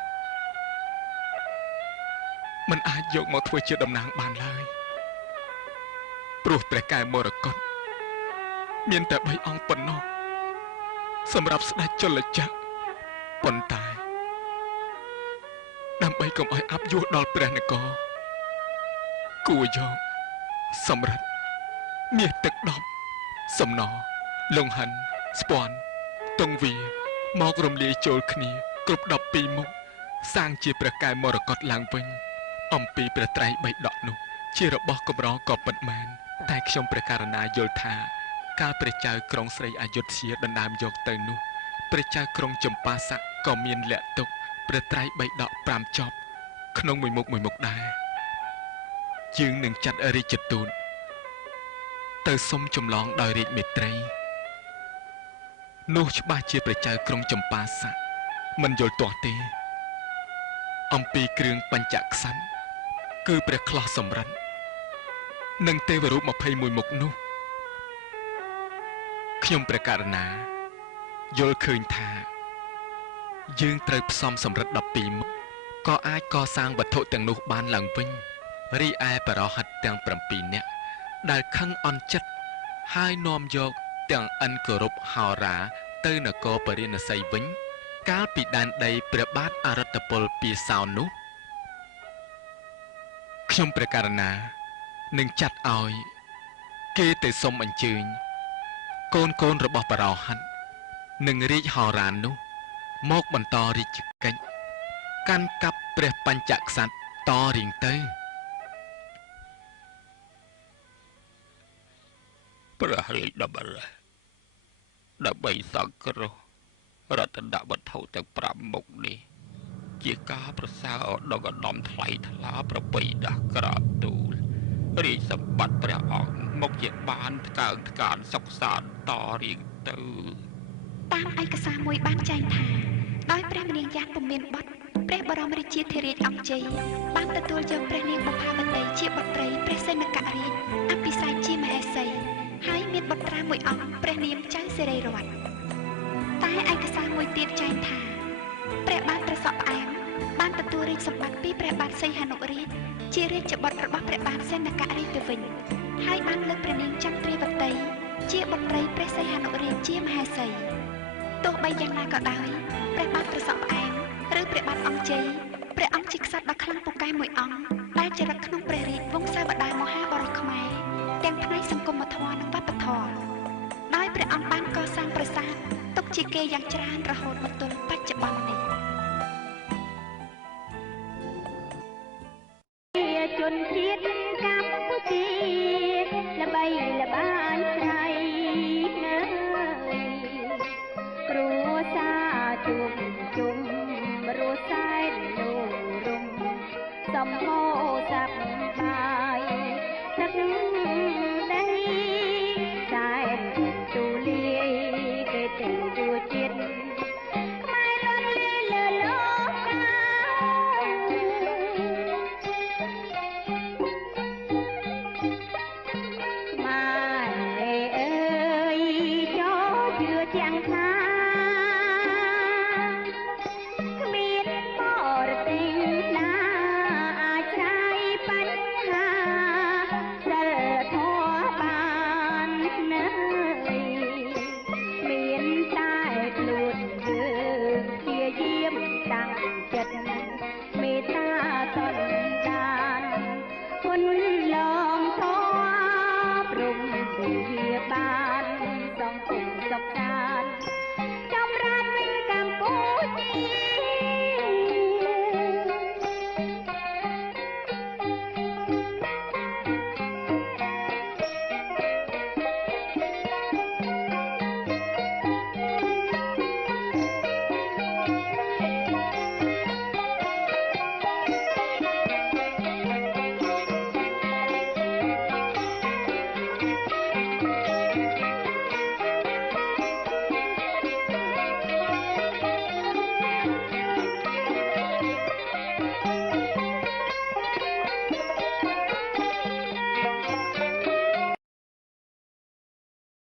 มันអាចយកមកធ្វើជាតំណាងបានឡើយព្រោះព្រះកែវមរកតមានតែ3អង្គប៉ុណ្ណោះសម្រាប់ស្ដេចជលចក្រប៉ុន្តែដើម្បីកុំឲ្យអាប់យួរដល់ព្រះនគរគួរយកសម្រិទ្ធមាសទឹក10សំណលង្ហិនស្ពាន់តុងវាមករំលាយចូលគ្នាគ្រប់12មុខសាងជាព្រះកែវមរកតឡើងវិញអំពីព្រះត្រៃបិដកនោះជារបស់កម្រក៏ពិតមែនតែខ្ញុំព្រះករុណាយល់ថាកាលព្រះចៅក្រុងស្រីអយុធ្យាដណ្ដើមយកទៅនោះព្រះចៅក្រុងចម្ប៉ាស័កក៏មានលាក់ទុកព្រះត្រៃបិដក5ចប់ក្នុងមួយមុខដែរយើងនឹងចាត់រាជទូតទៅសុំចម្លងដោយរាជមេត្រីនោះច្បាស់ជាព្រះចៅក្រុងចម្ប៉ាស័កមិនយល់ទាស់ទេអំពីគ្រឿងបញ្ចក្សត្រគឺព្រះខ្លោះសម្រិទ្ធនិងទេវរូប21មុខនោះខ្ញុំព្រះករុណាយល់ឃើញថាយើងត្រូវផ្សំសម្រិទ្ធ12មុខក៏អាចកសាងវត្ថុទាំងនោះបានឡើងវិញរីឯបរោហិតទាំង7នាក់ដែលខឹងអន់ចិត្តហើយនាំយកទាំងអិនគោរពហោរាទៅនគរពរាណសីវិញកាលពីដែនដីព្រះបាទអរិទ្ធពលពីសោនោះខ្ញុំព្រះករុណានឹងចាត់ឲ្យគេទៅសុំអញ្ជើញកូនរបស់បរោហិតនិងរាជហោរានោះមកបន្តរាជកិច្ចកាន់កាប់ព្រះបញ្ចក្សត្រតរៀងទៅព្រះរាជដំណើរដើម្បីសង្គ្រោះរតនវត្ថុទាំង5មុខនេះជាការប្រសើរដ៏ឧត្តមថ្លៃថ្លាប្រពៃដាស់ក្រាបទូលរាជសម្បត្តិព្រះអង្គមកជាបានថ្កើងថ្កានសុខសាន្តតរៀងទៅតាមឯកសារមួយបានចែងថាដោយព្រះនាងយ៉ាតពុំមានបុត្រព្រះបរមរាជាធិរាជអង្គជ័យបានទទួលយកព្រះនាងបុប្ផាវតីជាបុត្រីព្រះសេនករាជអភិសេកជាមហេសីហើយមានបុត្រាមួយអង្គព្រះនាមចៅសិរីរតន៍តែឯកសារមួយទៀតចែងថាព្រះបាទត្រសក់ផ្អែមបានទទួលរាជសម្បត្តិពីព្រះបាទសីហនុរាជជារាជបុត្ររបស់ព្រះបាទសេនករាជទៅវិញហើយបានលើកព្រះនាងចន្ទ្រាវតីជាបុត្រីព្រះសីហនុរាជជា បីយ៉ាងណាក៏ដោយព្រះបាទត្រសក់ផ្អែមឬព្រះបាទអង្គជ័យព្រះអង្គជាក្សត្រដ៏ខ្លាំងពូកែមួយអង្គដែលចរិតក្នុងព្រះរាជវង្សាវតារមហាបរោះខ្មែរទាំងផ្នែកសង្គមធម៌និងវប្បធម៌ដោយព្រះអង្គបានកសាងប្រាសាទទុកជាគេយ៉ាងច្រើនរហូតមកទល់បច្ចុប្បន្ននេះជនជាតិកម្ពុជាល្បីល្បាញស្រីនៅគ្រួសារជួបជុំរស់សែនលោរំសំហោសប្បាយទឹកដីសែនទូលាយគេទៅជួជាតិខ្មែរលន់លីលើលោកកាទាំងថាគ្មានបរទេសណាអាចឆ្លើយបញ្ហាសិលធម៌បាននៅមានតែខ្លួនយើងព្យាយាមតាំងចិត្តមេត្តាសន្តានគុណលំធម៌ព្រមវិហាបានសង្គមសុខ